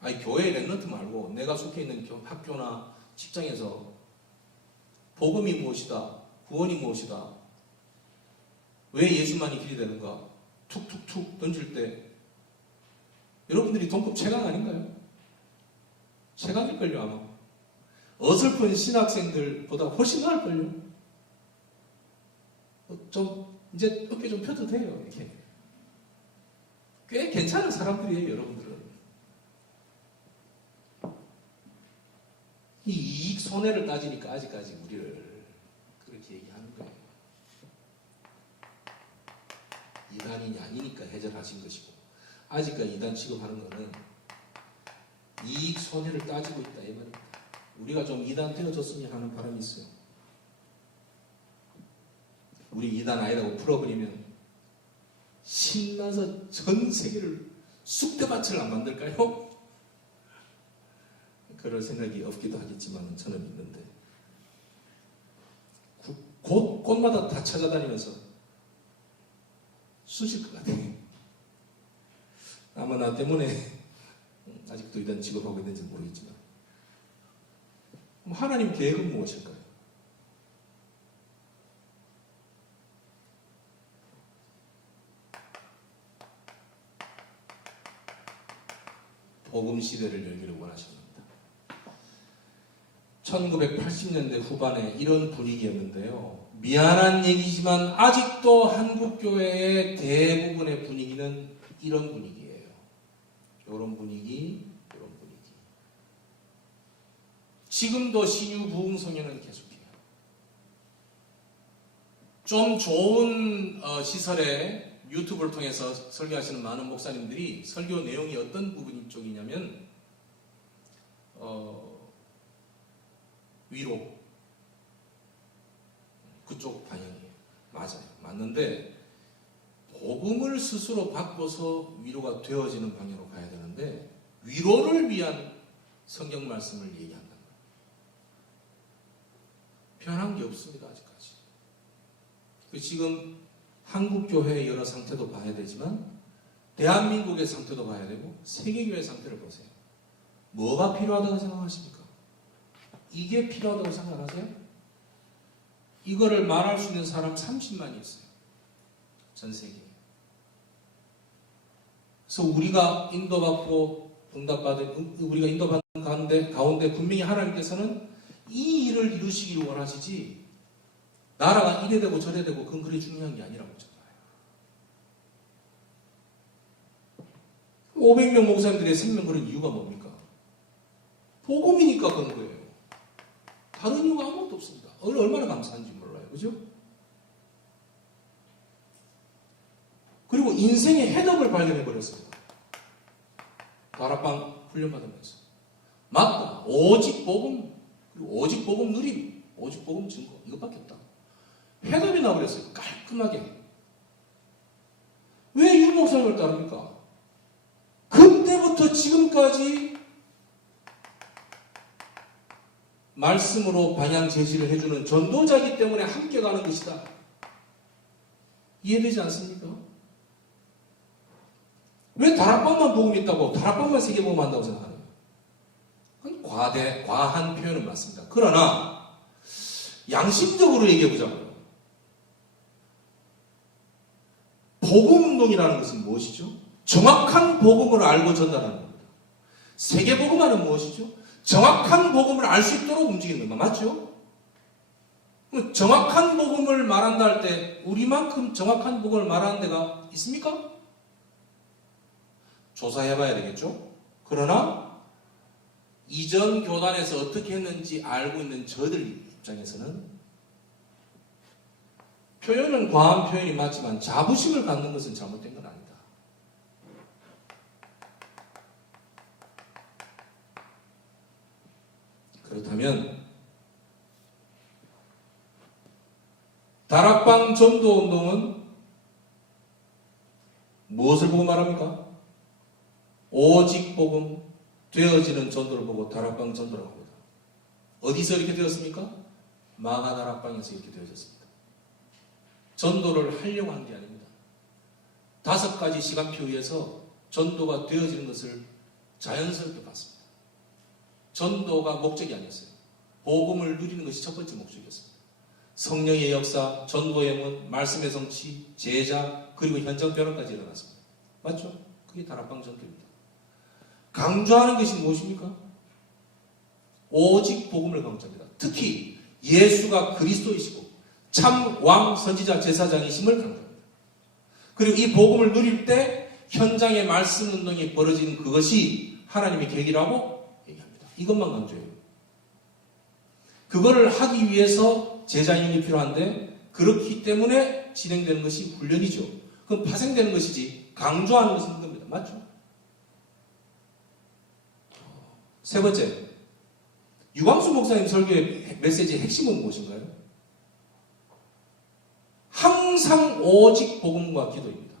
아니 교회 랩런트 말고 내가 속해 있는 학교나 직장에서 복음이 무엇이다, 구원이 무엇이다, 왜 예수만이 길이 되는가 툭툭툭 던질 때 여러분들이 동급 최강 아닌가요? 최강일걸요 아마. 어설픈 신학생들보다 훨씬 나을걸요. 좀 이제 어깨 좀 펴도 돼요. 이렇게 꽤 괜찮은 사람들이에요. 여러분들은 이 이익 손해를 따지니까 아직까지 우리를 그렇게 얘기하는 거예요. 이단이 아니니까 해결하신 것이고 아직까지 이단 취급하는 거는 이익 손해를 따지고 있다 이 말입니다. 우리가 좀 이단 되어줬으면 하는 바람이 있어요. 우리 이단 아니라고 풀어버리면 신나서 전 세계를 쑥대밭을 안 만들까요? 그럴 생각이 없기도 하겠지만 저는 있는데 곳마다 다 찾아다니면서 쑤실 것 같아요. 아마 나 때문에 아직도 이단 취급하고 있는지 모르겠지만 하나님 계획은 무엇일까요? 복음 시대를 열기를 원하십니다. 1980년대 후반에 이런 분위기였는데요. 미안한 얘기지만 아직도 한국교회의 대부분의 분위기는 이런 분위기예요. 이런 분위기, 이런 분위기. 지금도 신유 부흥성회는 계속해요. 좀 좋은 시설에 유튜브를 통해서 설교하시는 많은 목사님들이 설교 내용이 어떤 부분 쪽이냐면 위로 그쪽 방향이에요. 맞아요. 맞는데 복음을 스스로 바꿔서 위로가 되어지는 방향으로 가야 되는데 위로를 위한 성경 말씀을 얘기한다는 거예요. 변한 게 없습니다. 아직까지. 지금 한국교회의 여러 상태도 봐야 되지만 대한민국의 상태도 봐야 되고 세계교회의 상태를 보세요. 뭐가 필요하다고 생각하십니까? 이게 필요하다고 생각하세요? 이거를 말할 수 있는 사람 30만이 있어요. 전 세계에. 그래서 우리가 인도받고 응답받은 우리가 인도받는 가운데 분명히 하나님께서는 이 일을 이루시기를 원하시지 나라가 이래 되고 저래 되고 그건 그리 중요한 게 아니라고 잖아요. 500명 목사님들의 생명 그런 이유가 뭡니까? 복음이니까 그런 거예요. 다른 이유가 아무것도 없습니다. 얼마나 감사한지 몰라요. 그죠? 그리고 인생의 해답을 발견해버렸어요. 다락방 훈련받으면서. 맞다. 오직 복음, 그리고 오직 복음 누림, 오직 복음 증거. 이것밖에 없다. 해답이 나버렸어요. 깔끔하게. 왜 유 목사님을 따릅니까? 그때부터 지금까지 말씀으로 방향 제시를 해주는 전도자이기 때문에 함께 가는 것이다. 이해되지 않습니까? 왜 다락방만 복음이 있다고 다락방만 세계복음 한다고 생각하나요? 그건 과한 표현은 맞습니다. 그러나 양심적으로 얘기해보자고요. 복음운동이라는 것은 무엇이죠? 정확한 복음을 알고 전달하는 겁니다. 세계복음화는 무엇이죠? 정확한 복음을 알 수 있도록 움직이는 것 맞죠? 정확한 복음을 말한다 할 때 우리만큼 정확한 복음을 말하는 데가 있습니까? 조사해봐야 되겠죠? 그러나 이전 교단에서 어떻게 했는지 알고 있는 저들 입장에서는 표현은 과한 표현이 맞지만 자부심을 갖는 것은 잘못된 건 아니다. 그렇다면 다락방 전도운동은 무엇을 보고 말합니까? 오직 복음, 되어지는 전도를 보고 다락방 전도라고 합니다. 어디서 이렇게 되었습니까? 마가 다락방에서 이렇게 되어졌습니다. 전도를 하려고 한 게 아닙니다. 5가지 시간표 위에서 전도가 되어지는 것을 자연스럽게 봤습니다. 전도가 목적이 아니었어요. 복음을 누리는 것이 첫 번째 목적이었습니다. 성령의 역사, 전도의 문, 말씀의 성취, 제자, 그리고 현장 변화까지 일어났습니다. 맞죠? 그게 다락방 전도입니다. 강조하는 것이 무엇입니까? 오직 복음을 강조합니다. 특히 예수가 그리스도이시고 참 왕, 선지자, 제사장이심을 강조합니다. 그리고 이 복음을 누릴 때 현장의 말씀 운동이 벌어지는 그것이 하나님의 계획이라고 얘기합니다. 이것만 강조해요. 그거를 하기 위해서 제자인이 필요한데 그렇기 때문에 진행되는 것이 훈련이죠. 그럼 파생되는 것이지 강조하는 것은 겁니다. 맞죠? 세 번째, 유광수 목사님 설교의 메시지의 핵심은 무엇인가요? 항상 오직 복음과 기도입니다.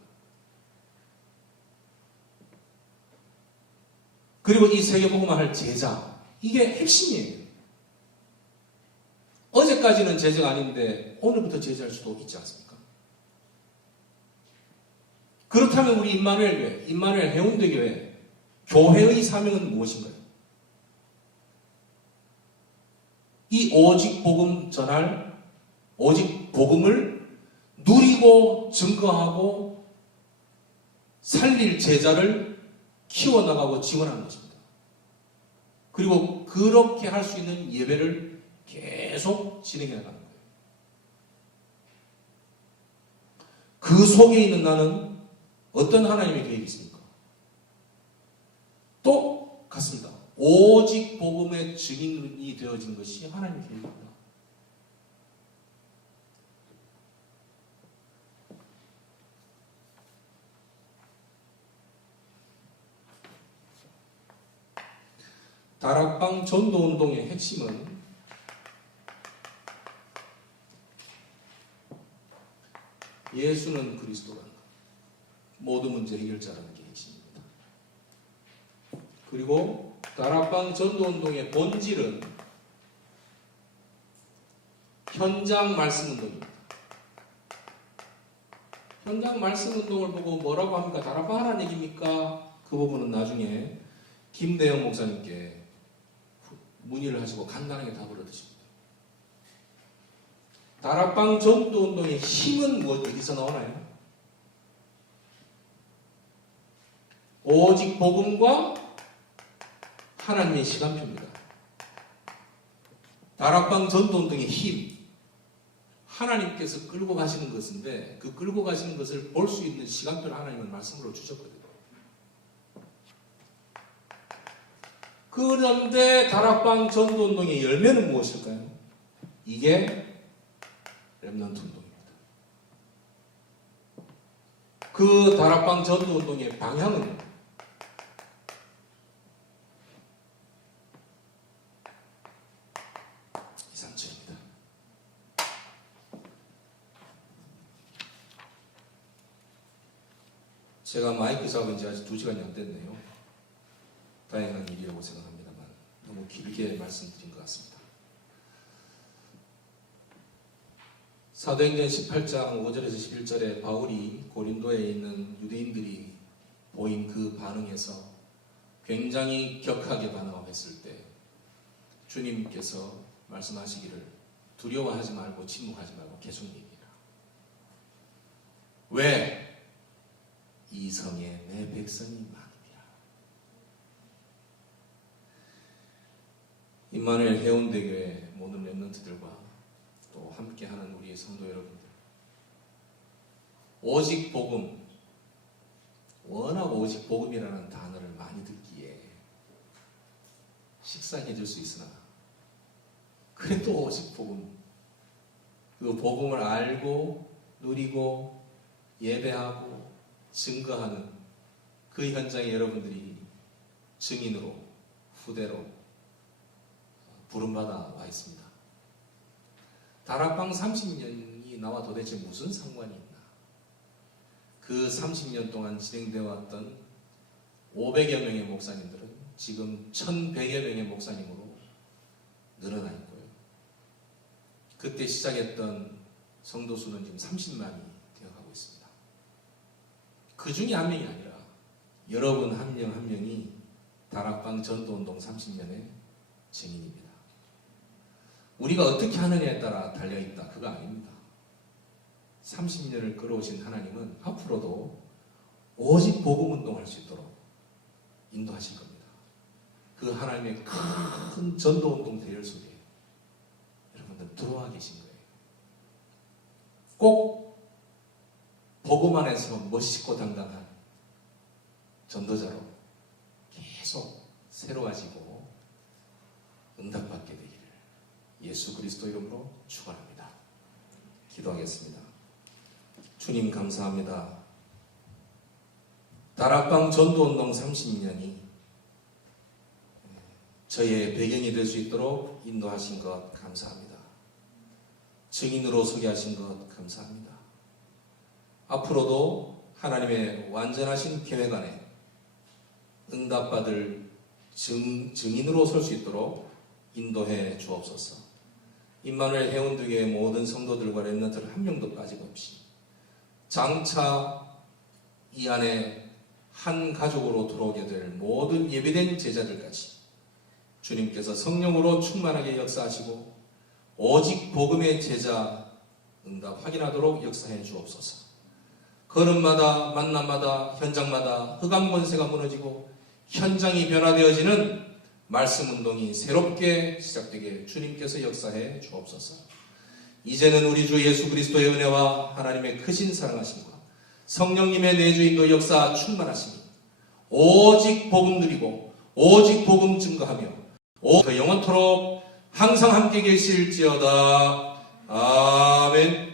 그리고 이 세계복음을 할 제자, 이게 핵심이에요. 어제까지는 제자가 아닌데 오늘부터 제자할 수도 있지 않습니까? 그렇다면 우리 임마누엘 교회, 임마누엘 해운대교회 교회의 사명은 무엇인가요? 이 오직 복음 전할, 오직 복음을 누리고 증거하고 살릴 제자를 키워나가고 지원하는 것입니다. 그리고 그렇게 할 수 있는 예배를 계속 진행해 나가는 거예요. 그 속에 있는 나는 어떤 하나님의 계획이 있습니까? 또 같습니다. 오직 복음의 증인이 되어진 것이 하나님의 계획입니다. 다락방 전도운동의 핵심은 예수는 그리스도라는 것, 모든 문제 해결자라는 게 핵심입니다. 그리고 다락방 전도운동의 본질은 현장 말씀운동입니다. 현장 말씀운동을 보고 뭐라고 합니까? 다락방 하라는 얘기입니까? 그 부분은 나중에 김대영 목사님께 문의를 하시고 간단하게 답을 얻으십니다. 다락방 전도운동의 힘은 어디서 나오나요? 오직 복음과 하나님의 시간표입니다. 다락방 전도운동의 힘, 하나님께서 끌고 가시는 것인데 그 끌고 가시는 것을 볼 수 있는 시간표를 하나님은 말씀으로 주셨거든요. 그런데 다락방 전도운동의 열매는 무엇일까요? 이게 렘넌트 운동입니다. 그 다락방 전도운동의 방향은 이상처입니다. 제가 마이크 잡은 지 아직 2시간이 안 됐네요. 다행한 일이라고 생각합니다만 너무 길게 말씀드린 것 같습니다. 사도행전 18장 5절에서 11절에 바울이 고린도에 있는 유대인들이 보인 그 반응에서 굉장히 격하게 반응했을 때 주님께서 말씀하시기를 두려워하지 말고 침묵하지 말고 계속 얘기해라. 왜? 이 성에 내 백성이 많음이라. 임마누엘 해운대교회 모든 렘넌트들과 또 함께하는 우리 성도 여러분들, 오직 복음, 워낙 오직 복음이라는 단어를 많이 듣기에 식상해질 수 있으나 그래도 오직 복음, 그 복음을 알고 누리고 예배하고 증거하는 그 현장에 여러분들이 증인으로 후대로 부름받아 와 있습니다. 다락방 30년이 나와 도대체 무슨 상관이 있나? 그 30년 동안 진행되어 왔던 500여 명의 목사님들은 지금 1100여 명의 목사님으로 늘어나 있고요. 그때 시작했던 성도 수는 지금 30만이 되어가고 있습니다. 그 중에 한 명이 아니라 여러분 한 명 한 명이 다락방 전도운동 30년의 증인입니다. 우리가 어떻게 하느냐에 따라 달려있다, 그거 아닙니다. 30년을 끌어오신 하나님은 앞으로도 오직 복음운동할 수 있도록 인도하실 겁니다. 그 하나님의 큰 전도운동 대열 속에 여러분들 들어와 계신 거예요. 꼭 복음 안에서 멋있고 당당한 전도자로 계속 새로워지고 응답받게 되기를 예수 그리스도 이름으로 축원합니다. 기도하겠습니다. 주님 감사합니다. 다락방 전도운동 30년이 저의 배경이 될 수 있도록 인도하신 것 감사합니다. 증인으로 서게 하신 것 감사합니다. 앞으로도 하나님의 완전하신 계획 안에 응답받을 증인으로 설 수 있도록 인도해 주옵소서. 임마누엘 해운대교회 모든 성도들과 렘넌트를 한 명도 빠짐없이 장차 이 안에 한 가족으로 들어오게 될 모든 예비된 제자들까지 주님께서 성령으로 충만하게 역사하시고 오직 복음의 제자 응답 확인하도록 역사해 주옵소서. 걸음마다 만남마다 현장마다 흑암 권세가 무너지고 현장이 변화되어지는 말씀 운동이 새롭게 시작되게 주님께서 역사해 주옵소서. 이제는 우리 주 예수 그리스도의 은혜와 하나님의 크신 사랑하심과 성령님의 내주인도 역사 충만하심이 오직 복음 누리고 오직 복음 증거하며 영원토록 항상 함께 계실지어다. 아멘.